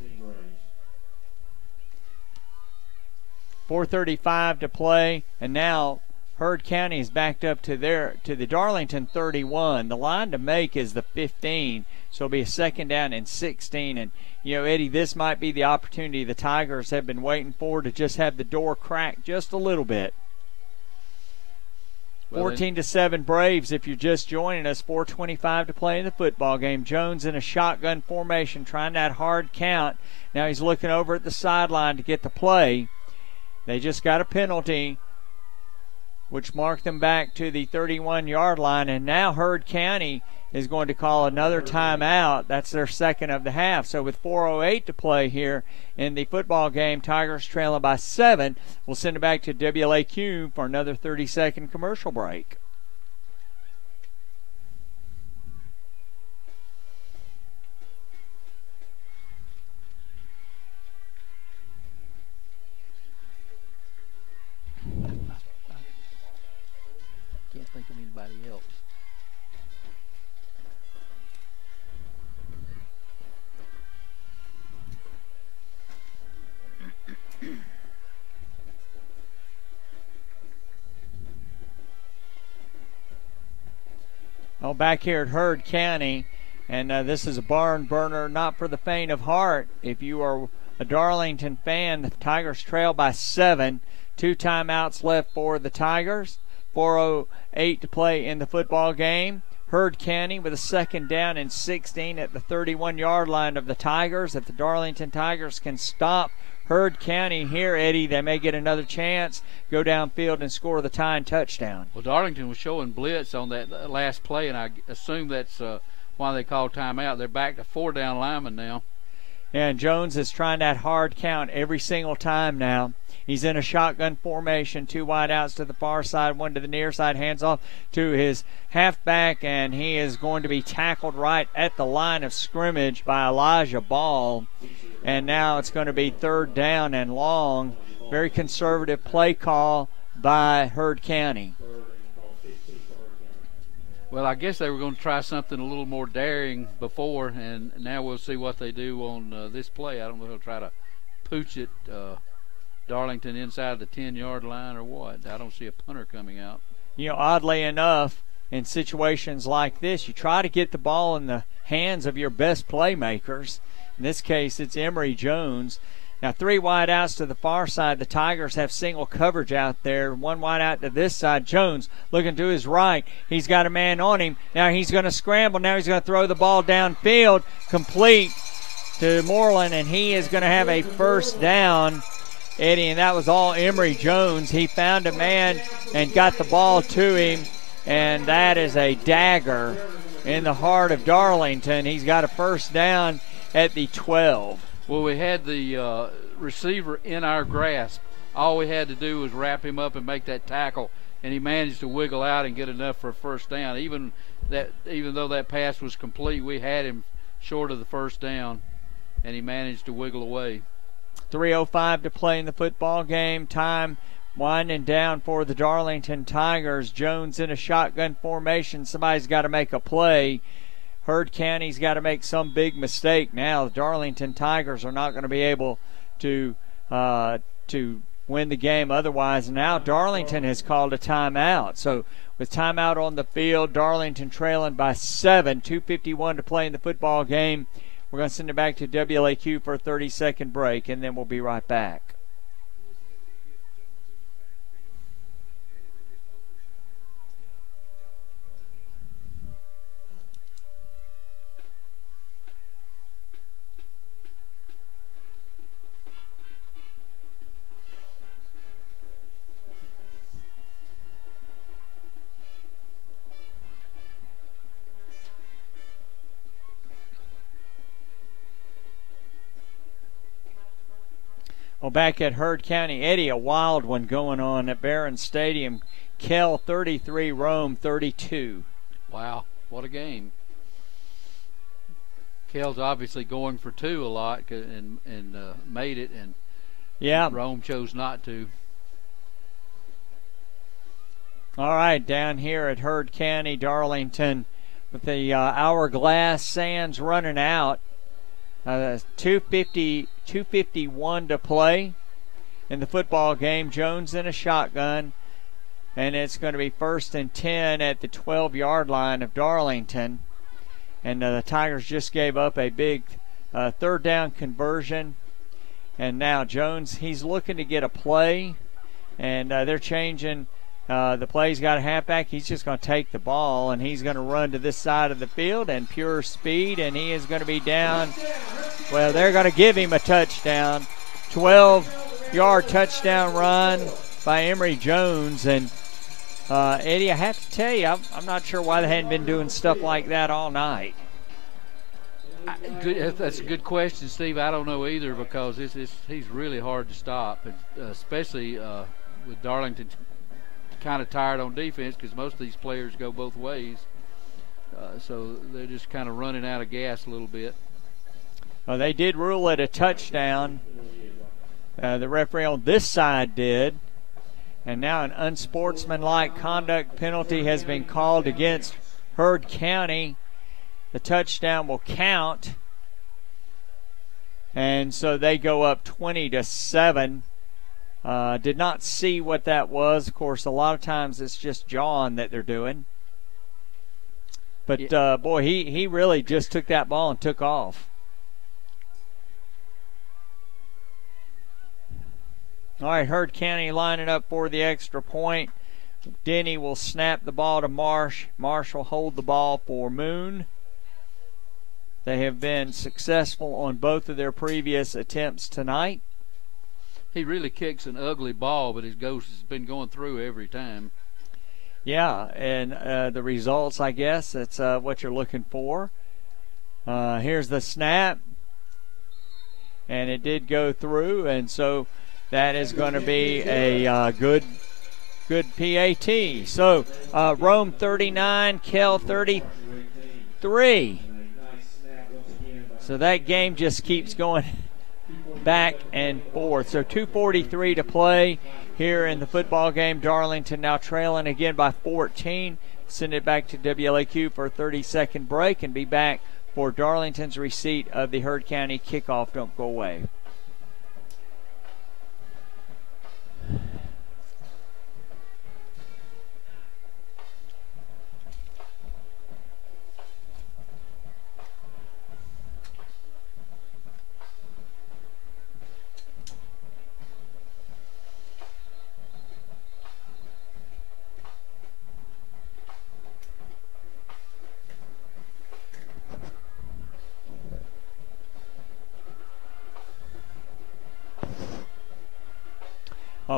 4:35 to play, and now Heard County is backed up to the Darlington 31. The line to make is the 15, so it'll be a 2nd down and 16. And you know, Eddie, this might be the opportunity the Tigers have been waiting for, to just have the door cracked just a little bit. 14-7 Braves. If you're just joining us, 4:25 to play in the football game. Jones in a shotgun formation, trying that hard count. Now he's looking over at the sideline to get the play. They just got a penalty, which marked them back to the 31-yard line, and now Heard County is going to call another timeout. That's their 2nd of the half. So with 4:08 to play here in the football game, Tigers trailing by 7. We'll send it back to WLAQ for another 30-second commercial break. Can't think of anybody else. Well, back here at Heard County, and this is a barn burner, not for the faint of heart. If you are a Darlington fan, the Tigers trail by 7. 2 timeouts left for the Tigers. 4:08 to play in the football game. Heard County with a 2nd down and 16 at the 31-yard line of the Tigers. If the Darlington Tigers can stop Heard County here, Eddie, they may get another chance, go downfield and score the tying touchdown. Well, Darlington was showing blitz on that last play, and I assume that's why they called timeout. They're back to 4 down linemen now. And Jones is trying that hard count every single time now. He's in a shotgun formation, 2 wide outs to the far side, 1 to the near side, hands off to his halfback, and he is going to be tackled right at the line of scrimmage by Elijah Ball. And now it's going to be 3rd down and long. Very conservative play call by Heard County. Well, I guess they were going to try something a little more daring before, and now we'll see what they do on this play. I don't know if they'll try to pooch it Darlington inside the 10-yard line or what. I don't see a punter coming out. You know, oddly enough, in situations like this, you try to get the ball in the hands of your best playmakers. In this case, it's Emory Jones. Now 3 wide outs to the far side. The Tigers have single coverage out there. 1 wide out to this side. Jones looking to his right. He's got a man on him. Now he's going to scramble. Now he's going to throw the ball downfield, complete to Moreland, and he is going to have a 1st down, Eddie, and that was all Emory Jones. He found a man and got the ball to him, and that is a dagger in the heart of Darlington. He's got a 1st down at the 12. Well, we had the receiver in our grasp. All we had to do was wrap him up and make that tackle, and he managed to wiggle out and get enough for a 1st down. Even though that pass was complete, we had him short of the 1st down, and he managed to wiggle away. 3:05 to play in the football game. Time winding down for the Darlington Tigers. Jones in a shotgun formation. Somebody's got to make a play. Heard County's got to make some big mistake now. The Darlington Tigers are not going to be able to win the game otherwise. Now Darlington has called a timeout. So with timeout on the field, Darlington trailing by 7. 2:51 to play in the football game. We're going to send it back to WLAQ for a 30-second break, and then we'll be right back. Well, back at Heard County, Eddie, a wild one going on at Barron Stadium. Kell 33, Rome 32. Wow, what a game. Kell's obviously going for two a lot and made it, and yeah, Rome chose not to. All right, down here at Heard County, Darlington, with the hourglass sands running out. 2:51 to play in the football game. Jones in a shotgun, and it's going to be 1st and 10 at the 12-yard line of Darlington. And the Tigers just gave up a big third down conversion. And now Jones, he's looking to get a play, and they're changing. The play's got a halfback. He's just going to take the ball, and he's going to run to this side of the field and pure speed, and he is going to be down. Well, they're going to give him a touchdown. 12-yard touchdown run by Emory Jones. And, Eddie, I have to tell you, I'm not sure why they hadn't been doing stuff like that all night. That's a good question, Steve. I don't know either, because he's really hard to stop, especially with Darlington kind of tired on defense, because most of these players go both ways. So they're just kind of running out of gas a little bit. Well, they did rule it a touchdown. The referee on this side did. And now an unsportsmanlike conduct penalty has been called against Heard County. The touchdown will count. And so they go up 20-7. Did not see what that was. Of course, a lot of times it's just jawing that they're doing. But, boy, he really just took that ball and took off. All right, Heard County lining up for the extra point. Denny will snap the ball to Marsh. Marsh will hold the ball for Moon. They have been successful on both of their previous attempts tonight. He really kicks an ugly ball, but his ghost has been going through every time. Yeah, and the results, I guess, that's what you're looking for. Here's the snap. And it did go through, and so that is going to be a good PAT. So Rome 39, Kell 33. So that game just keeps going back and forth. So 2:43 to play here in the football game. Darlington now trailing again by 14. Send it back to WLAQ for a 30-second break and be back for Darlington's receipt of the Heard County kickoff. Don't go away.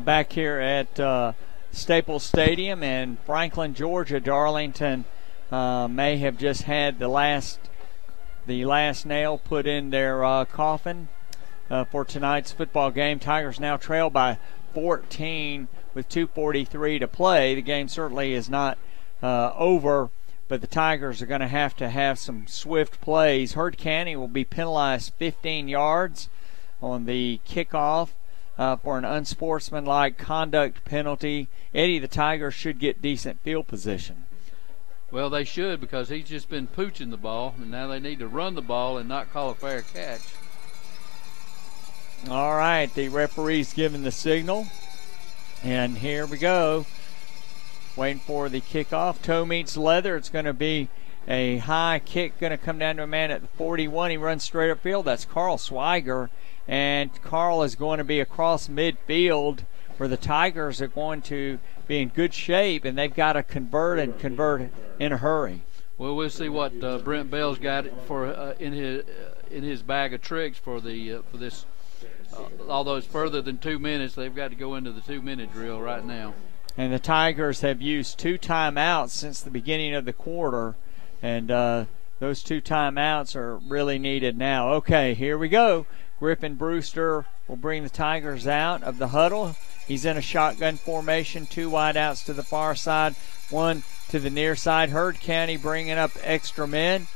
Back here at Staples Stadium in Franklin, Georgia, Darlington may have just had the last nail put in their coffin for tonight's football game. Tigers now trail by 14 with 2:43 to play. The game certainly is not over, but the Tigers are going to have some swift plays. Heard County will be penalized 15 yards on the kickoff for an unsportsmanlike conduct penalty. Eddie, the Tigers should get decent field position. Well, they should, because he's just been pooching the ball, and now they need to run the ball and not call a fair catch. All right, the referee's giving the signal, and here we go. Waiting for the kickoff. Toe meets leather. It's going to be a high kick, going to come down to a man at the 41. He runs straight upfield. That's Carl Swiger. And Carl is going to be across midfield, where the Tigers are going to be in good shape, and they've got to convert in a hurry. Well, we'll see what Brent Bell's got for in his bag of tricks for this. Although it's further than 2 minutes, they've got to go into the 2-minute drill right now. And the Tigers have used 2 timeouts since the beginning of the quarter, and those 2 timeouts are really needed now. Okay, here we go. Griffin Brewster will bring the Tigers out of the huddle. He's in a shotgun formation, 2 wideouts to the far side, 1 to the near side. Heard County bringing up extra men.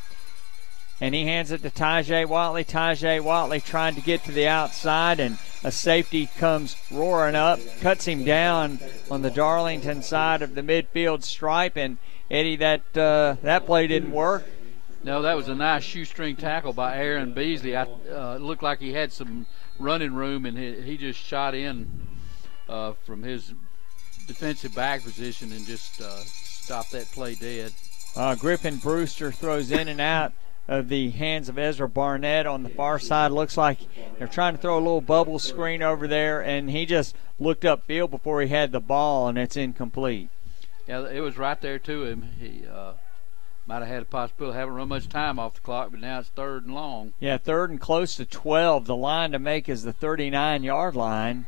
And he hands it to Tajay Watley. Tajay Watley trying to get to the outside, and a safety comes roaring up, cuts him down on the Darlington side of the midfield stripe. And Eddie, that play didn't work. No, that was a nice shoestring tackle by Aaron Beasley. It looked like he had some running room, and he just shot in from his defensive back position and just stopped that play dead. Griffin Brewster throws in and out of the hands of Ezra Barnett on the far side. Looks like they're trying to throw a little bubble screen over there, and he just looked upfield before he had the ball, and it's incomplete. Yeah, it was right there to him. He might have had a possibility. Haven't run much time off the clock, but now it's 3rd and long. Yeah, 3rd and close to 12. The line to make is the 39-yard line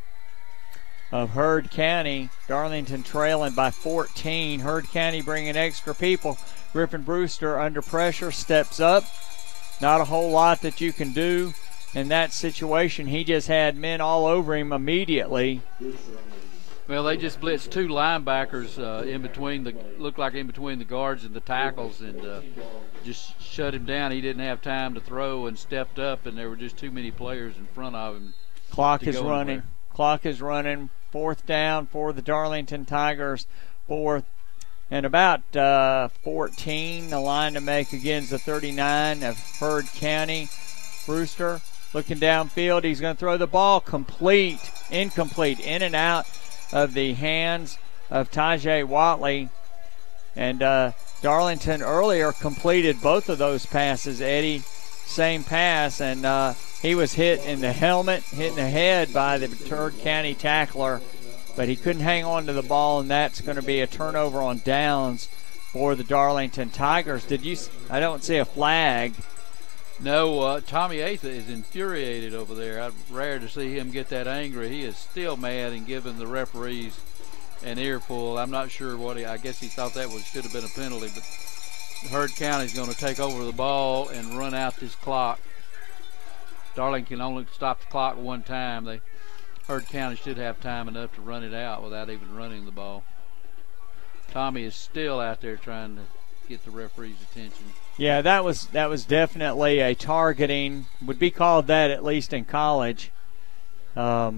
of Heard County. Darlington trailing by 14. Heard County bringing extra people. Griffin Brewster under pressure, steps up. Not a whole lot that you can do in that situation. He just had men all over him immediately. Well, they just blitzed 2 linebackers in between the guards and the tackles, and just shut him down. He didn't have time to throw and stepped up, and there were just too many players in front of him. Clock is running. Clock is running. 4th down for the Darlington Tigers. 4th and about 14. The line to make against the 39 of Heard County. Brewster looking downfield. He's going to throw the ball incomplete, in and out of the hands of Tajay Watley. And Darlington earlier completed both of those passes, Eddie. Same pass, and he was hit in the helmet, hit in the head by the Heard County tackler, but he couldn't hang on to the ball, and that's going to be a turnover on downs for the Darlington Tigers. I don't see a flag. No, Tommy Atha is infuriated over there. I'd rare to see him get that angry. He is still mad and giving the referees an earful. I'm not sure I guess he thought that should have been a penalty, but Heard County's going to take over the ball and run out this clock. Darlington can only stop the clock 1 time. Heard County should have time enough to run it out without even running the ball. Tommy is still out there trying to get the referee's attention. Yeah, that was definitely a targeting. Would be called that at least in college. But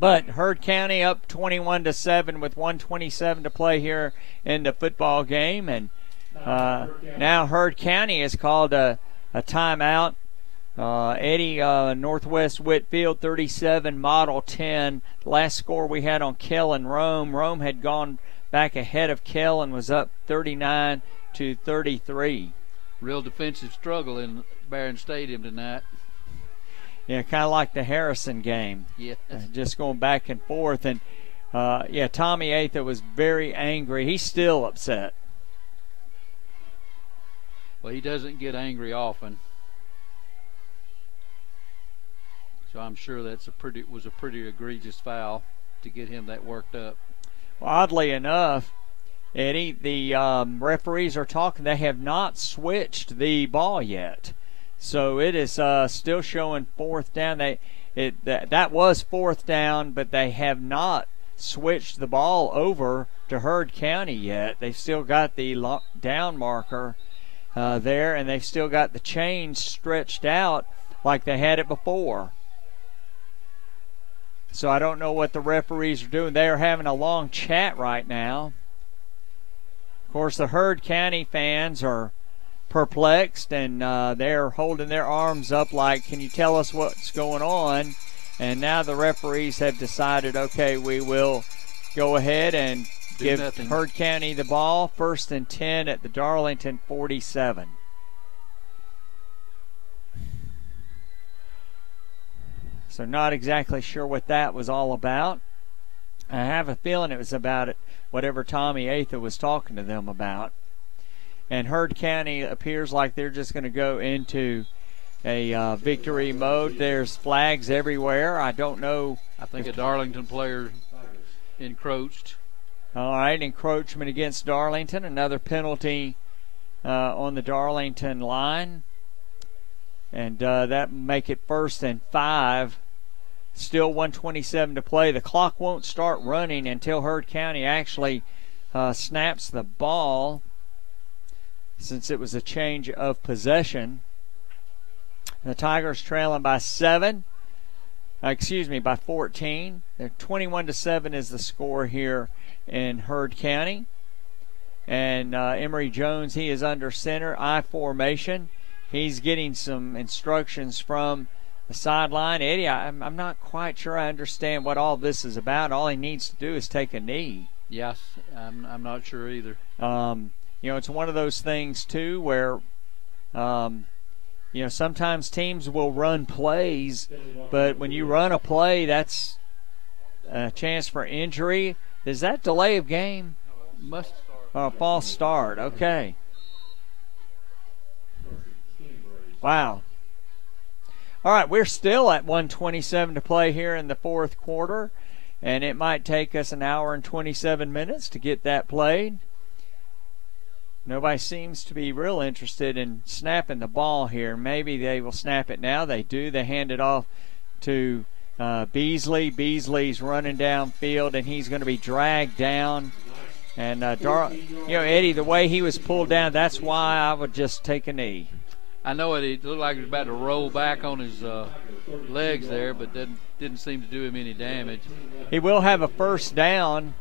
Heard County up 21-7 with 1:27 to play here in the football game, and now Heard County has called a timeout. Eddie, Northwest Whitfield 37, Model 10. Last score we had on Kell and Rome. Rome had gone back ahead of Kell and was up 39-33. Real defensive struggle in Barron Stadium tonight. Yeah, kind of like the Harrison game. Yeah. Just going back and forth. And, Tommy Atha was very angry. He's still upset. Well, he doesn't get angry often. So I'm sure was a pretty egregious foul to get him that worked up. Well, oddly enough, Eddie, the referees are talking. They have not switched the ball yet. So it is still showing 4th down. That was 4th down, but they have not switched the ball over to Heard County yet. They've still got the down marker there, and they've still got the chains stretched out like they had it before. So I don't know what the referees are doing. They are having a long chat right now. Of course, the Heard County fans are perplexed, and they're holding their arms up like, can you tell us what's going on? And now the referees have decided, okay, we will go ahead and give Heard County the ball. 1st and 10 at the Darlington 47. So not exactly sure what that was all about. I have a feeling it was about whatever Tommy Atha was talking to them about. And Heard County appears like they're just going to go into a victory mode. There's flags everywhere. I don't know. I think a Darlington player encroached. All right, encroachment against Darlington. Another penalty on the Darlington line. And that make it 1st and 5. Still 1:27 to play. The clock won't start running until Heard County actually snaps the ball, since it was a change of possession. The Tigers trailing by 14. They're 21-7 is the score here in Heard County. And Emory Jones, he is under center, I formation. He's getting some instructions from the sideline. Eddie, I'm not quite sure I understand what all this is about. All he needs to do is take a knee. Yes, I'm not sure either. It's one of those things, too, where, sometimes teams will run plays, but when you run a play, that's a chance for injury. Is that delay of game? False start. Okay. Wow. All right, we're still at 1:27 to play here in the 4th quarter, and it might take us an hour and 27 minutes to get that played. Nobody seems to be real interested in snapping the ball here. Maybe they will snap it now. They do. They hand it off to Beasley. Beasley's running downfield, and he's going to be dragged down. And, Eddie, the way he was pulled down, that's why I would just take a knee. I know it looked like he was about to roll back on his legs there, but didn't seem to do him any damage. He will have a first down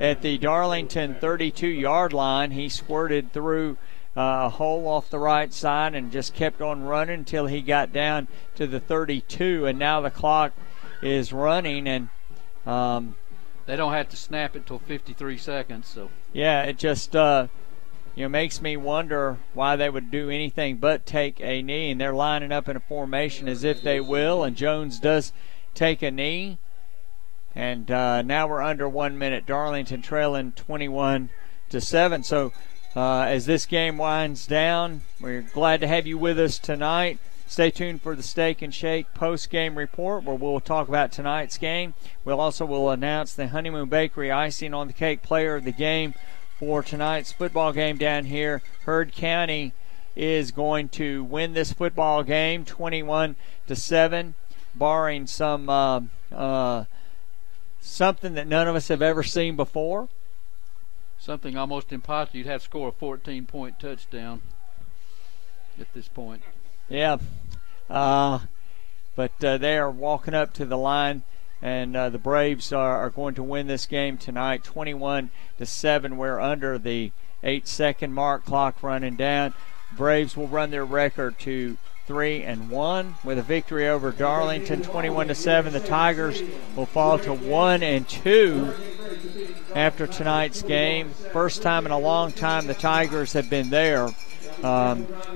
at the Darlington 32-yard line. He squirted through a hole off the right side and just kept on running until he got down to the 32, and now the clock is running, and they don't have to snap it till 53 seconds. So yeah, it just makes me wonder why they would do anything but take a knee, and they're lining up in a formation as if they will, and Jones does take a knee. And now we're under 1 minute. Darlington trailing 21-7. So as this game winds down, we're glad to have you with us tonight. Stay tuned for the Steak and Shake post-game report, where we'll talk about tonight's game. We'll announce the Honeymoon Bakery icing on the cake player of the game for tonight's football game down here. Heard County is going to win this football game 21-7, barring some something that none of us have ever seen before. Something almost impossible. You'd have to score a 14-point touchdown at this point. Yeah. But they are walking up to the line, and the Braves are going to win this game tonight 21-7. We're under the 8-second mark, clock running down. Braves will run their record to 3-1 with a victory over Darlington 21-7. The Tigers will fall to 1-2 after tonight's game. First time in a long time the Tigers have been there.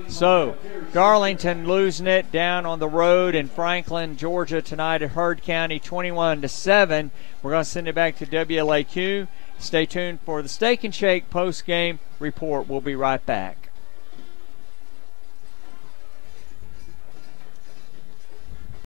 So Darlington losing it down on the road in Franklin, Georgia tonight at Heard County 21-7. We're going to send it back to WLAQ. Stay tuned for the Steak and Shake post-game report. We'll be right back.